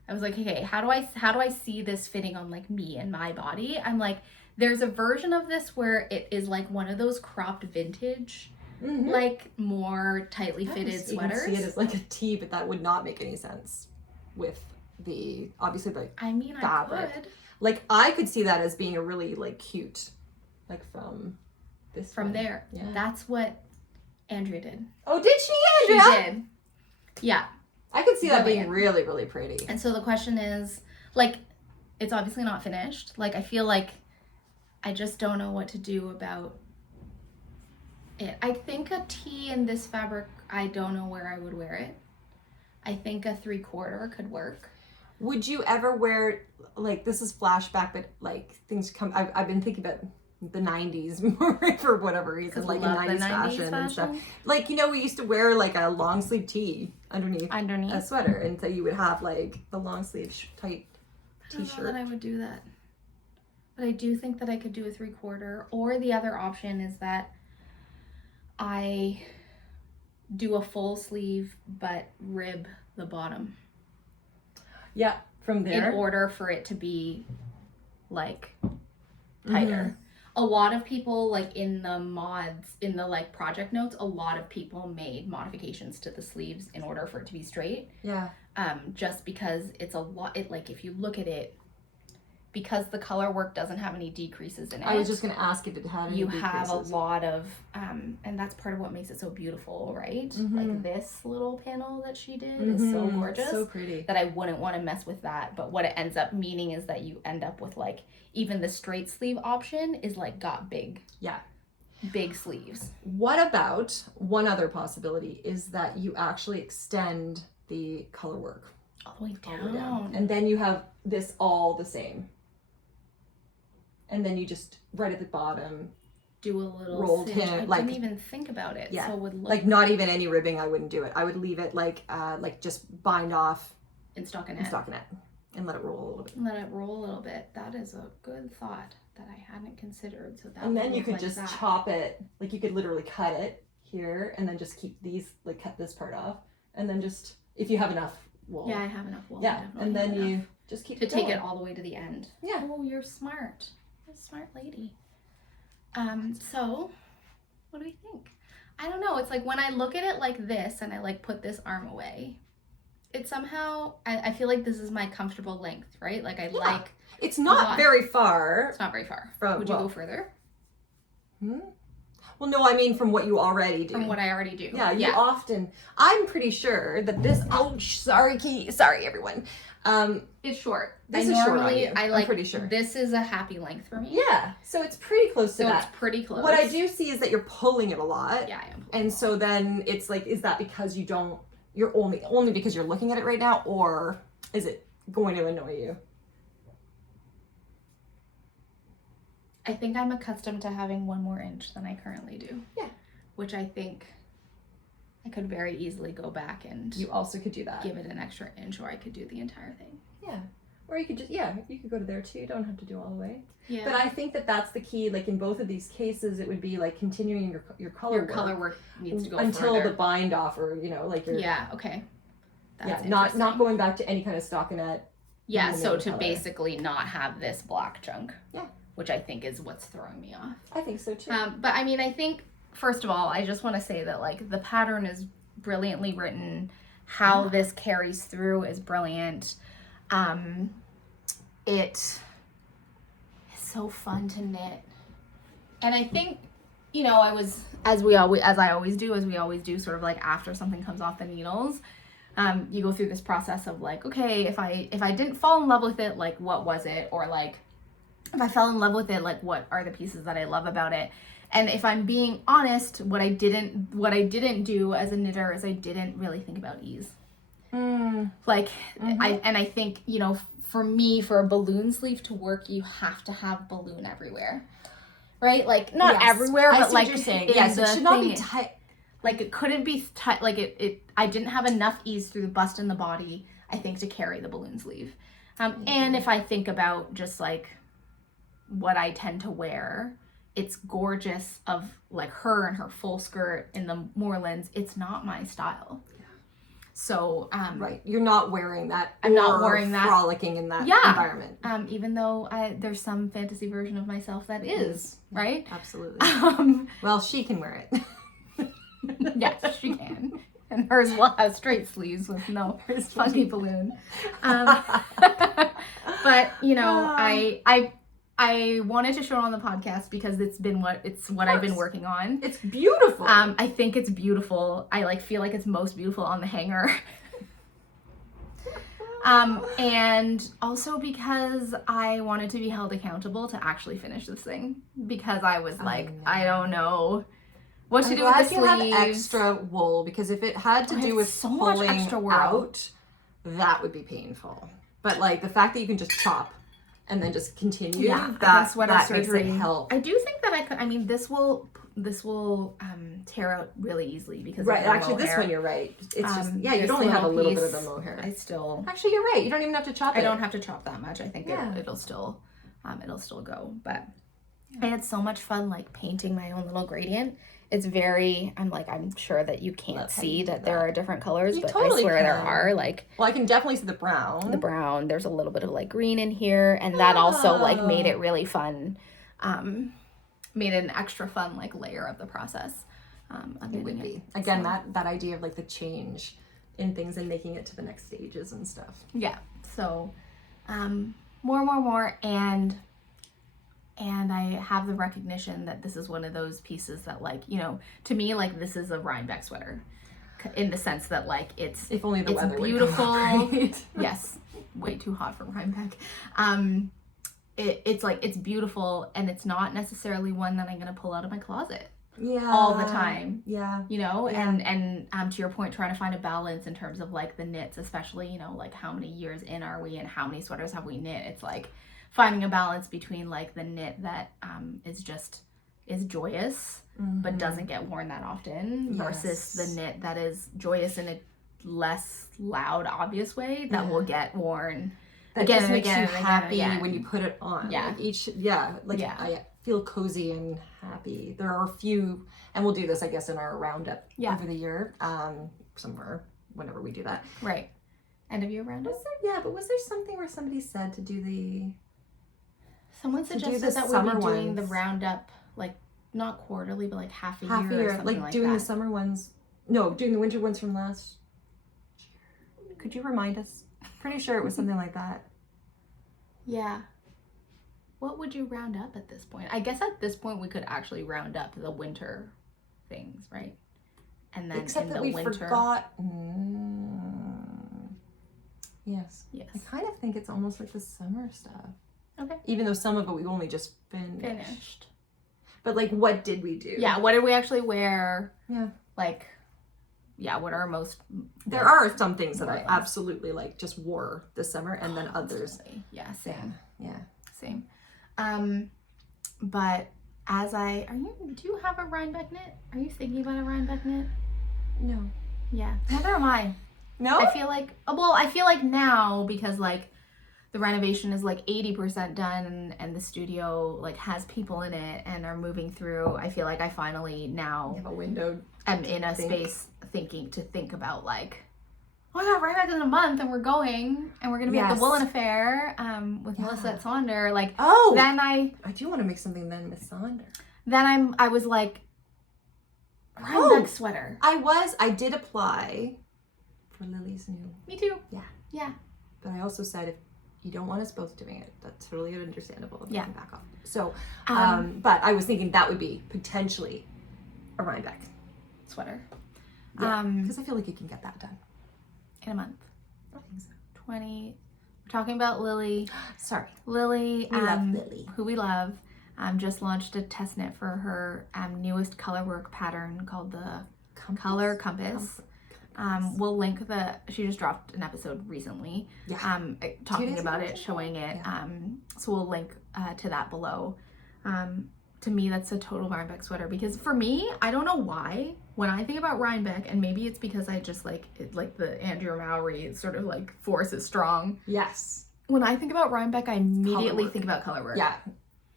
was like, okay, how do I see this fitting on like me and my body? I'm like, there's a version of this where it is like one of those cropped vintage, like more tightly fitted sweaters. I see it as like a tee, but that would not make any sense with the obviously the fabric. I could. Like, I could see that as being a really like cute, like from this. From there, yeah. That's what Andrea did. Oh, did she, Andrea? She did. Yeah. I could see that being really, really pretty. And so the question is, like, it's obviously not finished. Like, I feel like I just don't know what to do about it. I think a tee in this fabric, I don't know where I would wear it. I think a 3/4 could work. Would you ever wear, like, this is flashback, but like things come, I've been thinking about the 90s more for whatever reason, like in 90s fashion and stuff. Like, you know, we used to wear like a long sleeve tee underneath a sweater, and so you would have like the long sleeve tight t-shirt. I don't know that I would do that, but I do think that I could do a 3/4, or the other option is that I do a full sleeve but rib the bottom. Yeah, from there. In order for it to be like tighter. A lot of people, like in the mods, in the like project notes, a lot of people made modifications to the sleeves in order for it to be straight. Yeah. Just because it's a lot, like if you look at it, because the color work doesn't have any decreases in it. I was just going to ask if it had any decreases. You have a lot of, and that's part of what makes it so beautiful, right? Like this little panel that she did is so gorgeous. So pretty. That I wouldn't want to mess with that. But what it ends up meaning is that you end up with like, even the straight sleeve option is like got big. Yeah. Big sleeves. What about, one other possibility is that you actually extend the color work. All the way down. And then you have this all the same. And then you just, right at the bottom, do a little rolled cinch. hem. I didn't even think about it. Yeah. So it would look like not even any ribbing. I wouldn't do it. I would leave it like just bind off in stockinette. And let it roll a little bit. Let it roll a little bit. That is a good thought that I hadn't considered. So that. And then you could just chop it. Like, you could literally cut it here, and then just keep these, like, cut this part off, and then just, if you have enough wool. Yeah, I have enough wool. Yeah, and then you just keep to take it all the way to the end. Yeah. Oh, you're smart. You're a smart lady. So what do we think? I don't know. It's like when I look at it like this and I like put this arm away, It somehow, I feel like this is my comfortable length, right? Like I like. It's not very far. It's not very far. Would you go further? Well, no, I mean from what you already do. From what I already do. Yeah, you often. I'm pretty sure that this. Oh, sorry, everyone. It's short. This is short on you. I'm pretty sure. This is a happy length for me. Yeah, so it's pretty close to that. So it's pretty close. What I do see is that you're pulling it a lot. Yeah, I am. And so then it's like, is that because you don't? You're only because you're looking at it right now, or is it going to annoy you? I think I'm accustomed to having 1 more inch than I currently do. Yeah. Which I think I could very easily go back and you also could do that. Give it an extra inch, or I could do the entire thing. Yeah. Or you could just, you could go to there too. You don't have to do all the way. Yeah. But I think that that's the key. Like in both of these cases, it would be like continuing your color work. Your color work needs to go until further. the bind off, or like your. Yeah. Okay. That's not going back to any kind of stockinette. Yeah. So to basically not have this black chunk. Yeah. Which I think is what's throwing me off. I think so too. But I mean, I think first of all, I just want to say that like the pattern is brilliantly written. How this carries through is brilliant. It is so fun to knit, and I think I was as we always do sort of like after something comes off the needles, you go through this process of like, okay, if I didn't fall in love with it, like what was it, or like if I fell in love with it, like what are the pieces that I love about it. And if I'm being honest, what I didn't do as a knitter is I didn't really think about ease. Like, I think, for me, for a balloon sleeve to work, you have to have balloon everywhere, right? Like, not everywhere, but like, you're saying. Yes, it should not be tight. Like, it couldn't be tight. Like, I didn't have enough ease through the bust and the body, I think, to carry the balloon sleeve. And if I think about just like what I tend to wear, it's gorgeous of like her and her full skirt in the Moorlands. It's not my style. So, right. You're not wearing that. I'm not wearing that. Frolicking in that environment. Even though there's some fantasy version of myself that is, right? Absolutely. Well, she can wear it. Yes, she can. And hers will have straight sleeves with no funky balloon. But, I wanted to show it on the podcast because it's what I've been working on. It's beautiful. I think it's beautiful. I feel like it's most beautiful on the hanger. And also because I wanted to be held accountable to actually finish this thing, because I was like, I don't know what to do with the sleeves. I'm glad you have extra wool, because if it had to do with so much extra wool out, that would be painful. But like the fact that you can just chop and then just continue. Yeah, that makes it help. I do think that I could. I mean, this will tear out really easily because right. Actually, this one you're right. It's just you'd only have a little bit of the mohair. Actually, you're right. You don't even have to chop it. I don't have to chop that much. I think it'll still go. But I had so much fun like painting my own little gradient. It's very, I'm sure that you can't see that there are different colors, but I swear there are. Like, well, I can definitely see the brown. There's a little bit of like green in here, and that also like made it really fun. Made it an extra fun like layer of the process. It would be again that idea of like the change in things and making it to the next stages and stuff. Yeah. So, more, and I have the recognition that this is one of those pieces that like, to me, like this is a Rhinebeck sweater in the sense that like it's beautiful. Right? Yes. Way too hot for Rhinebeck. It's like, it's beautiful, and it's not necessarily one that I'm going to pull out of my closet all the time. Yeah. And to your point, trying to find a balance in terms of like the knits, especially, like how many years in are we and how many sweaters have we knit? It's like finding a balance between like the knit that is joyous but doesn't get worn that often versus the knit that is joyous in a less loud, obvious way that will get worn again and again and happy again. When you put it on. I feel cozy and happy. There are a few, and we'll do this I guess in our roundup over the year, somewhere whenever we do that. Right. End of year roundup? Was there something where somebody said to do the... Someone suggested that we'd be doing the roundup, like, not quarterly, but like half a year or something like doing that. the summer ones. No, doing the winter ones from last Could you remind us? Pretty sure it was something like that. Yeah. What would you round up at this point? I guess at this point we could actually round up the winter things, right? And then except in that the we winter... forgot. Yes. Yes. I kind of think it's almost like the summer stuff. Okay. Even though some of it we only just Finished. But like, what did we do? Yeah. What did we actually wear? Yeah. Like, yeah. What are our most? There are some things that I Right. absolutely like just wore this summer, and then others. Yeah. Same. Yeah. Same. But as do you have a Rhinebeck knit? Are you thinking about a Rhinebeck knit? No. Yeah. Neither am I. No. I feel like now, because like the renovation is like 80% done and the studio like has people in it and are moving through, I feel like I finally now You have a window. am in a space to think about like, oh my god, Rhinebeck in a month and we're going and we're gonna be at the Woollen Affair with Melissa at Sonder. Like, then I do want to make something then with Sonder. Then I was like, Rhinebeck sweater. I did apply for Lily's new. Me too. Yeah. Yeah. But I also said, if you don't want us both doing it, that's totally understandable. Yeah. Back off. So, but I was thinking that would be potentially a Rhinebeck sweater. Yeah, because I feel like you can get that done in a month. I think so. 20. We're talking about Lily. Sorry. Lily. We love Lily. Who we love. Just launched a test knit for her newest colorwork pattern called the Color Compass. We'll link she just dropped an episode recently, talking about it, showing it. Yeah. So we'll link to that below. To me, that's a total Rhinebeck sweater, because for me, I don't know why, when I think about Rhinebeck, and maybe it's because I just like the Andrew Mowry sort of like force is strong. Yes. When I think about Rhinebeck, I immediately think about colorwork. Yeah.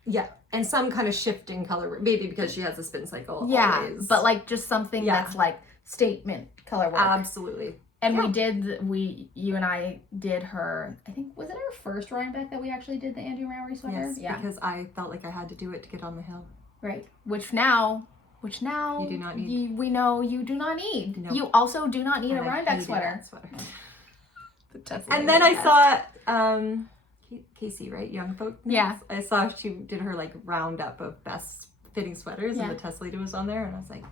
Yeah. And some kind of shifting color, maybe because she has a spin cycle. Yeah. Always. But like just something that's like statement color work. Absolutely. And you and I did her, I think, was it our first Rhinebeck that we actually did the Andrew Mowry sweater? Yes, because I felt like I had to do it to get on the hill. Right. Which now you do not need. We know you do not need. Nope. You also do not need a Rhinebeck sweater. And then I saw Casey, right? Young Folk. Yeah. I saw she did her like roundup of best fitting sweaters, and the test leader was on there, and I was like,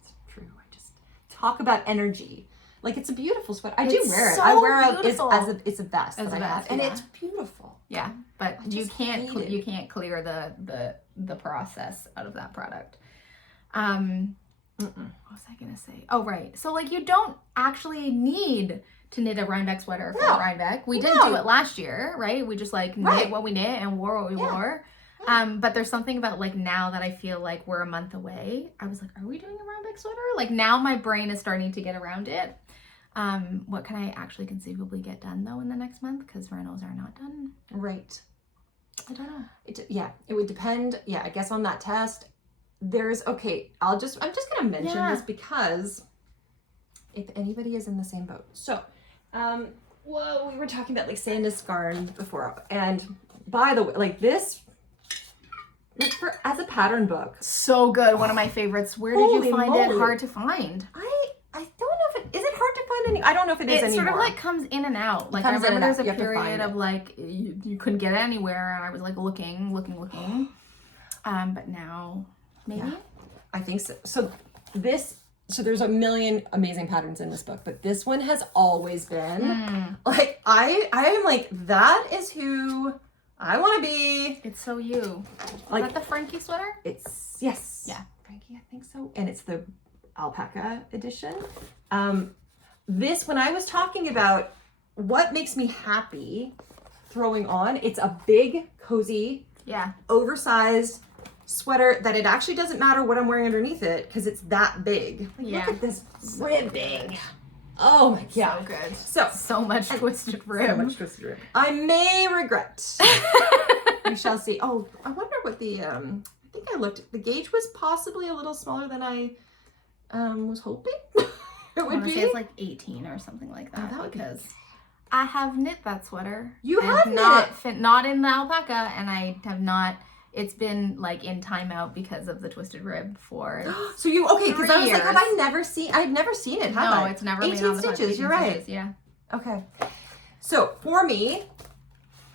it's true. I just talk about energy. Like, it's a beautiful sweater. I do wear it. So I wear it it's a vest as that a I have, vest, and it's beautiful. Yeah, but you can't clear the process out of that product. What was I gonna say? Oh, right. So like, you don't actually need to knit a Rhinebeck sweater for Rhinebeck. We didn't do it last year, right? We just like knit what we knit and wore what we wore. But there's something about like now that I feel like we're a month away, I was like, are we doing a Rhinebeck sweater? Like now my brain is starting to get around it. What can I actually conceivably get done though in the next month? Because Renos are not done. Right. I don't know. It would depend. Yeah, I guess on that test. I'm just gonna mention this because if anybody is in the same boat. So, we were talking about like Sandnes Garn before, and by the way, like this, as a pattern book, so good. One of my favorites. Where did you find it? Hard to find. I don't know if is it hard to find any. I don't know if it is anymore. It sort of like comes in and out. Like I remember there's a period of like you couldn't get it anywhere, and I was like looking. But now maybe. Yeah, I think so. So there's a million amazing patterns in this book, but this one has always been like I am like, that is who I want to be. It's so you. Like, is that the Frankie sweater? It's yes. Yeah. Frankie, I think so. And it's the Alpaka edition. This, when I was talking about what makes me happy throwing on, it's a big, cozy, oversized sweater that it actually doesn't matter what I'm wearing underneath it because it's that big. Like, look at this ribbing. Oh my god. So good. So much twisted rib. So much twisted rib. I may regret. We shall see. Oh, I wonder what the I think I looked. The gauge was possibly a little smaller than I was hoping it would be. Say it's like 18 or something like that. Oh, that because I have knit that sweater. You have knit not in the alpaca, and I have not. It's been like in timeout because of the twisted rib for. So you because I was like, I've never seen it. Have I? It's never 18 been on the stitches. You're right. Yeah. Okay. So for me,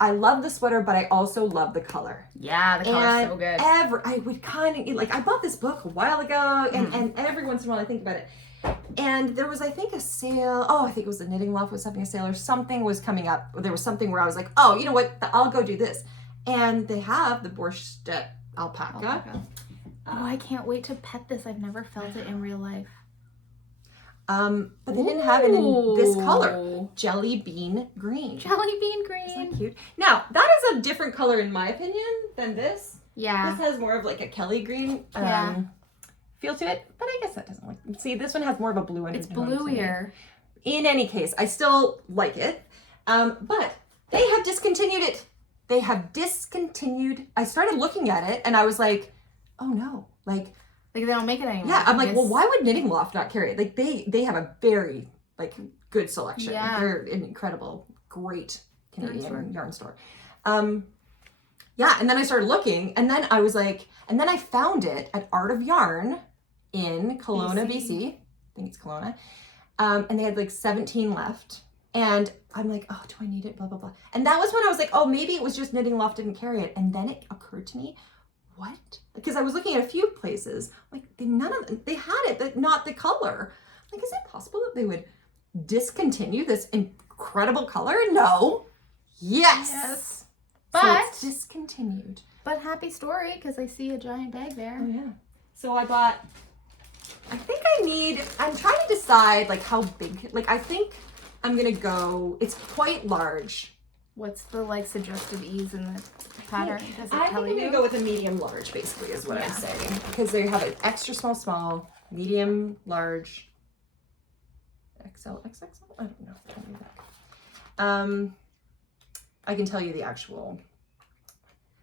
I love the sweater, but I also love the color. Yeah, the color's so good. I would kind of, like, I bought this book a while ago, and every once in a while I think about it. And there was, I think, a sale. Oh, I think it was the Knitting Loft was having a sale, or something was coming up. There was something where I was like, oh, you know what? I'll go do this. And they have the Borscht alpaca. Oh, I can't wait to pet this. I've never felt it in real life. But they didn't have it in this color, jelly bean green. Jelly bean green. Isn't that cute? Now, that is a different color in my opinion than this. Yeah. This has more of like a Kelly green feel to it, but I guess that doesn't look. See, this one has more of a blue undertone. It's bluier. In any case, I still like it, but they have discontinued it. They have discontinued. I started looking at it and I was like, oh no, like they don't make it anymore. Yeah, I'm like, well, why would Knitting Loft not carry it? Like they have a very like good selection. Yeah. They're an incredible, great Canadian yarn store. Yeah, and then I started looking, and then I was like, and then I found it at Art of Yarn in Kelowna, BC. I think it's Kelowna. And they had like 17 left. And I'm like, oh, do I need it? Blah, blah, blah. And that was when I was like, oh, maybe it was just Knitting Loft didn't carry it. And then it occurred to me, what? Because I was looking at a few places, like none of them, they had it, but not the color. Like, is it possible that they would discontinue this incredible color? No. Yes. But so it's discontinued. But happy story, because I see a giant bag there. Oh yeah. So I bought, I think I'm trying to decide like how big, like I think I'm gonna go, it's quite large. What's the like suggested ease in the pattern? Does it I tell think I'm you? gonna go with a medium large basically is what I'm saying. Because they have an extra small, medium, large, XL, XXL? I don't know. I can tell you the actual,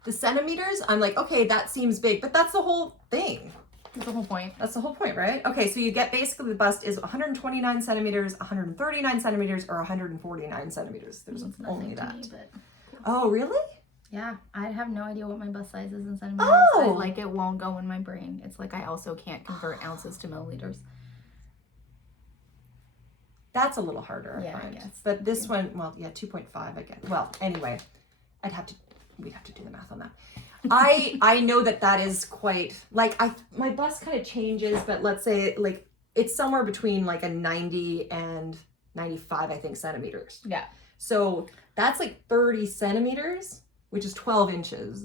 the centimeters, I'm like, okay, that seems big, but that's the whole thing. That's the whole point. That's the whole point, right? Okay, so you get basically the bust is 129 centimeters, 139 centimeters, or 149 centimeters. There's only that. Me, but... Oh, really? Yeah, I have no idea what my bust size is in centimeters. Oh! Like it won't go in my brain. It's like I also can't convert ounces to milliliters. That's a little harder, yeah, I find. I guess. But this one, well, yeah, 2.5 again. Well, anyway, we'd have to do the math on that. I know that is quite, like, my bust kind of changes, but let's say, like, it's somewhere between, like, a 90 and 95, I think, centimeters. Yeah. So that's, like, 30 centimeters, which is 12 inches.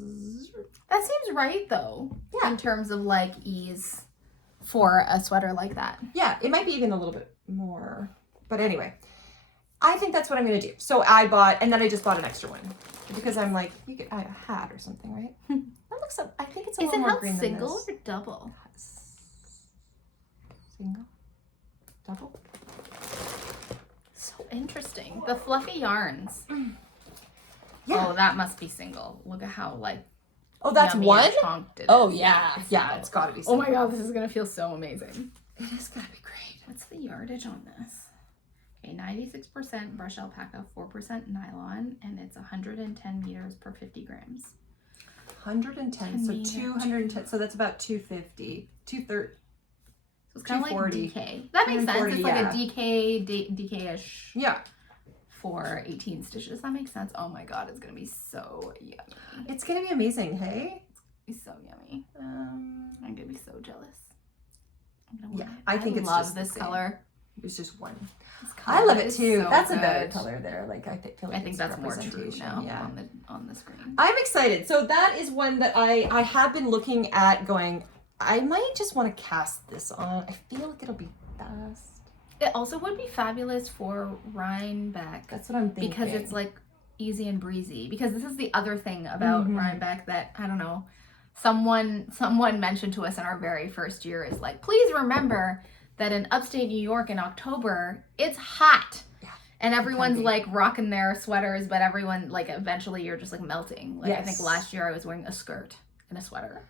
That seems right, though. Yeah. In terms of, like, ease for a sweater like that. Yeah, it might be even a little bit more. But anyway, I think that's what I'm going to do. So I bought, and then I just bought an extra one. Because I'm like, you get a hat or something, right? That looks up, I think it's a little more green than this. Is it single or double? Single? Double? So interesting. The fluffy yarns. Yeah. Oh, that must be single. Look at how, like, oh, that's yummy one? and chonked it Oh, is. yeah. Yeah, it's got to be single. Oh my god, this is going to feel so amazing. It is going to be great. What's the yardage on this? Okay, 96% brush alpaca, 4% nylon, and it's 110 meters per 50 grams. 110, so 210, so that's about 250, 230. So it's kind of like DK. That makes sense. It's like a DK-ish. Yeah. For 18 stitches. That makes sense. Oh my god, it's going to be so yummy. It's going to be amazing, hey? It's going to be so yummy. I'm going to be so jealous. Yeah, I think it's love just this color. It's just one. I love it too. So that's good. a better color there. Like I feel like I think that's more true now on the screen. I'm excited. So that is one that I have been looking at going, I might just want to cast this on. I feel like it'll be best. It also would be fabulous for Rhinebeck. That's what I'm thinking. Because it's like easy and breezy. Because this is the other thing about Rhinebeck that, I don't know, someone mentioned to us in our very first year is like, please remember that in upstate New York in October, it's hot. Yeah, and everyone's like rocking their sweaters, but everyone, like, eventually you're just like melting. Like, yes. I think last year I was wearing a skirt and a sweater.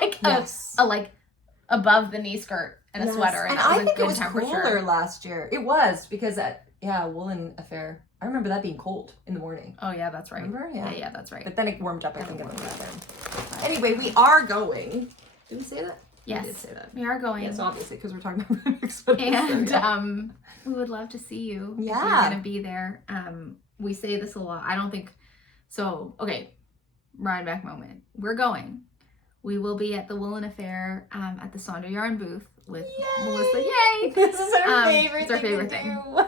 Like a like above the knee skirt and a sweater. And that was I think a good it was temperature. Cooler last year. It was because at Woollen affair, I remember that being cold in the morning. Oh yeah, that's right. Remember? Yeah, yeah, that's right. But then it warmed up, I think. Anyway, we are going. Did we say that? Yes. You did say that. We are going. Yes, obviously, because we're talking about Rhinebeck Sport. And we would love to see you. Yeah. If you're going to be there. We say this a lot. I don't think... So, okay. Rhinebeck moment. We're going. We will be at the Woollen Affair at the Sonder Yarn booth with Melissa. Yay! This is our favorite it's our favorite thing. thing. To do.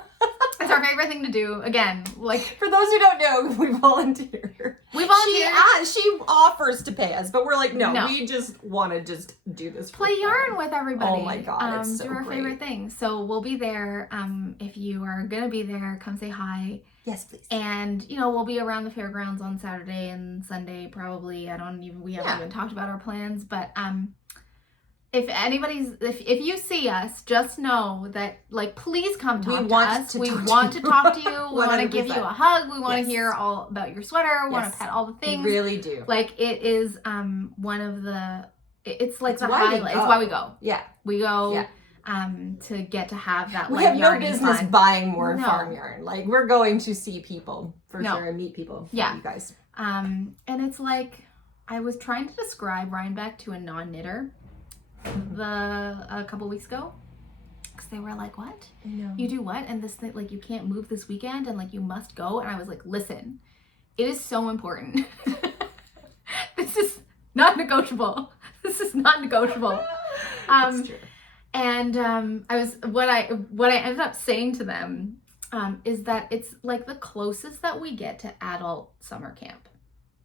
It's our favorite thing to do. Again, like... For those who don't know, we volunteer. We volunteer. She offers to pay us, but we're like, no. We just want to just do this. Play yarn with everybody. Oh my God, it's so do our great. favorite thing. So we'll be there. If you are going to be there, come say hi. Yes, please. And, you know, we'll be around the fairgrounds on Saturday and Sunday probably. We haven't even talked about our plans, but if you see us, just know that, like, please come talk to us. We want to talk to you. We want to give you a hug. We want to hear all about your sweater. We want to pet all the things. We really do. Like, it is one of the, it's like the highlight. It's why we go. Yeah. We go to get to have that, we like, have no business buying more farm yarn. Like, we're going to see people for sure and meet people. Yeah. You guys. And it's like, I was trying to describe Rhinebeck to a non-knitter a couple weeks ago, because they were like, what? You do what? And this thing, like, you can't move this weekend and, like, you must go. And I was like, listen, it is so important. This is not negotiable. This is not negotiable. That's true. And what I ended up saying to them is that it's like the closest that we get to adult summer camp.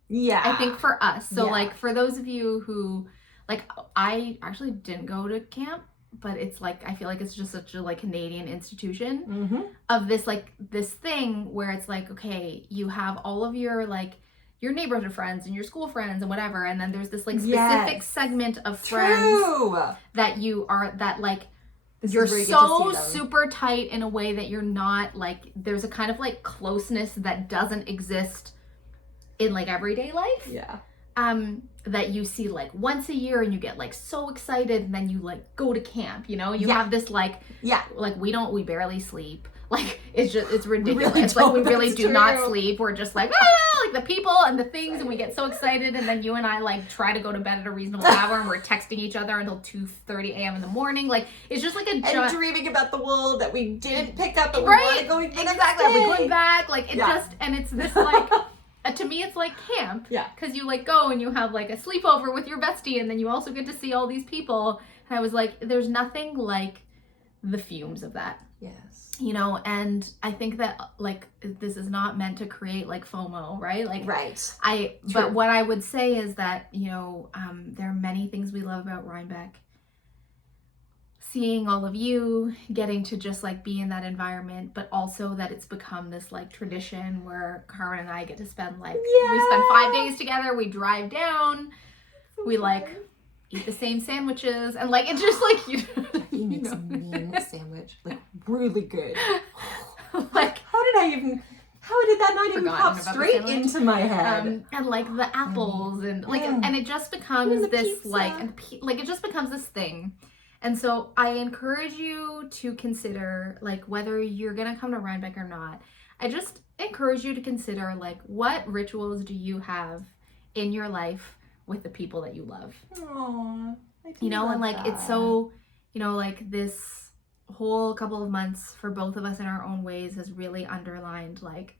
Yeah. I think for us. So like, for those of you who, like, I actually didn't go to camp, but it's like, I feel like it's just such a, like, Canadian institution of this, like, this thing where it's like, okay, you have all of your, like, your neighborhood friends and your school friends and whatever, and then there's this, like, specific segment of friends that you are, that, like, you're so super tight in a way that you're not, like, there's a kind of, like, closeness that doesn't exist in, like, everyday life. Yeah. That you see, like, once a year, and you get, like, so excited, and then you, like, go to camp, you know? You have this, like, like, we barely sleep. Like, it's ridiculous. We really do not sleep. We're just like, like, the people and the things, and we get so excited, and then you and I, like, try to go to bed at a reasonable hour, and we're texting each other until 2:30 a.m. in the morning. Like, it's just like and dreaming about the wool that we didn't pick up, but we right? want to go exactly. We're going back. Like, it just, and it's this, like, to me, it's like camp. Yeah. Because you, like, go and you have, like, a sleepover with your bestie, and then you also get to see all these people. And I was like, there's nothing like the fumes of that. Yes. You know, and I think that, like, this is not meant to create, like, FOMO, right? Like, but what I would say is that, you know, there are many things we love about Rhinebeck. Seeing all of you, getting to just, like, be in that environment, but also that it's become this, like, tradition where Carmen and I get to spend, like, we spend 5 days together, we drive down, we, like, eat the same sandwiches, and, like, it's just, like, you makes a mean sandwich, like, really good. Like, how did that not even pop straight into my head? And, like, the apples, and, like, and it just becomes this, pizza. Like, it just becomes this thing. And so I encourage you to consider, like, whether you're going to come to Rhinebeck or not, I just encourage you to consider, like, what rituals do you have in your life with the people that you love? Aww, you know, and, like, it's so, you know, like, this whole couple of months for both of us in our own ways has really underlined, like,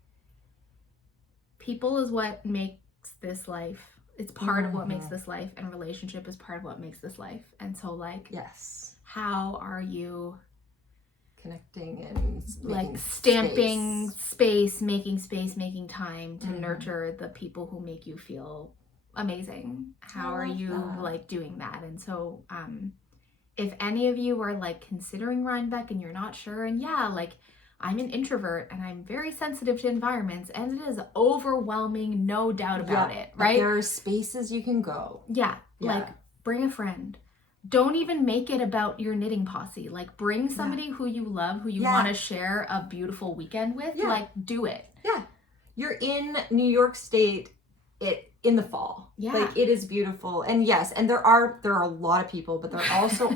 people is what makes this life. It's part of what makes this life, and relationship is part of what makes this life. And so, like, how are you connecting and, like, stamping space, making time to nurture the people who make you feel amazing? How are you like doing that? And so if any of you are, like, considering Rhinebeck and you're not sure, and like, I'm an introvert and I'm very sensitive to environments, and it is overwhelming, no doubt about it, right? There are spaces you can go. Like, bring a friend. Don't even make it about your knitting posse. Like, bring somebody who you love, who you want to share a beautiful weekend with. Like, do it. You're in New York State in the fall. Like, it is beautiful. And yes, and there are a lot of people, but there also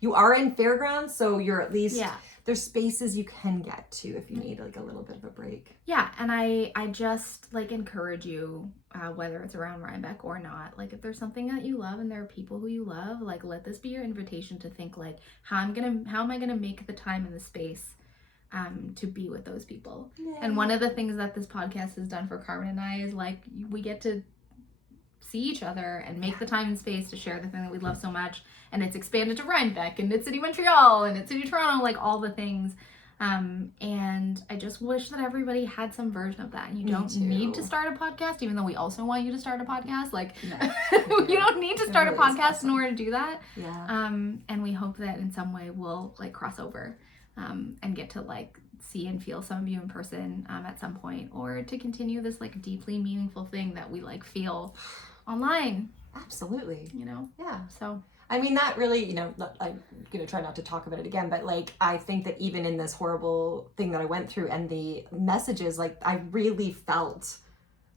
you are in fairgrounds, so you're at least there's spaces you can get to if you need like a little bit of a break. Yeah, and I just like encourage you, whether it's around Rhinebeck or not, like if there's something that you love and there are people who you love, like let this be your invitation to think like, how am I gonna make the time and the space to be with those people. Yay. And one of the things that this podcast has done for Carmen and I is like we get to see each other and make the time and space to share the thing that we love so much. And it's expanded to Rhinebeck and Knit City Montreal and Knit City Toronto, like all the things. And I just wish that everybody had some version of that. And you don't need to start a podcast, even though we also want you to start a podcast. Like, no. You don't need to start a podcast in order to do that. Yeah. And we hope that in some way we'll like cross over and get to like see and feel some of you in person at some point, or to continue this like deeply meaningful thing that we like feel online. Absolutely. You know? Yeah. So I mean, that really, you know, I'm going to try not to talk about it again, but like, I think that even in this horrible thing that I went through and the messages, like, I really felt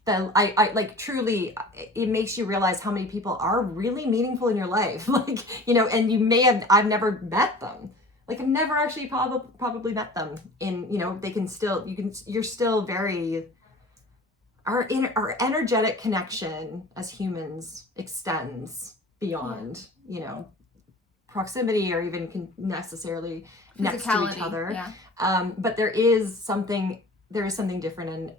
that I like truly, it makes you realize how many people are really meaningful in your life. Like, you know, and I've never met them. Like, I've never actually probably met them in, you know, you're still very, our energetic connection as humans extends beyond, you know, proximity or even necessarily next to each other. Yeah. But there is something different and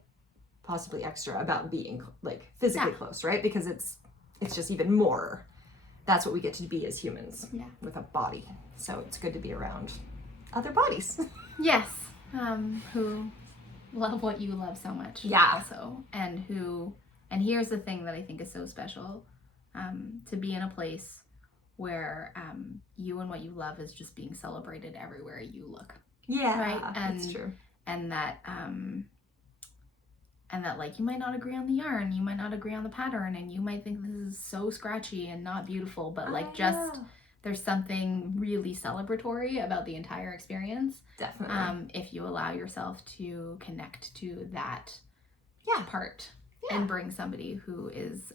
possibly extra about being like physically close, right? Because it's just even more. That's what we get to be as humans with a body. So it's good to be around other bodies. Yes. Who love what you love so much. Yeah. Also. And here's the thing that I think is so special. To be in a place where you and what you love is just being celebrated everywhere you look. Yeah, right? That's true. And that like you might not agree on the yarn, you might not agree on the pattern, and you might think this is so scratchy and not beautiful, but like there's something really celebratory about the entire experience. Definitely. If you allow yourself to connect to that part and bring somebody who is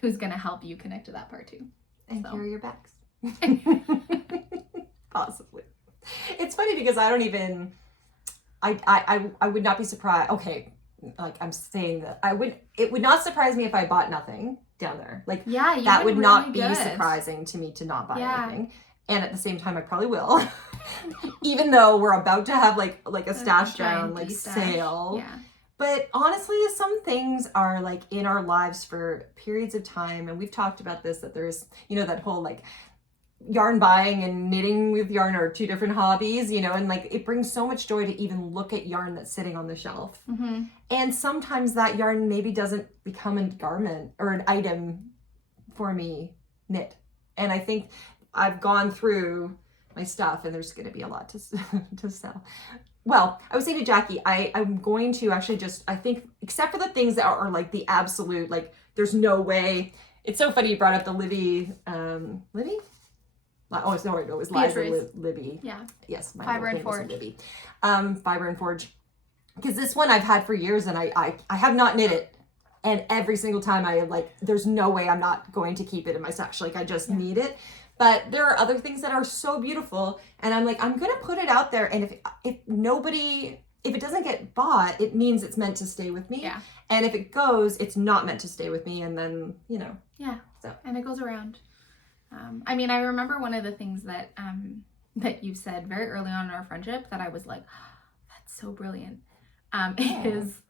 who's going to help you connect to that part too. And carry your backs. Possibly. It's funny because I don't even, I would not be surprised. Okay. Like I'm saying that it would not surprise me if I bought nothing down there. Like that would not be surprising to me to not buy anything. And at the same time, I probably will. Even though we're about to have like a stash down, like sale. Yeah. But honestly, some things are like in our lives for periods of time. And we've talked about this, that there's, you know, that whole like yarn buying and knitting with yarn are two different hobbies, you know, and like it brings so much joy to even look at yarn that's sitting on the shelf. Mm-hmm. And sometimes that yarn maybe doesn't become a garment or an item for me knit. And I think I've gone through my stuff and there's going to be a lot to sell. Well, I was saying to Jackie, I'm going to actually just, I think, except for the things that are like the absolute, like, there's no way. It's so funny you brought up the Libby? Oh, sorry, no, it was Liza Libby. Yeah. Yes. My Fiber and Forge. Libby. Fiber and Forge. Because this one I've had for years and I have not knit it. And every single time I like, there's no way I'm not going to keep it in my stash. Like, I just need it. But there are other things that are so beautiful. And I'm like, I'm going to put it out there. And if it doesn't get bought, it means it's meant to stay with me. Yeah. And if it goes, it's not meant to stay with me. And then, you know. Yeah. So. And it goes around. I mean, I remember one of the things that you said very early on in our friendship that I was like, oh, that's so brilliant. Is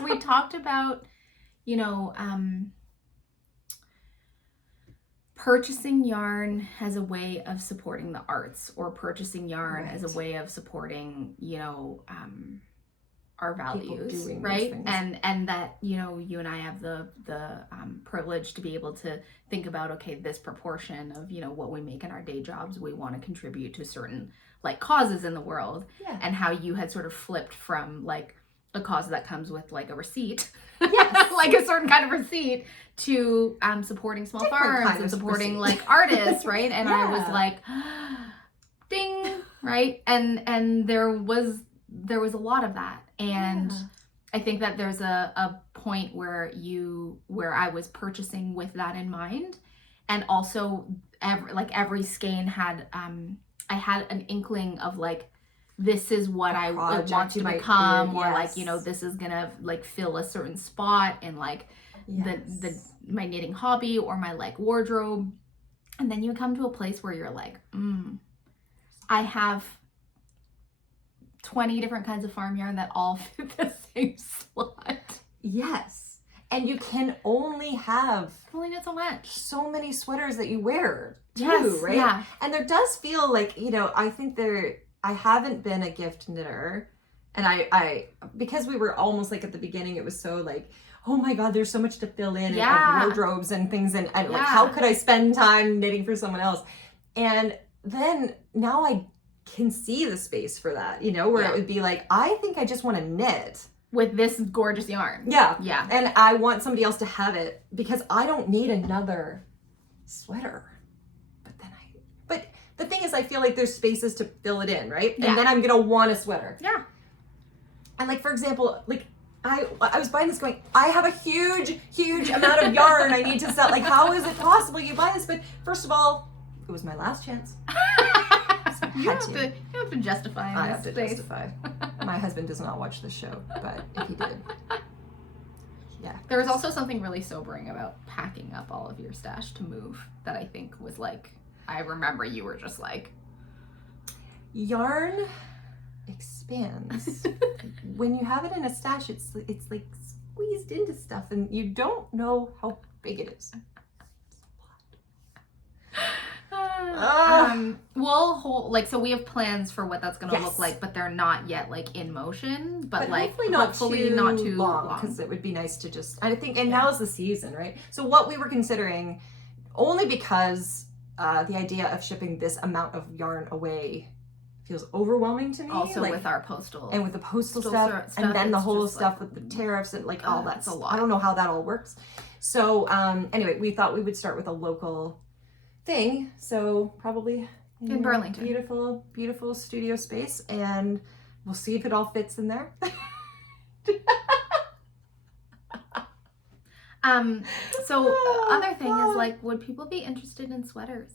we talked about, you know, purchasing yarn as a way of supporting the arts, or purchasing yarn as a way of supporting, you know, our values, right? And that, you know, you and I have the privilege to be able to think about, okay, this proportion of, you know, what we make in our day jobs, we want to contribute to certain like causes in the world. Yeah. And how you had sort of flipped from like a cause that comes with like a receipt, yes. like a certain kind of receipt, to supporting small farms and supporting like artists, right? And I was like, ding, right? And there was a lot of that. And I think that there's a point where I was purchasing with that in mind. And also every skein had I had an inkling of like, this is what I want to might become, do, or yes. like, you know, this is gonna like fill a certain spot in like my knitting hobby or my like wardrobe. And then you come to a place where you're like, I have 20 different kinds of farm yarn that all fit the same slot. Yes. And you can only have knit so much. So many sweaters that you wear too, yes, right? Yeah. And there does feel like, you know, I think I haven't been a gift knitter, and I because we were almost like at the beginning, it was so like, oh my God, there's so much to fill in and wardrobes and things, and like, how could I spend time knitting for someone else? And then now I can see the space for that, you know, where it would be like, I think I just want to knit with this gorgeous yarn. Yeah. Yeah. And I want somebody else to have it because I don't need another sweater. But the thing is, I feel like there's spaces to fill it in, right? Yeah. And then I'm going to want a sweater. Yeah. And like, for example, like I was buying this going, I have a huge amount of yarn I need to sell. Like, how is it possible you buy this? But first of all, it was my last chance. So you have to justify. I have to justify. My husband does not watch this show, but if he did, yeah. There was also something really sobering about packing up all of your stash to move that I think was like, I remember you were just like, yarn expands. When you have it in a stash, it's like squeezed into stuff, and you don't know how big it is. So we have plans for what that's going to look like, but they're not yet like in motion, but like hopefully not too long, because it would be nice to just, I think, and now's the season, right? So what we were considering, only because the idea of shipping this amount of yarn away feels overwhelming to me. Also, like, with our postal. And with the postal stuff, and then the whole stuff with the tariffs and like all that's a lot. I don't know how that all works. So anyway, we thought we would start with a local thing. So probably in Burlington. Beautiful studio space, and we'll see if it all fits in there. So other thing is like, would people be interested in sweaters?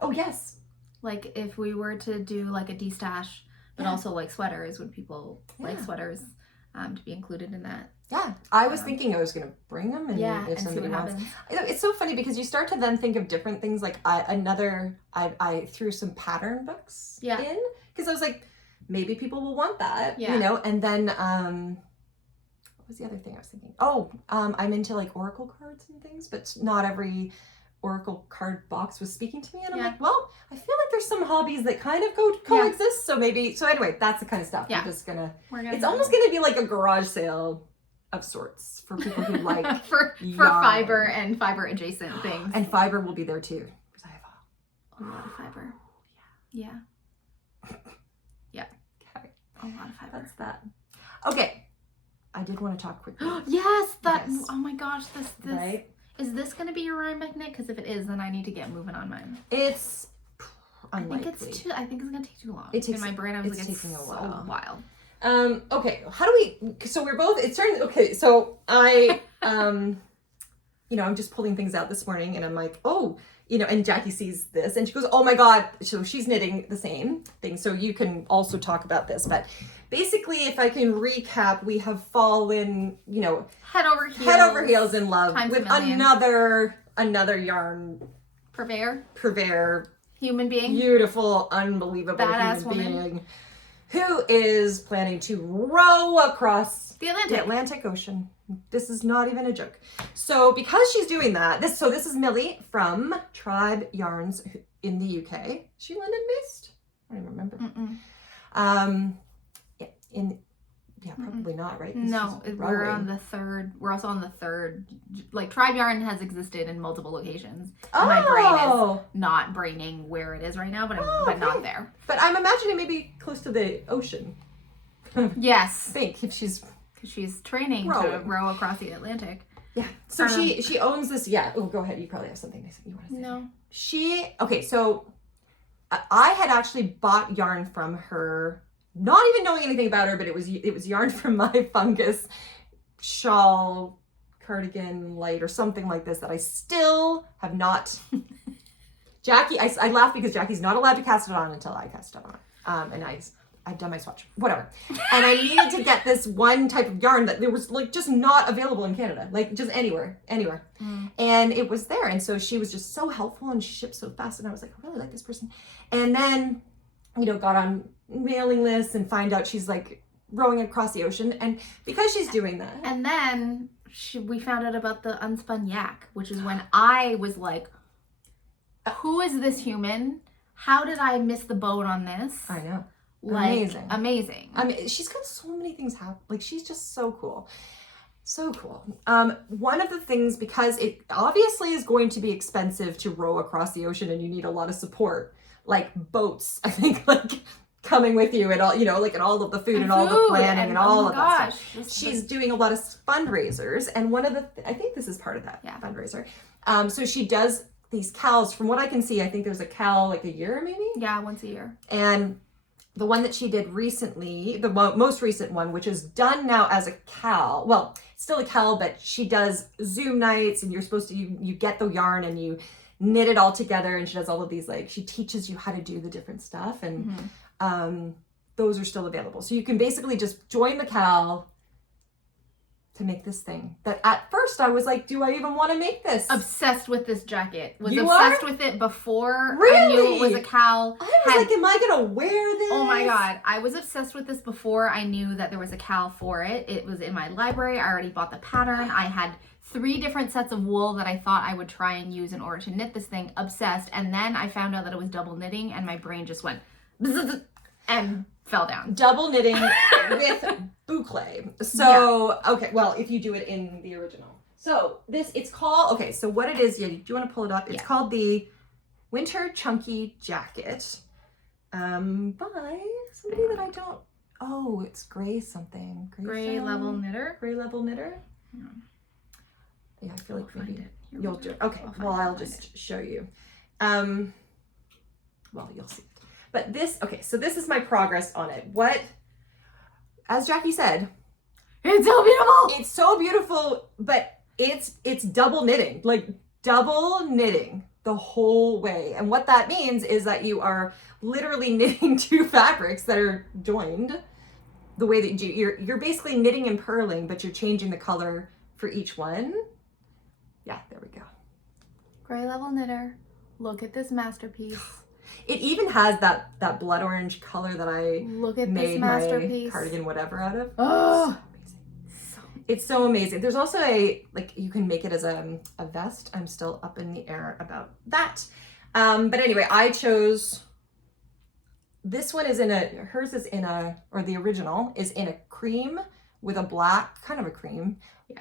Oh yes. Like if we were to do like a de-stash, but also like sweaters, would people like sweaters to be included in that? Yeah, I was thinking I was going to bring them, and if somebody wants. It's so funny because you start to then think of different things. Like I threw some pattern books in because I was like, maybe people will want that, you know. And then what was the other thing I was thinking? Oh, I'm into like oracle cards and things, but not every oracle card box was speaking to me, and I'm like, well, I feel like there's some hobbies that kind of coexist. So maybe, anyway, that's the kind of stuff I'm just gonna. It's almost gonna be like a garage sale of sorts for people who like for fiber and fiber adjacent things. And fiber will be there too because I have a lot of fiber. Yeah. Okay. A lot of fiber. That's that. Okay. I did want to talk quickly. Yes. Oh my gosh. This. Right? Is this going to be your Rhinebeck knit? Because if it is, then I need to get moving on mine. It's unlikely. I think it's going to take too long. It takes, in my brain, I was like, taking a while. Okay, how do we, so we're both, it's starting, okay, so I, you know, I'm just pulling things out this morning, and I'm like, oh, you know, and Jackie sees this, and she goes, oh my God, so she's knitting the same thing, so you can also talk about this, but basically, if I can recap, we have fallen, you know, head over heels in love with another yarn purveyor, human being, beautiful, unbelievable badass human woman being, who is planning to row across the Atlantic Ocean. This is not even a joke. So because she's doing that, this is Millie from Tribe Yarns in the UK. Is she London based? I don't even remember. Probably not, right? No, we're on the third. We're also on the third. Like Tribe Yarn has existed in multiple locations. Oh. My brain is not braining where it is right now, but not there. But I'm imagining maybe close to the ocean. Yes. I think if she's training to row across the Atlantic. Yeah. So she owns this. Yeah. Oh, go ahead. You probably have something you want to say. No. Okay. So I had actually bought yarn from her, not even knowing anything about her, but it was yarn from my fungus shawl cardigan light or something like this that I still have not Jackie, I laugh because Jackie's not allowed to cast it on until I cast it on. And I've done my swatch, whatever. And I needed to get this one type of yarn that there was like just not available in Canada, like just anywhere. And it was there. And so she was just so helpful and she shipped so fast. And I was like, I really like this person. And then, you know, got on mailing lists and find out she's like rowing across the ocean. And because she's doing that. And then we found out about the unspun yak, which is when I was like, who is this human? How did I miss the boat on this? I know. Like, amazing. I mean, she's got so many things happen. Like, she's just so cool. So cool. One of the things, because it obviously is going to be expensive to row across the ocean and you need a lot of support, like boats, I think, like coming with you and all, you know, like and all of the food and all the planning and all of that stuff. She's doing a lot of fundraisers. And one of the, I think this is part of that fundraiser. So she does these cows. From what I can see, I think there's a cow like a year maybe? Yeah, once a year. And the one that she did recently, the most recent one, which is done now as a cowl. Well, it's still a cowl, but she does Zoom nights and you're supposed to, you get the yarn and you knit it all together and she does all of these, like, she teaches you how to do the different stuff and those are still available. So you can basically just join the cowl to make this thing that at first I was like, do I even want to make this? Obsessed with this jacket. Was you obsessed are? with it before Really? I knew it was a cowl. I was like, am I gonna wear this? Oh my god, I was obsessed with this before I knew that there was a cowl for it. It was in my library. I already bought the pattern. I had 3 different sets of wool that I thought I would try and use in order to knit this thing. Obsessed. And then I found out that it was double knitting and my brain just went and fell down. Double knitting with boucle. So, okay, well, if you do it in the original. So this, it's called, okay, so what it is, do you want to pull it up? It's called the Winter Chunky Jacket by somebody that I don't, oh, it's Gray something. Gray Level Knitter? Gray Level Knitter? Yeah, I feel like maybe you'll do it. Okay, well, I'll just show you. Well, you'll see it. But this, okay, so this is my progress on it. What, as Jackie said, it's so beautiful. It's so beautiful, but it's double knitting, like double knitting the whole way. And what that means is that you are literally knitting 2 fabrics that are joined the way that you're basically knitting and purling, but you're changing the color for each one. Yeah, there we go. Gray Level Knitter. Look at this masterpiece. It even has that blood orange color that I made my cardigan whatever out of. Oh, it's so amazing. There's also a, like, you can make it as a vest. I'm still up in the air about that. But anyway, I chose, this one is in a, hers is in a, or the original is in a cream with a black, kind of a cream,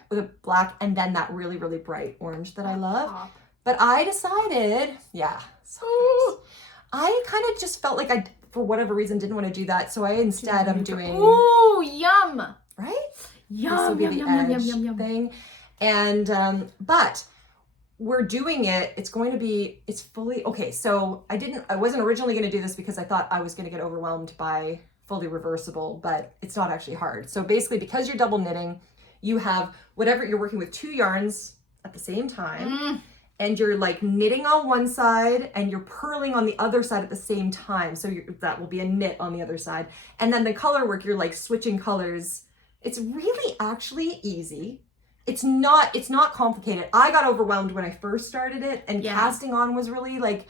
with a black, and then that really, really bright orange that I love. But I decided, so nice. I kind of just felt like I, for whatever reason, didn't want to do that. So I instead am doing. Ooh, yum. Right? Yum, this will be yum, the yum, edge yum, yum, thing. And, but we're doing it. It's going to be, it's fully, okay. So I wasn't originally going to do this because I thought I was going to get overwhelmed by fully reversible, but it's not actually hard. So basically, because you're double knitting, you have whatever, you're working with 2 yarns at the same time. And you're like knitting on one side and you're purling on the other side at the same time. So that will be a knit on the other side. And then the color work, you're like switching colors. It's really actually easy. It's not complicated. I got overwhelmed when I first started it, and casting on was really like,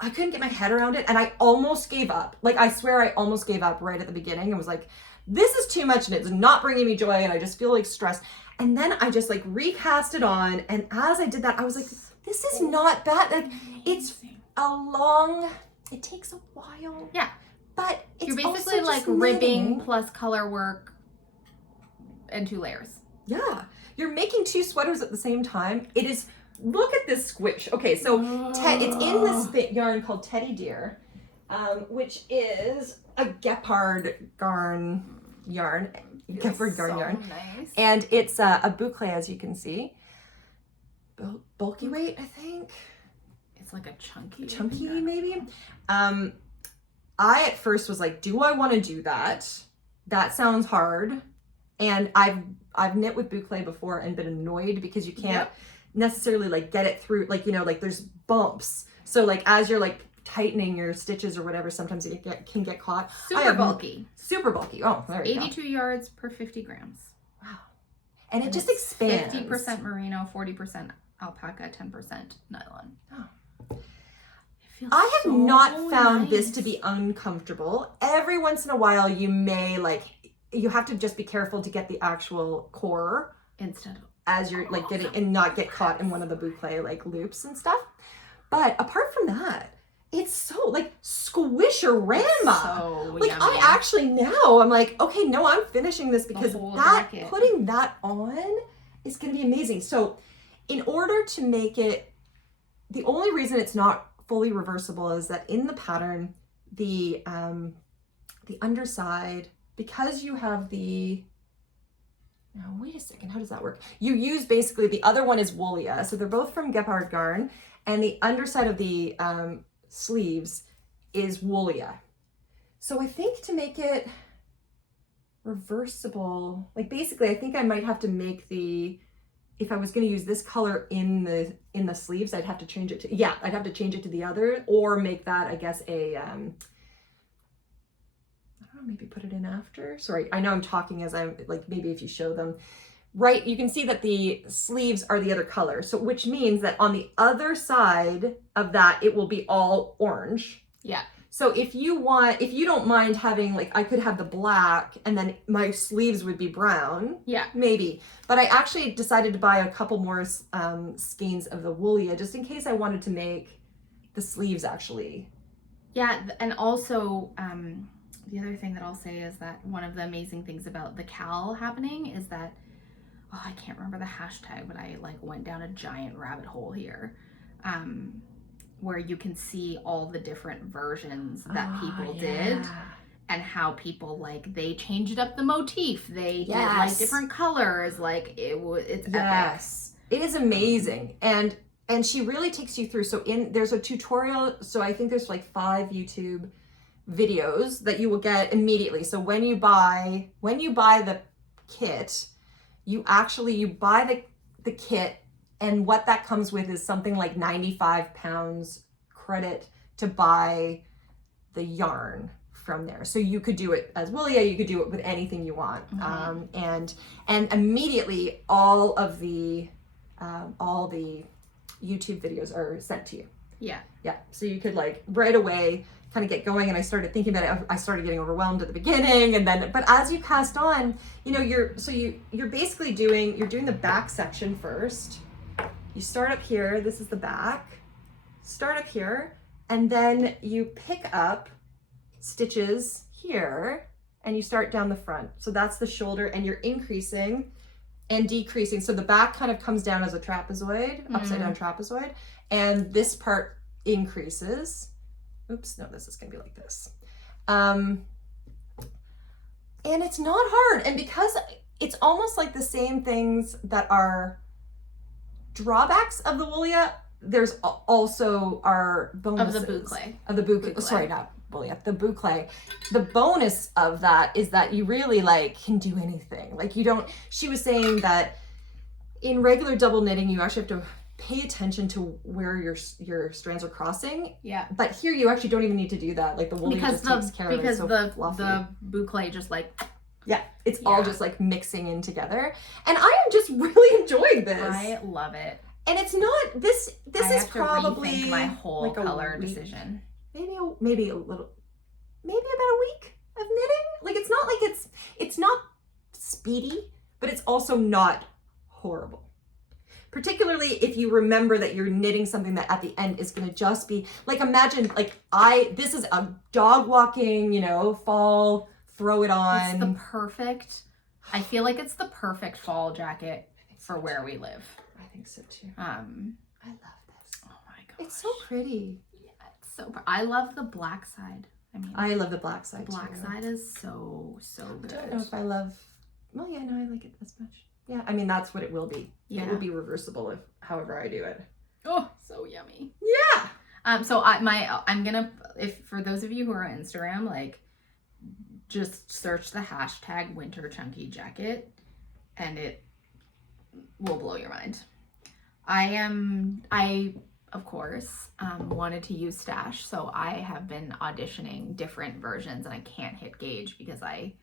I couldn't get my head around it and I almost gave up. Like, I swear I almost gave up right at the beginning and was like, this is too much and it's not bringing me joy and I just feel like stressed. And then I just like recast it on, and as I did that, I was like, this is not bad. Like, it's a long, it takes a while. Yeah. But it's you're basically also like just ribbing knitting. Plus color work and 2 layers. Yeah. You're making 2 sweaters at the same time. It is, look at this squish. Okay, so it's in this yarn called Teddy Deer, which is a Gepard Garn yarn. Gepard Garn yarn. Nice. And it's a boucle, as you can see. Bulky weight, I think. It's like a chunky maybe. I at first was like, do I want to do that? That sounds hard. And I've knit with boucle before and been annoyed because you can't necessarily like get it through, like, you know, like there's bumps. So like as you're like tightening your stitches or whatever, sometimes it can get caught. Super bulky. Super bulky. Oh, there you go. 82 yards per 50 grams. Wow. And it just expands. 50% merino, 40% alpaca, 10% nylon. Oh. I have not found this to be uncomfortable. Every once in a while you may you have to just be careful to get the actual core instead of as you're like getting and not get caught in one of the boucle like loops and stuff. But apart from that, it's so like squisherama. So like yummy. I actually now I'm like, okay, no, I'm finishing this because that jacket. Putting that on is going to be amazing. So in order to make it, the only reason it's not fully reversible is that in the pattern, the underside, because you have now wait a second, how does that work? You use basically, the other one is Woolia. So they're both from Gepard Garn, and the underside of the sleeves is Woolia. So I think to make it reversible, like basically I think I might have to make if I was going to use this color in the sleeves, I'd have to change it to, I'd have to change it to the other, or make that, I guess, I don't know, maybe put it in after. Sorry, I know I'm talking as I'm like, maybe if you show them, right, you can see that the sleeves are the other color. So which means that on the other side of that, it will be all orange. Yeah. So if you don't mind having, like, I could have the black and then my sleeves would be brown. Yeah. Maybe. But I actually decided to buy a couple more skeins of the Woolia just in case I wanted to make the sleeves actually. Yeah, and also the other thing that I'll say is that one of the amazing things about the cowl happening is that, I can't remember the hashtag, but I like went down a giant rabbit hole here. Where you can see all the different versions that people did and how people they changed up the motif. They did like different colors. Like it's epic. It is amazing. And she really takes you through. So there's a tutorial. So I think there's like 5 YouTube videos that you will get immediately. So when you buy the kit, you buy the kit, and what that comes with is something like 95 pounds credit to buy the yarn from there. So you could do it as Woolia, you could do it with anything you want. And immediately all the YouTube videos are sent to you. Yeah. Yeah. So you could like right away kind of get going. And I started thinking about it. I started getting overwhelmed at the beginning, and then, but as you cast on, you're basically doing the back section first. You start up here, this is the back, start up here, and then you pick up stitches here and you start down the front. So that's the shoulder, and you're increasing and decreasing. So the back kind of comes down as a trapezoid, upside down trapezoid, and this part increases. Oops, no, this is gonna be like this. And it's not hard. And because it's almost like the same things that are drawbacks of the Woolia, there's also our bonuses. Of the boucle. Of the boucle. Sorry, not Woolia, the boucle. The bonus of that is that you really can do anything. Like she was saying that in regular double knitting, you actually have to pay attention to where your strands are crossing. Yeah. But here you actually don't even need to do that. Like the Woolia just takes care of it. Because the boucle just it's all just mixing in together. And I am just really enjoying this. I love it. And it's not, this is probably rethink my whole color decision. Maybe a little, maybe about a week of knitting. Like it's not speedy, but it's also not horrible. Particularly if you remember that you're knitting something that at the end is going to just be imagine this is a dog walking, fall, throw it on. I feel like it's the perfect fall jacket for where we live. I think so too. I love this. Oh my god. It's so pretty. Yeah, it's so I love the black side. I love the black side too. The black side is so good. I don't know if I love, no, I like it this much. Yeah, that's what it will be. Yeah. It will be reversible however I do it. Oh, so yummy. Yeah. So I'm gonna, if for those of you who are on Instagram, just search the hashtag winter chunky jacket and it will blow your mind. I of course, wanted to use stash. So I have been auditioning different versions and I can't hit gauge because I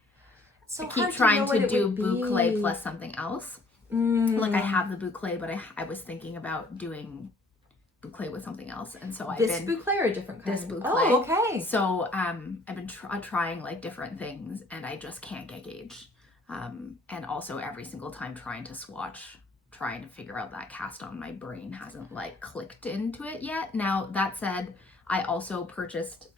keep trying to do boucle plus something else. Like I have the boucle, but I was thinking about doing boucle with something else, and so this boucle or a different kind? This boucle. Oh, okay. So I've been trying like different things, and I just can't get gauge. And also every single time trying to swatch, trying to figure out that cast on, my brain hasn't like clicked into it yet. Now that said, I also purchased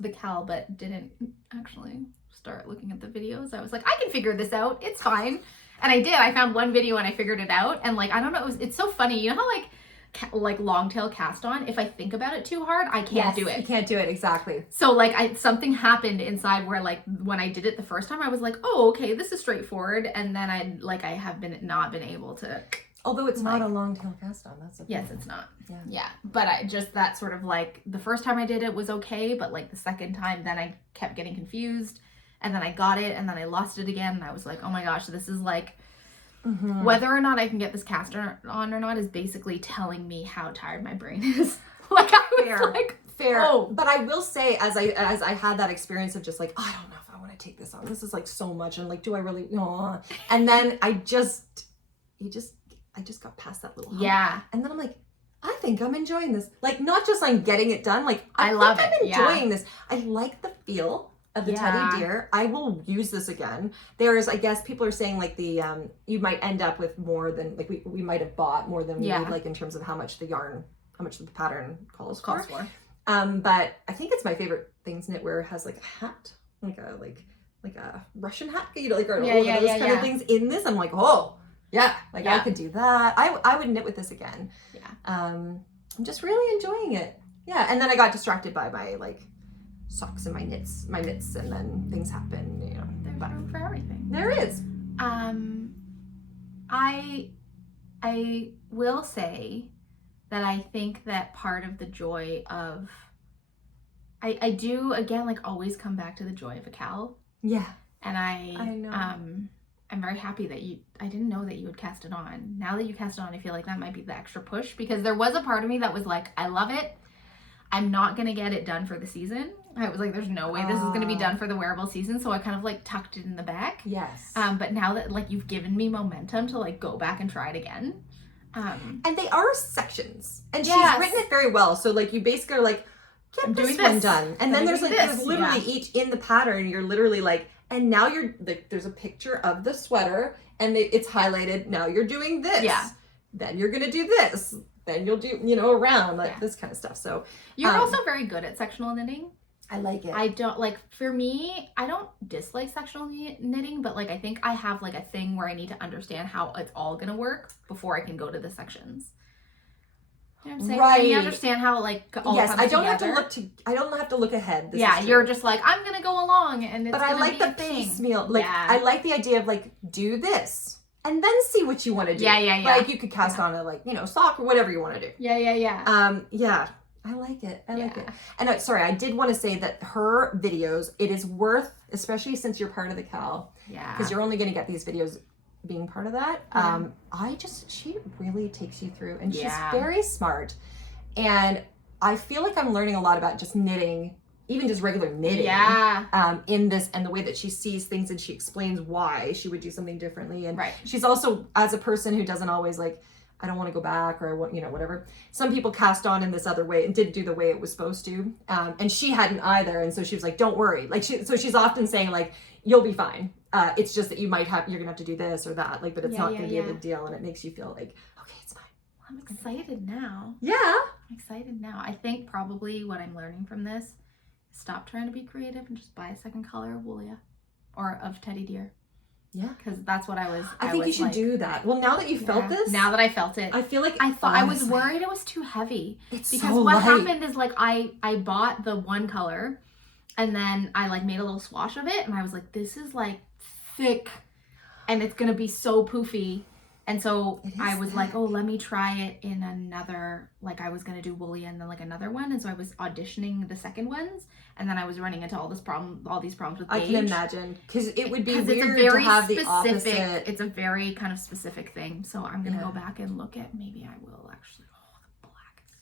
the cowl, but didn't actually start looking at the videos. I was like, I can figure this out. It's fine. And I did. I found one video and I figured it out. And like, I don't know, it's so funny. You know how like long tail cast on, if I think about it too hard, I can't do it. You can't do it, exactly. So like something happened inside where like when I did it the first time, I was like, oh, okay, this is straightforward. And then I have not been able to. Although it's not a long tail cast on, that's okay. Yes, it's not. Yeah. But I just, that sort of like, the first time I did it was okay, but like the second time, then I kept getting confused. And then I got it, and then I lost it again, and I was like, oh my gosh, this is like, whether or not I can get this cast on or not is basically telling me how tired my brain is. Like, I was Fair. Oh. But I will say, as I had that experience of just like, I don't know if I want to take this on. This is like so much, and like, do I really? And then I just got past that little hump. Yeah. And then I'm like, I think I'm enjoying this. Like, not just like getting it done. Like, I love it. I'm enjoying this. I like the feel of the teddy deer. I will use this again. There's, I guess people are saying like the you might end up with more than like we might have bought more than we need, like in terms of how much the yarn, how much the pattern calls for. But I think it's my favorite things knitwear has like a hat, like a Russian hat, you know, like or one of those kind of things in this. I'm like, oh yeah, like I could do that. I would knit with this again. Yeah. I'm just really enjoying it. Yeah, and then I got distracted by my like socks and my knits, and then things happen, you know. There's room for everything. There is. I will say that I think that part of the joy of I do again like always come back to the joy of a cowl. Yeah. And I know. I'm very happy that I didn't know that you would cast it on. Now that you cast it on, I feel like that might be the extra push, because there was a part of me that was like, I love it. I'm not going to get it done for the season. I was like, there's no way this is going to be done for the wearable season. So I kind of like tucked it in the back. Yes. But now that like you've given me momentum to like go back and try it again. And they are sections. And she's written it very well. So like you basically are like, get this one done. And then there's like, there's literally each in the pattern. You're literally like, and now you're like, there's a picture of the sweater and it's highlighted. Now you're doing this. Yeah. Then you're going to do this. Then you'll do, you know, around like this kind of stuff. So you're also very good at sectional knitting. I like it. I don't like, for me, I don't dislike sectional knitting, but like I think I have like a thing where I need to understand how it's all gonna work before I can go to the sections. You know what I'm saying? Right. Like, you understand how like all yes, comes I don't together. have to look I don't have to look ahead. This you're just like, I'm gonna go along and it's but gonna I like be the a thing. piecemeal. Like I like the idea of like do this and then see what you want to do. Yeah. Like you could cast on a like, you know, sock or whatever you want to do. Yeah. I like it. I like it. And sorry, I did want to say that her videos, it is worth, especially since you're part of the cowl. Yeah. Because you're only going to get these videos being part of that. Yeah. She really takes you through, and she's very smart. And I feel like I'm learning a lot about just knitting, even just regular knitting. Yeah. In this, and the way that she sees things, and she explains why she would do something differently. And she's also, as a person who doesn't always like, I don't want to go back or what, you know, whatever. Some people cast on in this other way and didn't do the way it was supposed to. And she hadn't either. And so she was like, don't worry. Like so she's often saying like, you'll be fine. It's just that you're going to have to do this or that. Like, but it's not going to be a big deal. And it makes you feel like, okay, it's fine. Well, I'm excited now. Yeah. I'm excited now. I think probably what I'm learning from this is stop trying to be creative and just buy a second color of Woolia or of teddy deer. Yeah, because that's what I was. I think you should do that. Well, now that you felt this, now that I felt it, I feel like I was worried it was too heavy. It's because so what light. happened is like I bought the one color, and then I like made a little swatch of it, and I was like, this is like thick, and it's gonna be so poofy. And so I was like, oh, let me try it in another, like I was going to do woolly and then like another one. And so I was auditioning the second ones. And then I was running into all these problems with gauge. I can imagine. Because it would be weird to have the opposite. It's a very kind of specific thing. So I'm going to go back and look at, maybe I will actually, the black is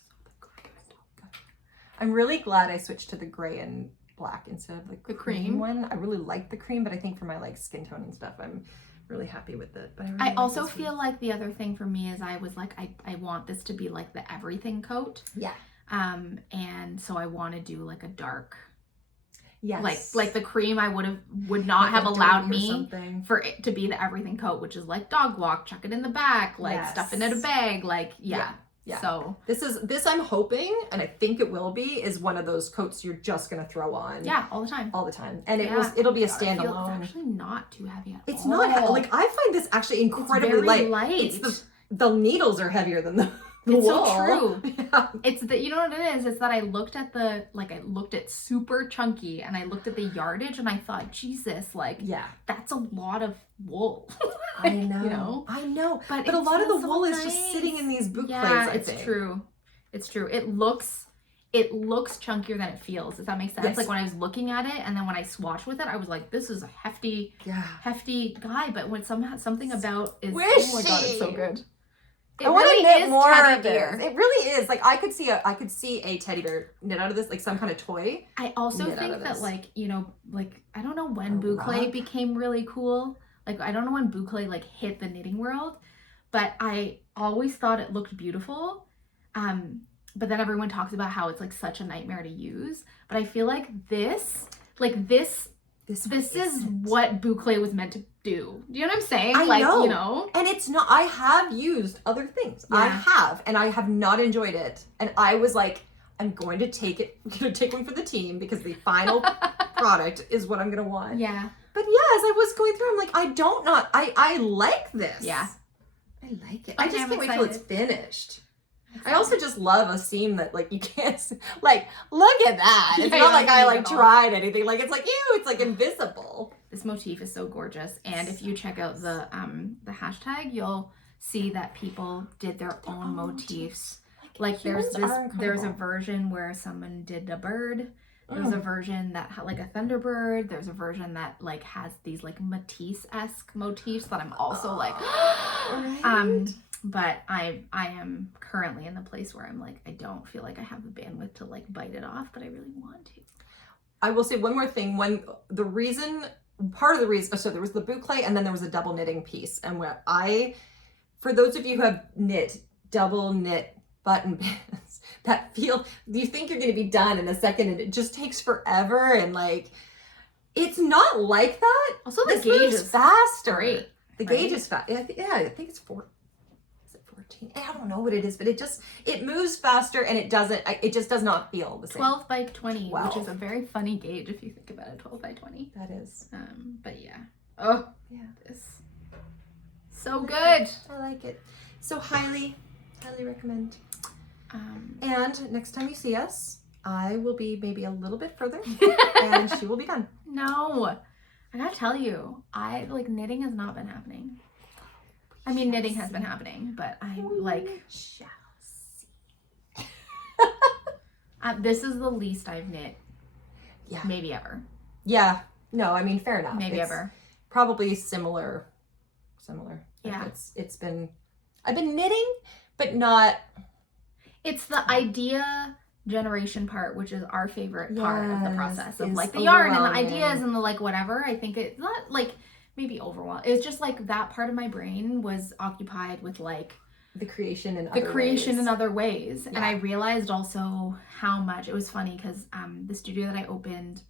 I'm really glad I switched to the gray and black instead of like the cream one. I really like the cream, but I think for my like skin tone and stuff, I'm really happy with it. But I also feel like the other thing for me is I was like, I want this to be like the everything coat. Yeah. And so I want to do like a dark. Yes. Like the cream would not have allowed me for it to be the everything coat, which is like dog walk, chuck it in the back, like stuff it in a bag, like yeah. So this I'm hoping, and I think it will be, is one of those coats you're just gonna throw on. Yeah, all the time. And it'll be a standalone. It's actually not too heavy at all. It's not like, I find this actually incredibly light. It's the needles are heavier than the it's wall. So true. Yeah. It's you know what it is? It's that I looked at super chunky and I looked at the yardage and I thought, Jesus, like that's a lot of wool. I know. You know? I know. But it a lot of the wool nice. is just sitting in these boucles. Yeah, it's true. It's true. It looks chunkier than it feels. Does that make sense? Yes. Like when I was looking at it and then when I swatched with it, I was like, this is a hefty guy. But when something about is, Squishy. Oh my god, it's so good. I want to knit more of this. It really is. Like I could see a teddy bear knit out of this, like some kind of toy. I also think that like, you know, like I don't know when boucle became really cool. Like I don't know when boucle like hit the knitting world, but I always thought it looked beautiful. But then everyone talks about how it's like such a nightmare to use. But I feel like this is what boucle was meant to do. Do you know what I'm saying? I know. You know? And it's not, I have used other things. Yeah. I have, and I have not enjoyed it. And I was like, I'm going to take one for the team because the final product is what I'm going to want. Yeah. But yeah, as I was going through, I'm like, I like this. Yeah. I like it. I just can't wait till it's finished. I also just love a seam that like you can't like look at that. It's not like I like tried anything. Like it's like ew, it's like invisible. This motif is so gorgeous, and if you check out the hashtag, you'll see that people did their own motifs. Like there's a version where someone did a bird. There's a version that had like a thunderbird. There's a version that like has these like Matisse-esque motifs that I'm also like but I am currently in the place where I'm like, I don't feel like I have the bandwidth to like bite it off, but I really want to. I will say one more thing. Part of the reason, so there was the boucle and then there was a double knitting piece. And for those of you who have double knit button bands you think you're going to be done in a second and it just takes forever. And like, it's not like that. Also the gauge is faster. Great, the gauge is fast. I think it's 4. I don't know what it is, but it moves faster and it just does not feel the same. 12 by 20, which is a very funny gauge if you think about it. 12 by 20. That is. But yeah. Oh yeah, this so good. I like it. So highly recommend. And next time you see us, I will be maybe a little bit further, and she will be done. No, I gotta tell you, knitting has not been happening. I mean, knitting has been happening, but shall see. This is the least I've knit. Yeah. Maybe ever. Yeah. No, I mean, fair enough. Maybe ever. Probably similar. Yeah. I've been knitting, but not. It's the idea generation part, which is our favorite part of the process of like the yarn and the ideas and the like whatever. I think it's not like maybe overwhelmed. It's just like that part of my brain was occupied with like the creation in other ways. Yeah. And I realized also how much it was funny because the studio that I opened,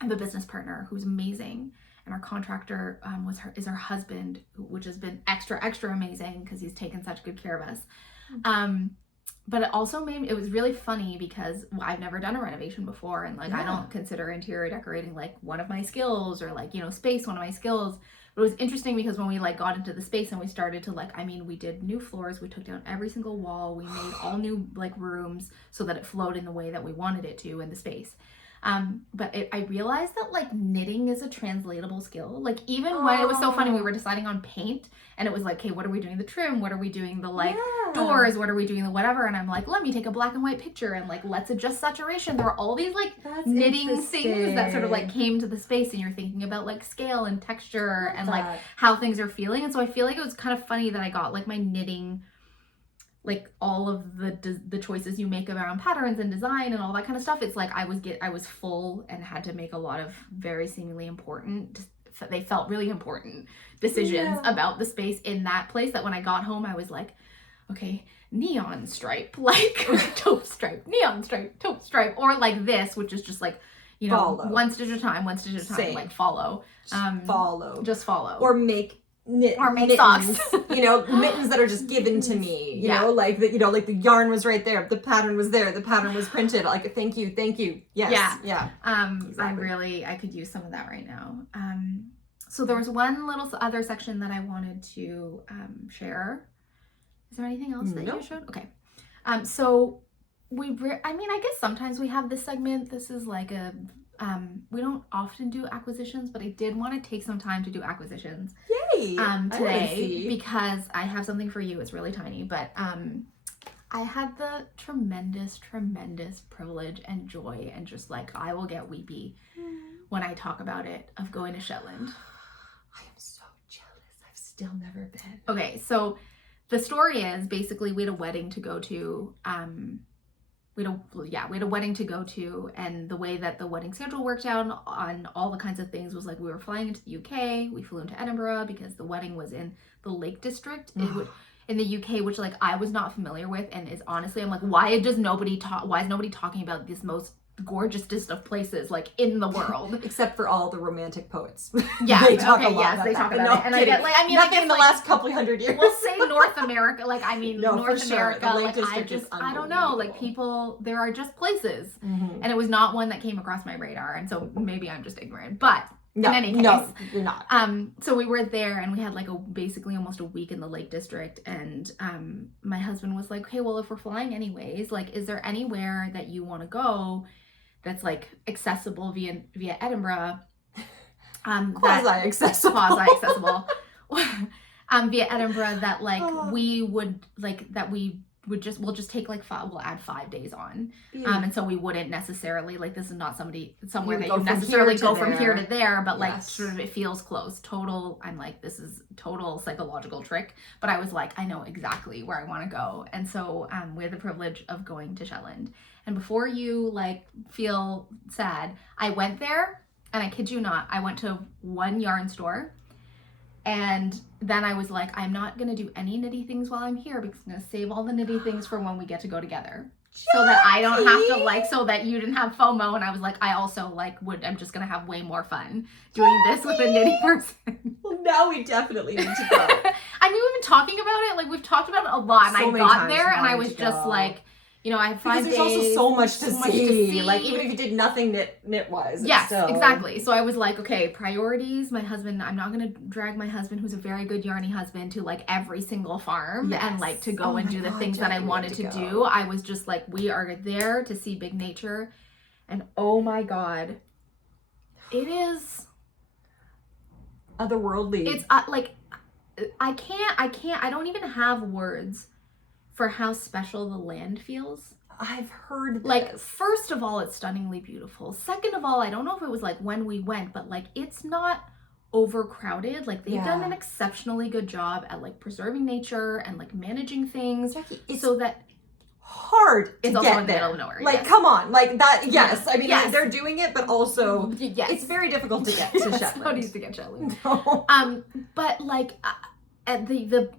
I have a business partner who's amazing, and our contractor is her husband, which has been extra amazing because he's taken such good care of us. But it also it was really funny because I've never done a renovation before, and I don't consider interior decorating like one of my skills, or like, you know, space one of my skills. But it was interesting because when we got into the space and we started to we did new floors, we took down every single wall, we made all new rooms so that it flowed in the way that we wanted it to in the space. But I realized that knitting is a translatable skill. Even when it was so funny, we were deciding on paint and it was like, okay, what are we doing the trim? What are we doing the doors? What are we doing the whatever? And I'm like, let me take a black and white picture and let's adjust saturation. There were all these That's knitting things that sort of came to the space, and you're thinking about scale and texture and how things are feeling. And so I feel like it was kind of funny that I got my knitting like all of the choices you make around patterns and design and all that kind of stuff, it's like I was full and had to make a lot of very seemingly important, they felt really important decisions about the space in that place, that when I got home I was like, okay, neon stripe, like taupe stripe, neon stripe, taupe stripe, or like this, which is just like, you know, follow. one stitch at a time, Same. like follow. Just follow. Or make mittens, socks. You know, mittens that are just given to me. You know, like the, you know, like the yarn was right there, the pattern was there, the pattern was printed. Like, thank you. Yes. Yeah. Exactly. I could use some of that right now. So there was one little other section that I wanted to share. Is there anything else that you showed? Okay. So I guess sometimes we have this segment. This is like a, we don't often do acquisitions, but I did want to take some time to do acquisitions. Yay! Today, because I have something for you. It's really tiny, but I had the tremendous privilege and joy, and just like, I will get weepy when I talk about it, of going to Shetland. I am so jealous. I've still never been. Okay, so the story is basically we had a wedding to go to. We had a wedding to go to, and the way that the wedding schedule worked out on all the kinds of things was like, we were flying into the UK, we flew into Edinburgh because the wedding was in the Lake District in the UK, which like I was not familiar with, and is honestly, I'm like, why is nobody talking about this most gorgeousest of places like in the world, except for all the romantic poets. Yeah, they talk about it. And I get like, I mean, nothing I guess, in the last couple hundred years. We'll say North America, like I mean, no, North America, sure. like I don't know, like people, there are just places, and it was not one that came across my radar, and so maybe I'm just ignorant, but. In any case, no, you're not. So we were there, and we had like basically almost a week in the Lake District, and my husband was like, okay, well, if we're flying anyways, like, is there anywhere that you want to go that's like accessible via Edinburgh? Quasi-accessible. Via Edinburgh, that like we'll just take like we'll add 5 days on. And so we wouldn't necessarily, like, this is not somewhere that you necessarily go from here to there, but like sort of it feels close. I'm like, this is total psychological trick, but I was like, I know exactly where I want to go. And so we had the privilege of going to Shetland. And before you like feel sad, I went there, and I kid you not, I went to one yarn store. And then I was like, I'm not going to do any knitty things while I'm here, because I'm going to save all the knitty things for when we get to go together. Jackie! So that I don't have to like, so that you didn't have FOMO. And I was like, I also like I'm just going to have way more fun doing this with a knitty person. Well, now we definitely need to go. I mean, we've been talking about it. Like, we've talked about it a lot. And I got there and I was just like, you know, I had 5 days. Because there's also so much to see. Like, even if you did nothing knit-wise. Yes, still... exactly. So I was like, okay, priorities. My husband, I'm not going to drag my husband, who's a very good yarny husband, to like every single farm and like to go and do the things that I wanted to do. I was just like, we are there to see big nature. And oh my God, it is otherworldly. It's like, I don't even have words for how special the land feels. I've heard this. Like, first of all, it's stunningly beautiful. Second of all, I don't know if it was like when we went, but like, it's not overcrowded. Like, they've done an exceptionally good job at like preserving nature and like managing things, Jackie, it's so that hard to it's also get in the there. middle of nowhere. Like, come on, like that. Yes, I mean, they're doing it, but also it's very difficult to get to Shetland. So easy to get Shetland. No. But like, at the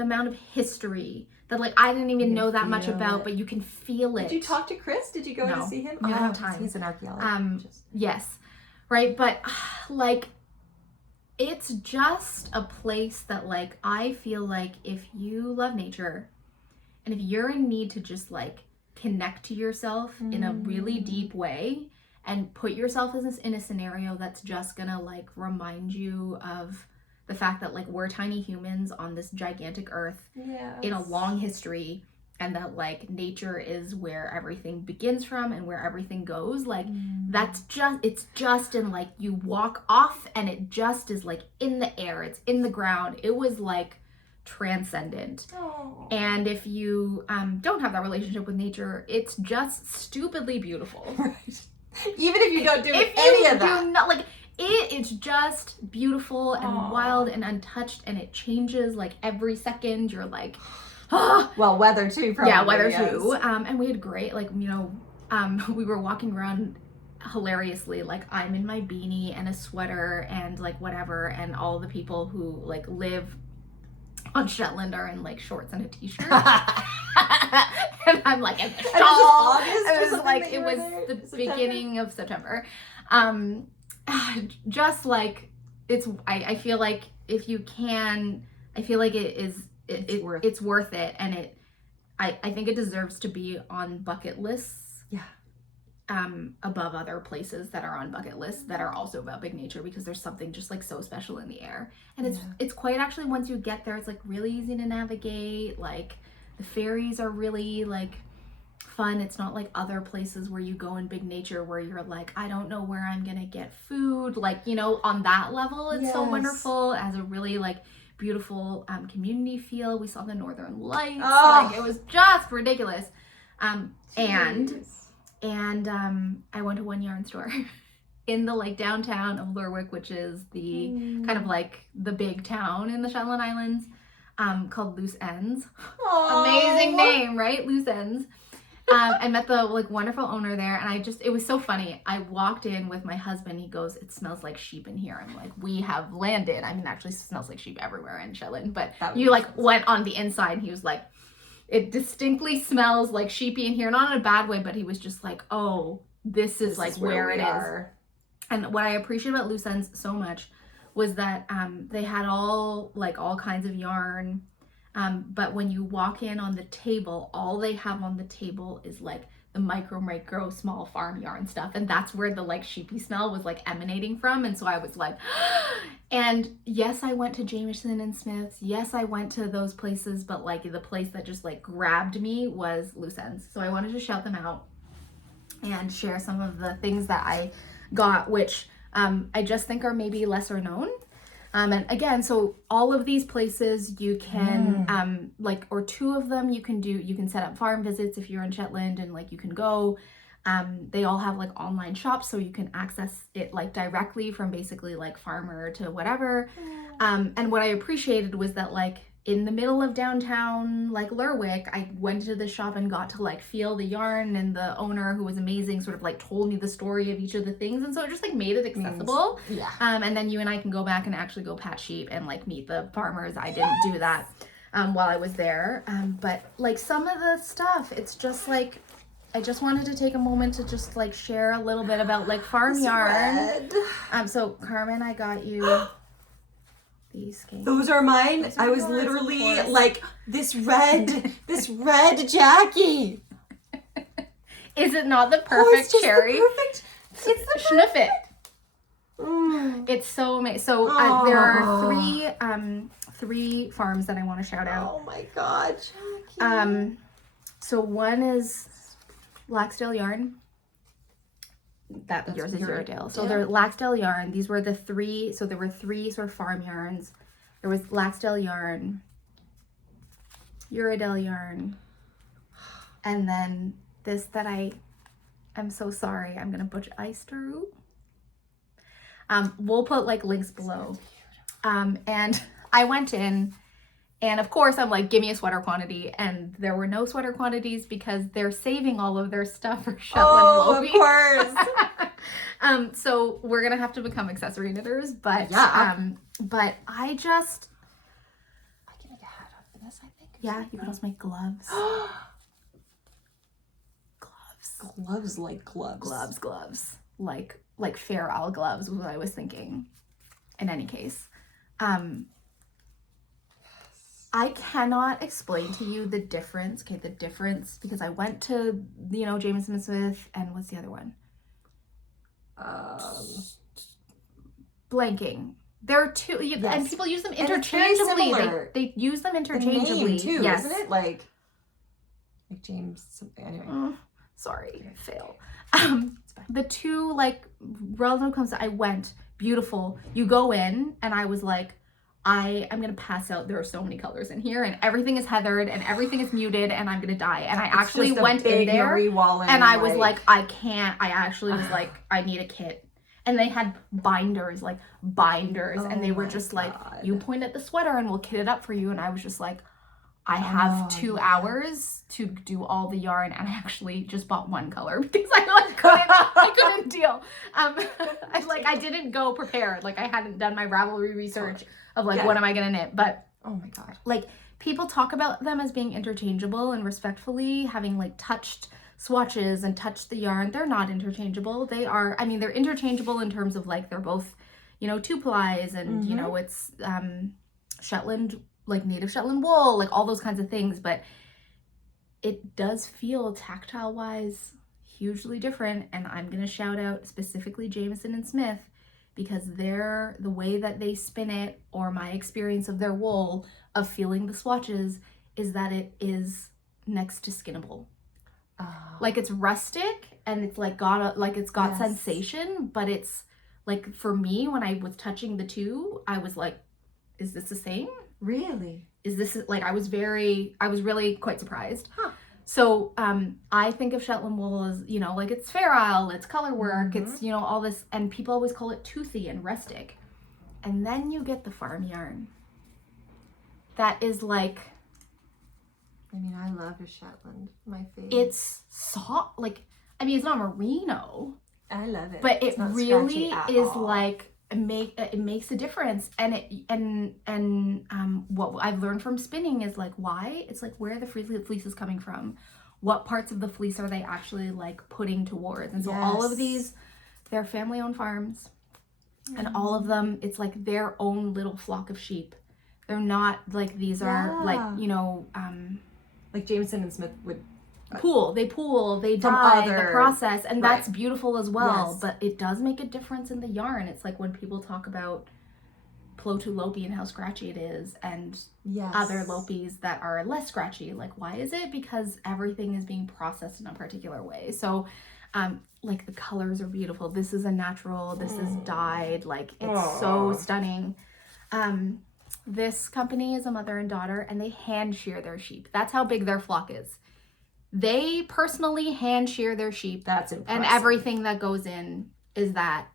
amount of history that like I didn't even know that much about, but you can feel it. Did you talk to Chris? Did you go to see him? I don't have time. He's an archaeologist. Yes, right. But like, it's just a place that like I feel like if you love nature, and if you're in need to just like connect to yourself in a really deep way, and put yourself in a scenario that's just gonna like remind you of the fact that like we're tiny humans on this gigantic earth in a long history, and that like nature is where everything begins from and where everything goes. Like it's just in like you walk off and it just is like in the air, it's in the ground. It was like transcendent. And if you don't have that relationship with nature, it's just stupidly beautiful. Right. Even if you don't do any of that. Not, like, it is just beautiful and wild and untouched, and it changes like every second. You're like, Well, weather too, probably. Yeah, weather too. And we had great, like, you know, we were walking around hilariously, like, I'm in my beanie and a sweater and like whatever, and all the people who like live on Shetland are in like shorts and a t-shirt. And I'm like in the shawl. It was like, it was the beginning of September. Just like, I feel like if you can, I feel like it's worth it, and I think it deserves to be on bucket lists. Yeah. Above other places that are on bucket lists that are also about big nature, because there's something just like so special in the air. And it's quite actually, once you get there, it's like really easy to navigate. Like the ferries are really like fun. It's not like other places where you go in big nature where you're like, I don't know where I'm gonna get food. Like, you know, on that level, it's so wonderful. It has a really like beautiful community feel. We saw the Northern Lights. Like, it was just ridiculous. And I went to one yarn store in the like downtown of Lerwick, which is the kind of like the big town in the Shetland Islands, called Loose Ends. Amazing name, right? Loose Ends. I met the like wonderful owner there, and it was so funny. I walked in with my husband. He goes, "It smells like sheep in here." I'm like, "We have landed." I mean, actually, it smells like sheep everywhere in Shetland, but you like went on the inside, and he was like, it distinctly smells like sheepy in here, not in a bad way, but he was just like, oh, this is like where it is. And what I appreciate about Loose Ends so much was that they had all kinds of yarn, but when you walk in on the table, all they have on the table is like the micro small farm yarn stuff, and that's where the like sheepy smell was like emanating from. And so I was like, and yes, I went to Jameson and Smith's, yes, I went to those places, but like the place that just like grabbed me was Loose Ends. So I wanted to shout them out and share some of the things that I got, which I just think are maybe lesser known. And again, so all of these places you can, like, or two of them you can set up farm visits if you're in Shetland, and like you can go. They all have like online shops, so you can access it like directly from basically like farmer to whatever. And what I appreciated was that like in the middle of downtown, like Lerwick, I went to the shop and got to like feel the yarn, and the owner, who was amazing, sort of like told me the story of each of the things, and so it just like made it accessible. Yeah. And then you and I can go back and actually go pat sheep and like meet the farmers. I didn't do that while I was there. But like some of the stuff, it's just like, I just wanted to take a moment to just like share a little bit about like farm yarn. So Carmen, I got you these skeins. Those are mine. I was literally like, this red Jackie. Is it not the perfect cherry? It's the Sniff it. It's so amazing. So there are three farms that I want to shout out. Oh my god, Jackie. So one is Laxdale Yarn. That's yours is Uredale. So they're Laxdale Yarn. These were the three. So there were three sort of farm yarns. There was Laxdale Yarn, Uredale Yarn, and then this that I'm so sorry, I'm gonna butcher Eisteru. We'll put like links below. And I went in, and of course I'm like, give me a sweater quantity, and there were no sweater quantities because they're saving all of their stuff for Shetland Low. Of course. So we're gonna have to become accessory knitters, but but I can make a hat out of this, I think. Yeah, you can also make gloves. Gloves like gloves. Gloves. Like Fair Isle gloves was what I was thinking. In any case. I cannot explain to you the difference. Okay, the difference, because I went to, Jameson Smith, and what's the other one? Blanking. There are two, and people use them interchangeably. They use them interchangeably. The name too, yes. Isn't it? Like James something. Anyway. Sorry, fail. The two, relative comes, I went, beautiful. You go in, and I was like, I'm gonna pass out. There are so many colors in here, and everything is heathered, and everything is muted, and I'm gonna die. And I actually went in there, and I was like, I can't. I actually was like, I need a kit. And they had binders, and they were just like, you point at the sweater, and we'll kit it up for you. And I was just like, I have 2 hours to do all the yarn, and I actually just bought one color because I couldn't deal. I didn't go prepared. Like, I hadn't done my Ravelry research of like, what am I gonna knit? But oh my god, like, people talk about them as being interchangeable, and respectfully, having like touched swatches and touched the yarn, they're not interchangeable. They are, I mean, they're interchangeable in terms of like, they're both, you know, 2 plies, and you know, it's Shetland, like native Shetland wool, like all those kinds of things, but it does feel tactile wise hugely different. And I'm gonna shout out specifically Jameson and Smith, because the way that they spin it, or my experience of their wool of feeling the swatches, is that it is next to skinnable. Like, it's rustic and it's like got sensation, but it's like, for me, when I was touching the two, I was like, is this the same? Really? Is this like, I was really quite surprised. So I think of Shetland wool as, you know, like, it's Fair Isle, it's color work, it's, you know, all this, and people always call it toothy and rustic. And then you get the farm yarn. That is like, I mean, I love a Shetland, my favorite. it's soft, like, I mean, it's not merino. I love it. But it really is like, it makes a difference. And what I've learned from spinning is like, why? It's like, where the fleece is coming from. What parts of the fleece are they actually like putting towards? And so all of these, they're family owned farms, and all of them, it's like their own little flock of sheep. They're not like, these are like, you know, like Jameson and Smith would they dye the process, and that's beautiful as well. But it does make a difference in the yarn. It's like when people talk about Plotu Lopi and how scratchy it is, and other Lopis that are less scratchy, like, why is it? Because everything is being processed in a particular way. So like, the colors are beautiful. This is a natural, this is dyed, like, it's so stunning. This company is a mother and daughter, and they hand shear their sheep. That's how big their flock is. They personally hand shear their sheep. That's impressive. And everything that goes in is that.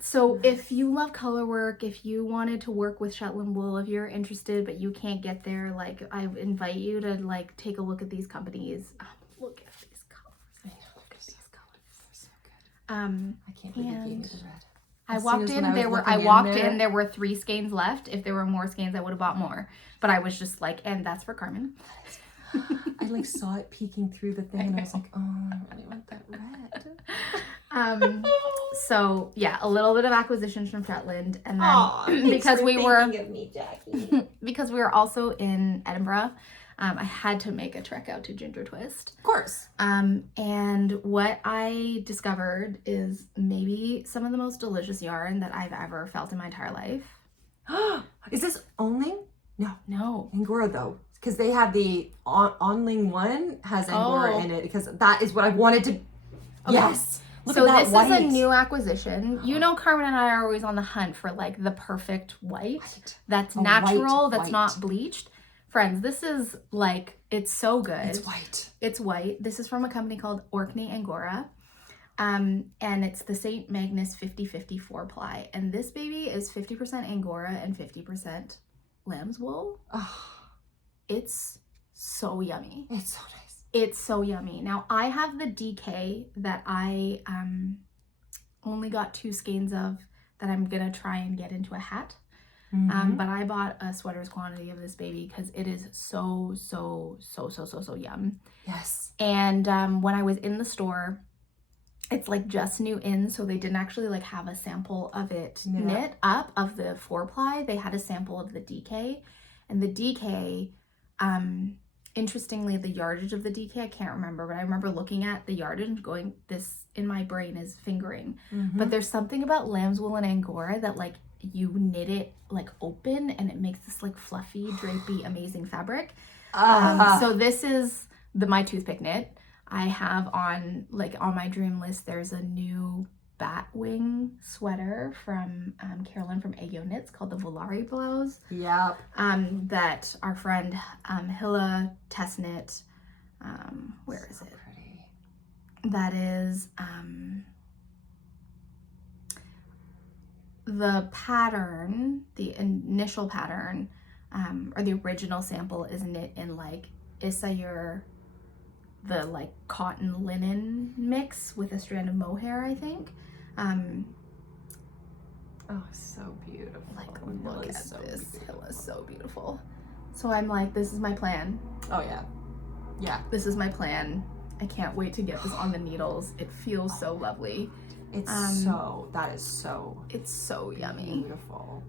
So if you love color work, if you wanted to work with Shetland wool, if you're interested but you can't get there, like, I invite you to like take a look at these companies. Look at these colors. I know, look at these colors. They're so good. I can't believe you gave me the red. I walked in, there were 3 skeins left. If there were more skeins, I would have bought more. But I was just like, and that's for Carmen. I like saw it peeking through the thing, and I was like, oh, I really want that red. So yeah, a little bit of acquisitions from Shetland, and then because we were of me, Jackie. because we were also in Edinburgh, I had to make a trek out to Ginger Twist. Of course. And what I discovered is maybe some of the most delicious yarn that I've ever felt in my entire life. Is this Onling? No. Angora, though. Because they have the Onling one has Angora in it, because that is what I wanted to. Okay. Yes. Look so at that this white. Is a new acquisition. You know, Carmen and I are always on the hunt for like the perfect white. That's natural, that's not bleached. Friends, this is like, it's so good. It's white. It's white. This is from a company called Orkney Angora. And it's the St. Magnus 50/50 4-ply. And this baby is 50% Angora and 50% lamb's wool. Oh. It's so yummy. It's so nice. It's so yummy. Now, I have the DK that I only got 2 skeins of that I'm going to try and get into a hat. But I bought a sweater's quantity of this baby because it is so yum. Yes. And when I was in the store, it's like just new in, so they didn't actually like have a sample of it knit up of the 4-ply. They had a sample of the DK, and the DK, interestingly, the yardage of the DK, I can't remember, but I remember looking at the yardage and going, this in my brain is fingering. But there's something about lamb's wool and Angora that like, you knit it like open and it makes this like fluffy, drapey, amazing fabric. So this is my toothpick knit. I have on my dream list, there's a new bat wing sweater from Carolyn from Ayo Knits called the Volare blouse. Yep. That our friend Hilla test knit. Where is it? Pretty. That is the pattern, the initial pattern, or the original sample is knit in like Isayur, the like cotton linen mix with a strand of mohair, I think. Oh, so beautiful. Like, look at this. Hill is so beautiful. So I'm like, this is my plan. Oh, yeah. Yeah. This is my plan. I can't wait to get this on the needles. It feels so lovely. It's that is so. It's so yummy. Beautiful.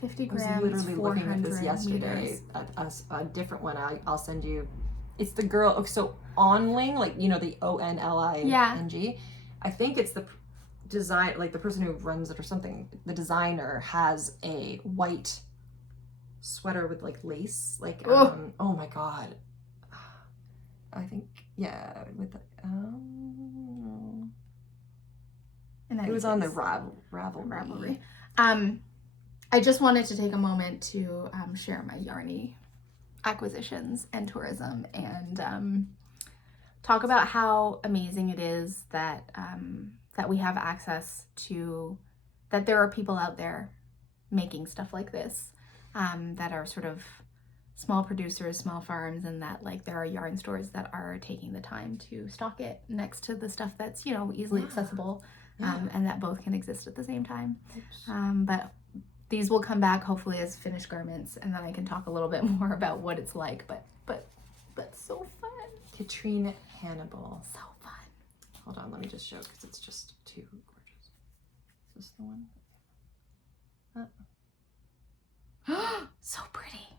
50 I was grams, literally looking at this 400 yesterday. meters. A different one. I'll send you. It's the girl. Okay, so Onling, like, you know, the ONLING. I think it's the design, like the person who runs it or something. The designer has a white sweater with like lace, like oh my god. I think with the it was on the Ravelry. I just wanted to take a moment to share my yarny acquisitions and tourism, and talk about how amazing it is that that we have access to, that there are people out there making stuff like this, that are sort of small producers, small farms, and that like there are yarn stores that are taking the time to stock it next to the stuff that's, you know, easily accessible, and that both can exist at the same time. But these will come back hopefully as finished garments, and then I can talk a little bit more about what it's like. But so fun. Katrina Hannibal. So fun. Hold on, let me just show because it's just too gorgeous. Is this the one? So pretty.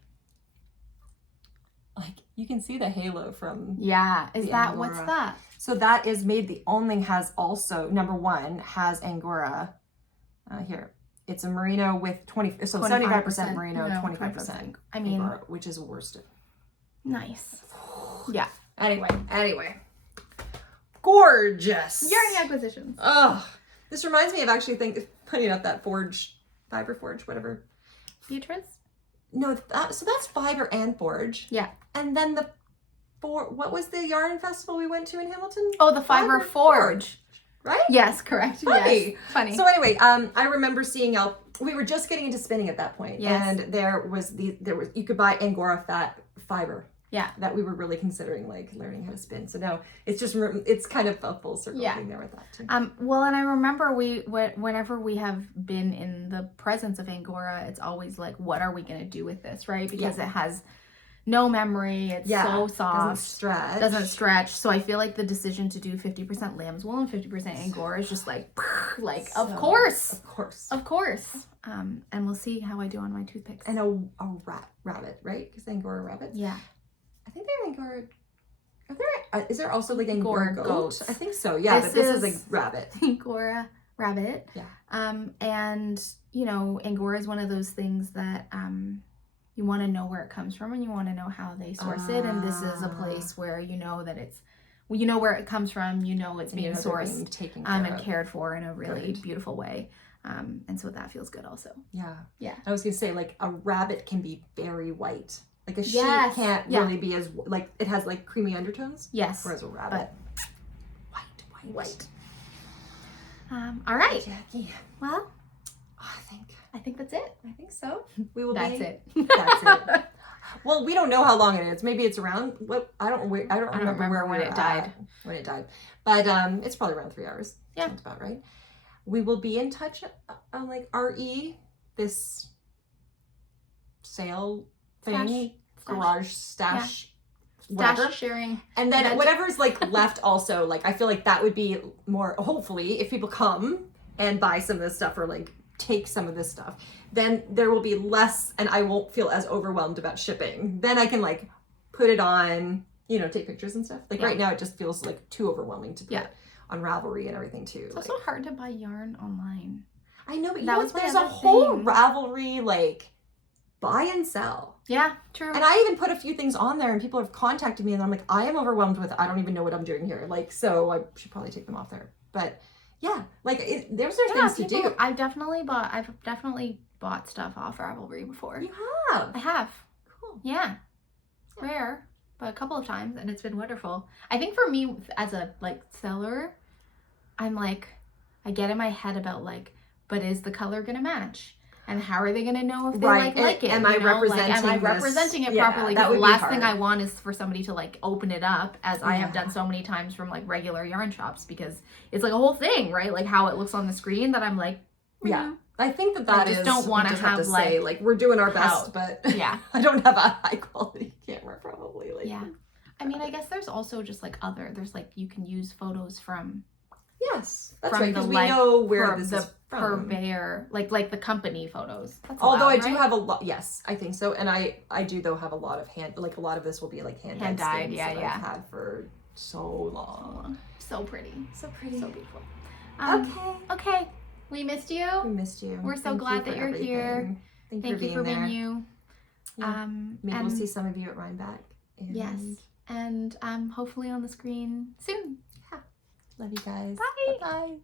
Like, you can see the halo from Is that Angora. What's that? So that is made, the Onling has also, number one, has Angora. Here. It's a merino with 75% merino, 25% I mean, Angora, which is worsted. Nice. Yeah. Anyway. Gorgeous. Yarny acquisitions. Oh, this reminds me of actually putting up that fiber forge, whatever. Beatriz? No, so that's fiber and forge. Yeah. And then what was the yarn festival we went to in Hamilton? Oh, the fiber forge. Right? Yes, correct. Funny. Yes. Funny. So anyway, I remember seeing we were just getting into spinning at that point. Yes. And there was you could buy Angora fat fiber. Yeah. That we were really considering like learning how to spin. So now it's kind of a full circle thing there with that too. Well, and I remember whenever we have been in the presence of Angora, it's always like, what are we going to do with this, right? Because it has no memory. It's so soft. Doesn't stretch. So I feel like the decision to do 50% lamb's wool and 50% Angora is just like of course. And we'll see how I do on my toothpicks. And a rabbit, right? Because Angora rabbits. Yeah. I think they're Angora. Is there also like Angora goat? I think so. Yeah, this is like rabbit. Angora rabbit. Yeah. And you know, Angora is one of those things that you want to know where it comes from and you want to know how they source it. And this is a place where you know that you know where it comes from. You know it's being sourced, taken and cared for in a really beautiful way. And so that feels good also. Yeah. Yeah. I was gonna say, like, a rabbit can be very white. Like a sheep can't really be as, like, it has like creamy undertones. Yes. Whereas a rabbit, white. All right. Jackie. Well, I think that's it. I think so. We will. That's it. That's it. Well, we don't know how long it is. Maybe it's around. I don't remember when it died. When it died, but it's probably around 3 hours. Yeah, that's about right. We will be in touch on like RE, this sale thing, garage stash, whatever. Sharing, and then whatever's like left. Also, like I feel like that would be more. Hopefully, if people come and buy some of this stuff or like take some of this stuff, then there will be less, and I won't feel as overwhelmed about shipping. Then I can like put it on, you know, take pictures and stuff. Like right now, it just feels like too overwhelming to put on Ravelry and everything too. It's also hard to buy yarn online. I know, but there's a whole Ravelry like buy and sell. Yeah, true. And I even put a few things on there, and people have contacted me, and I'm like, I am overwhelmed with. I don't even know what I'm doing here. Like, so I should probably take them off there. But yeah, like there's things to do. I've definitely bought stuff off Ravelry before. You have? I have. Cool. Yeah. It's rare, but a couple of times, and it's been wonderful. I think for me as a like seller, I'm like, I get in my head about like but is the color going to match? And how are they going to know if they Right. like it? Am I representing am I this? representing it Yeah, properly? that Because the would be last thing I hard. want is for somebody to like open it up, as I have done so many times from like regular yarn shops, because it's like a whole thing, right? Like how it looks on the screen that I'm like, Yeah. I think that I just don't we want to just have to say, like we're doing our how- best, but yeah. I don't have a high quality camera probably. Like, Yeah. I mean, I guess there's also just like there's like you can use photos from yes, that's from right, the because we like know where this is from. purveyor, like the company photos. That's Although allowed, I do right? have a lot, yes, I think so, and I do though have a lot of a lot of this will be like hand dyed Hand-dyed, that I've had for so long. So pretty. So pretty. So beautiful. Okay. We missed you. We missed you. We're so Thank glad you that for you're here. everything. Thank you for being there. you. Yeah. Maybe and we'll see some of you at Rhinebeck. And yes. And hopefully on the screen soon. love you guys. Bye. Bye-bye.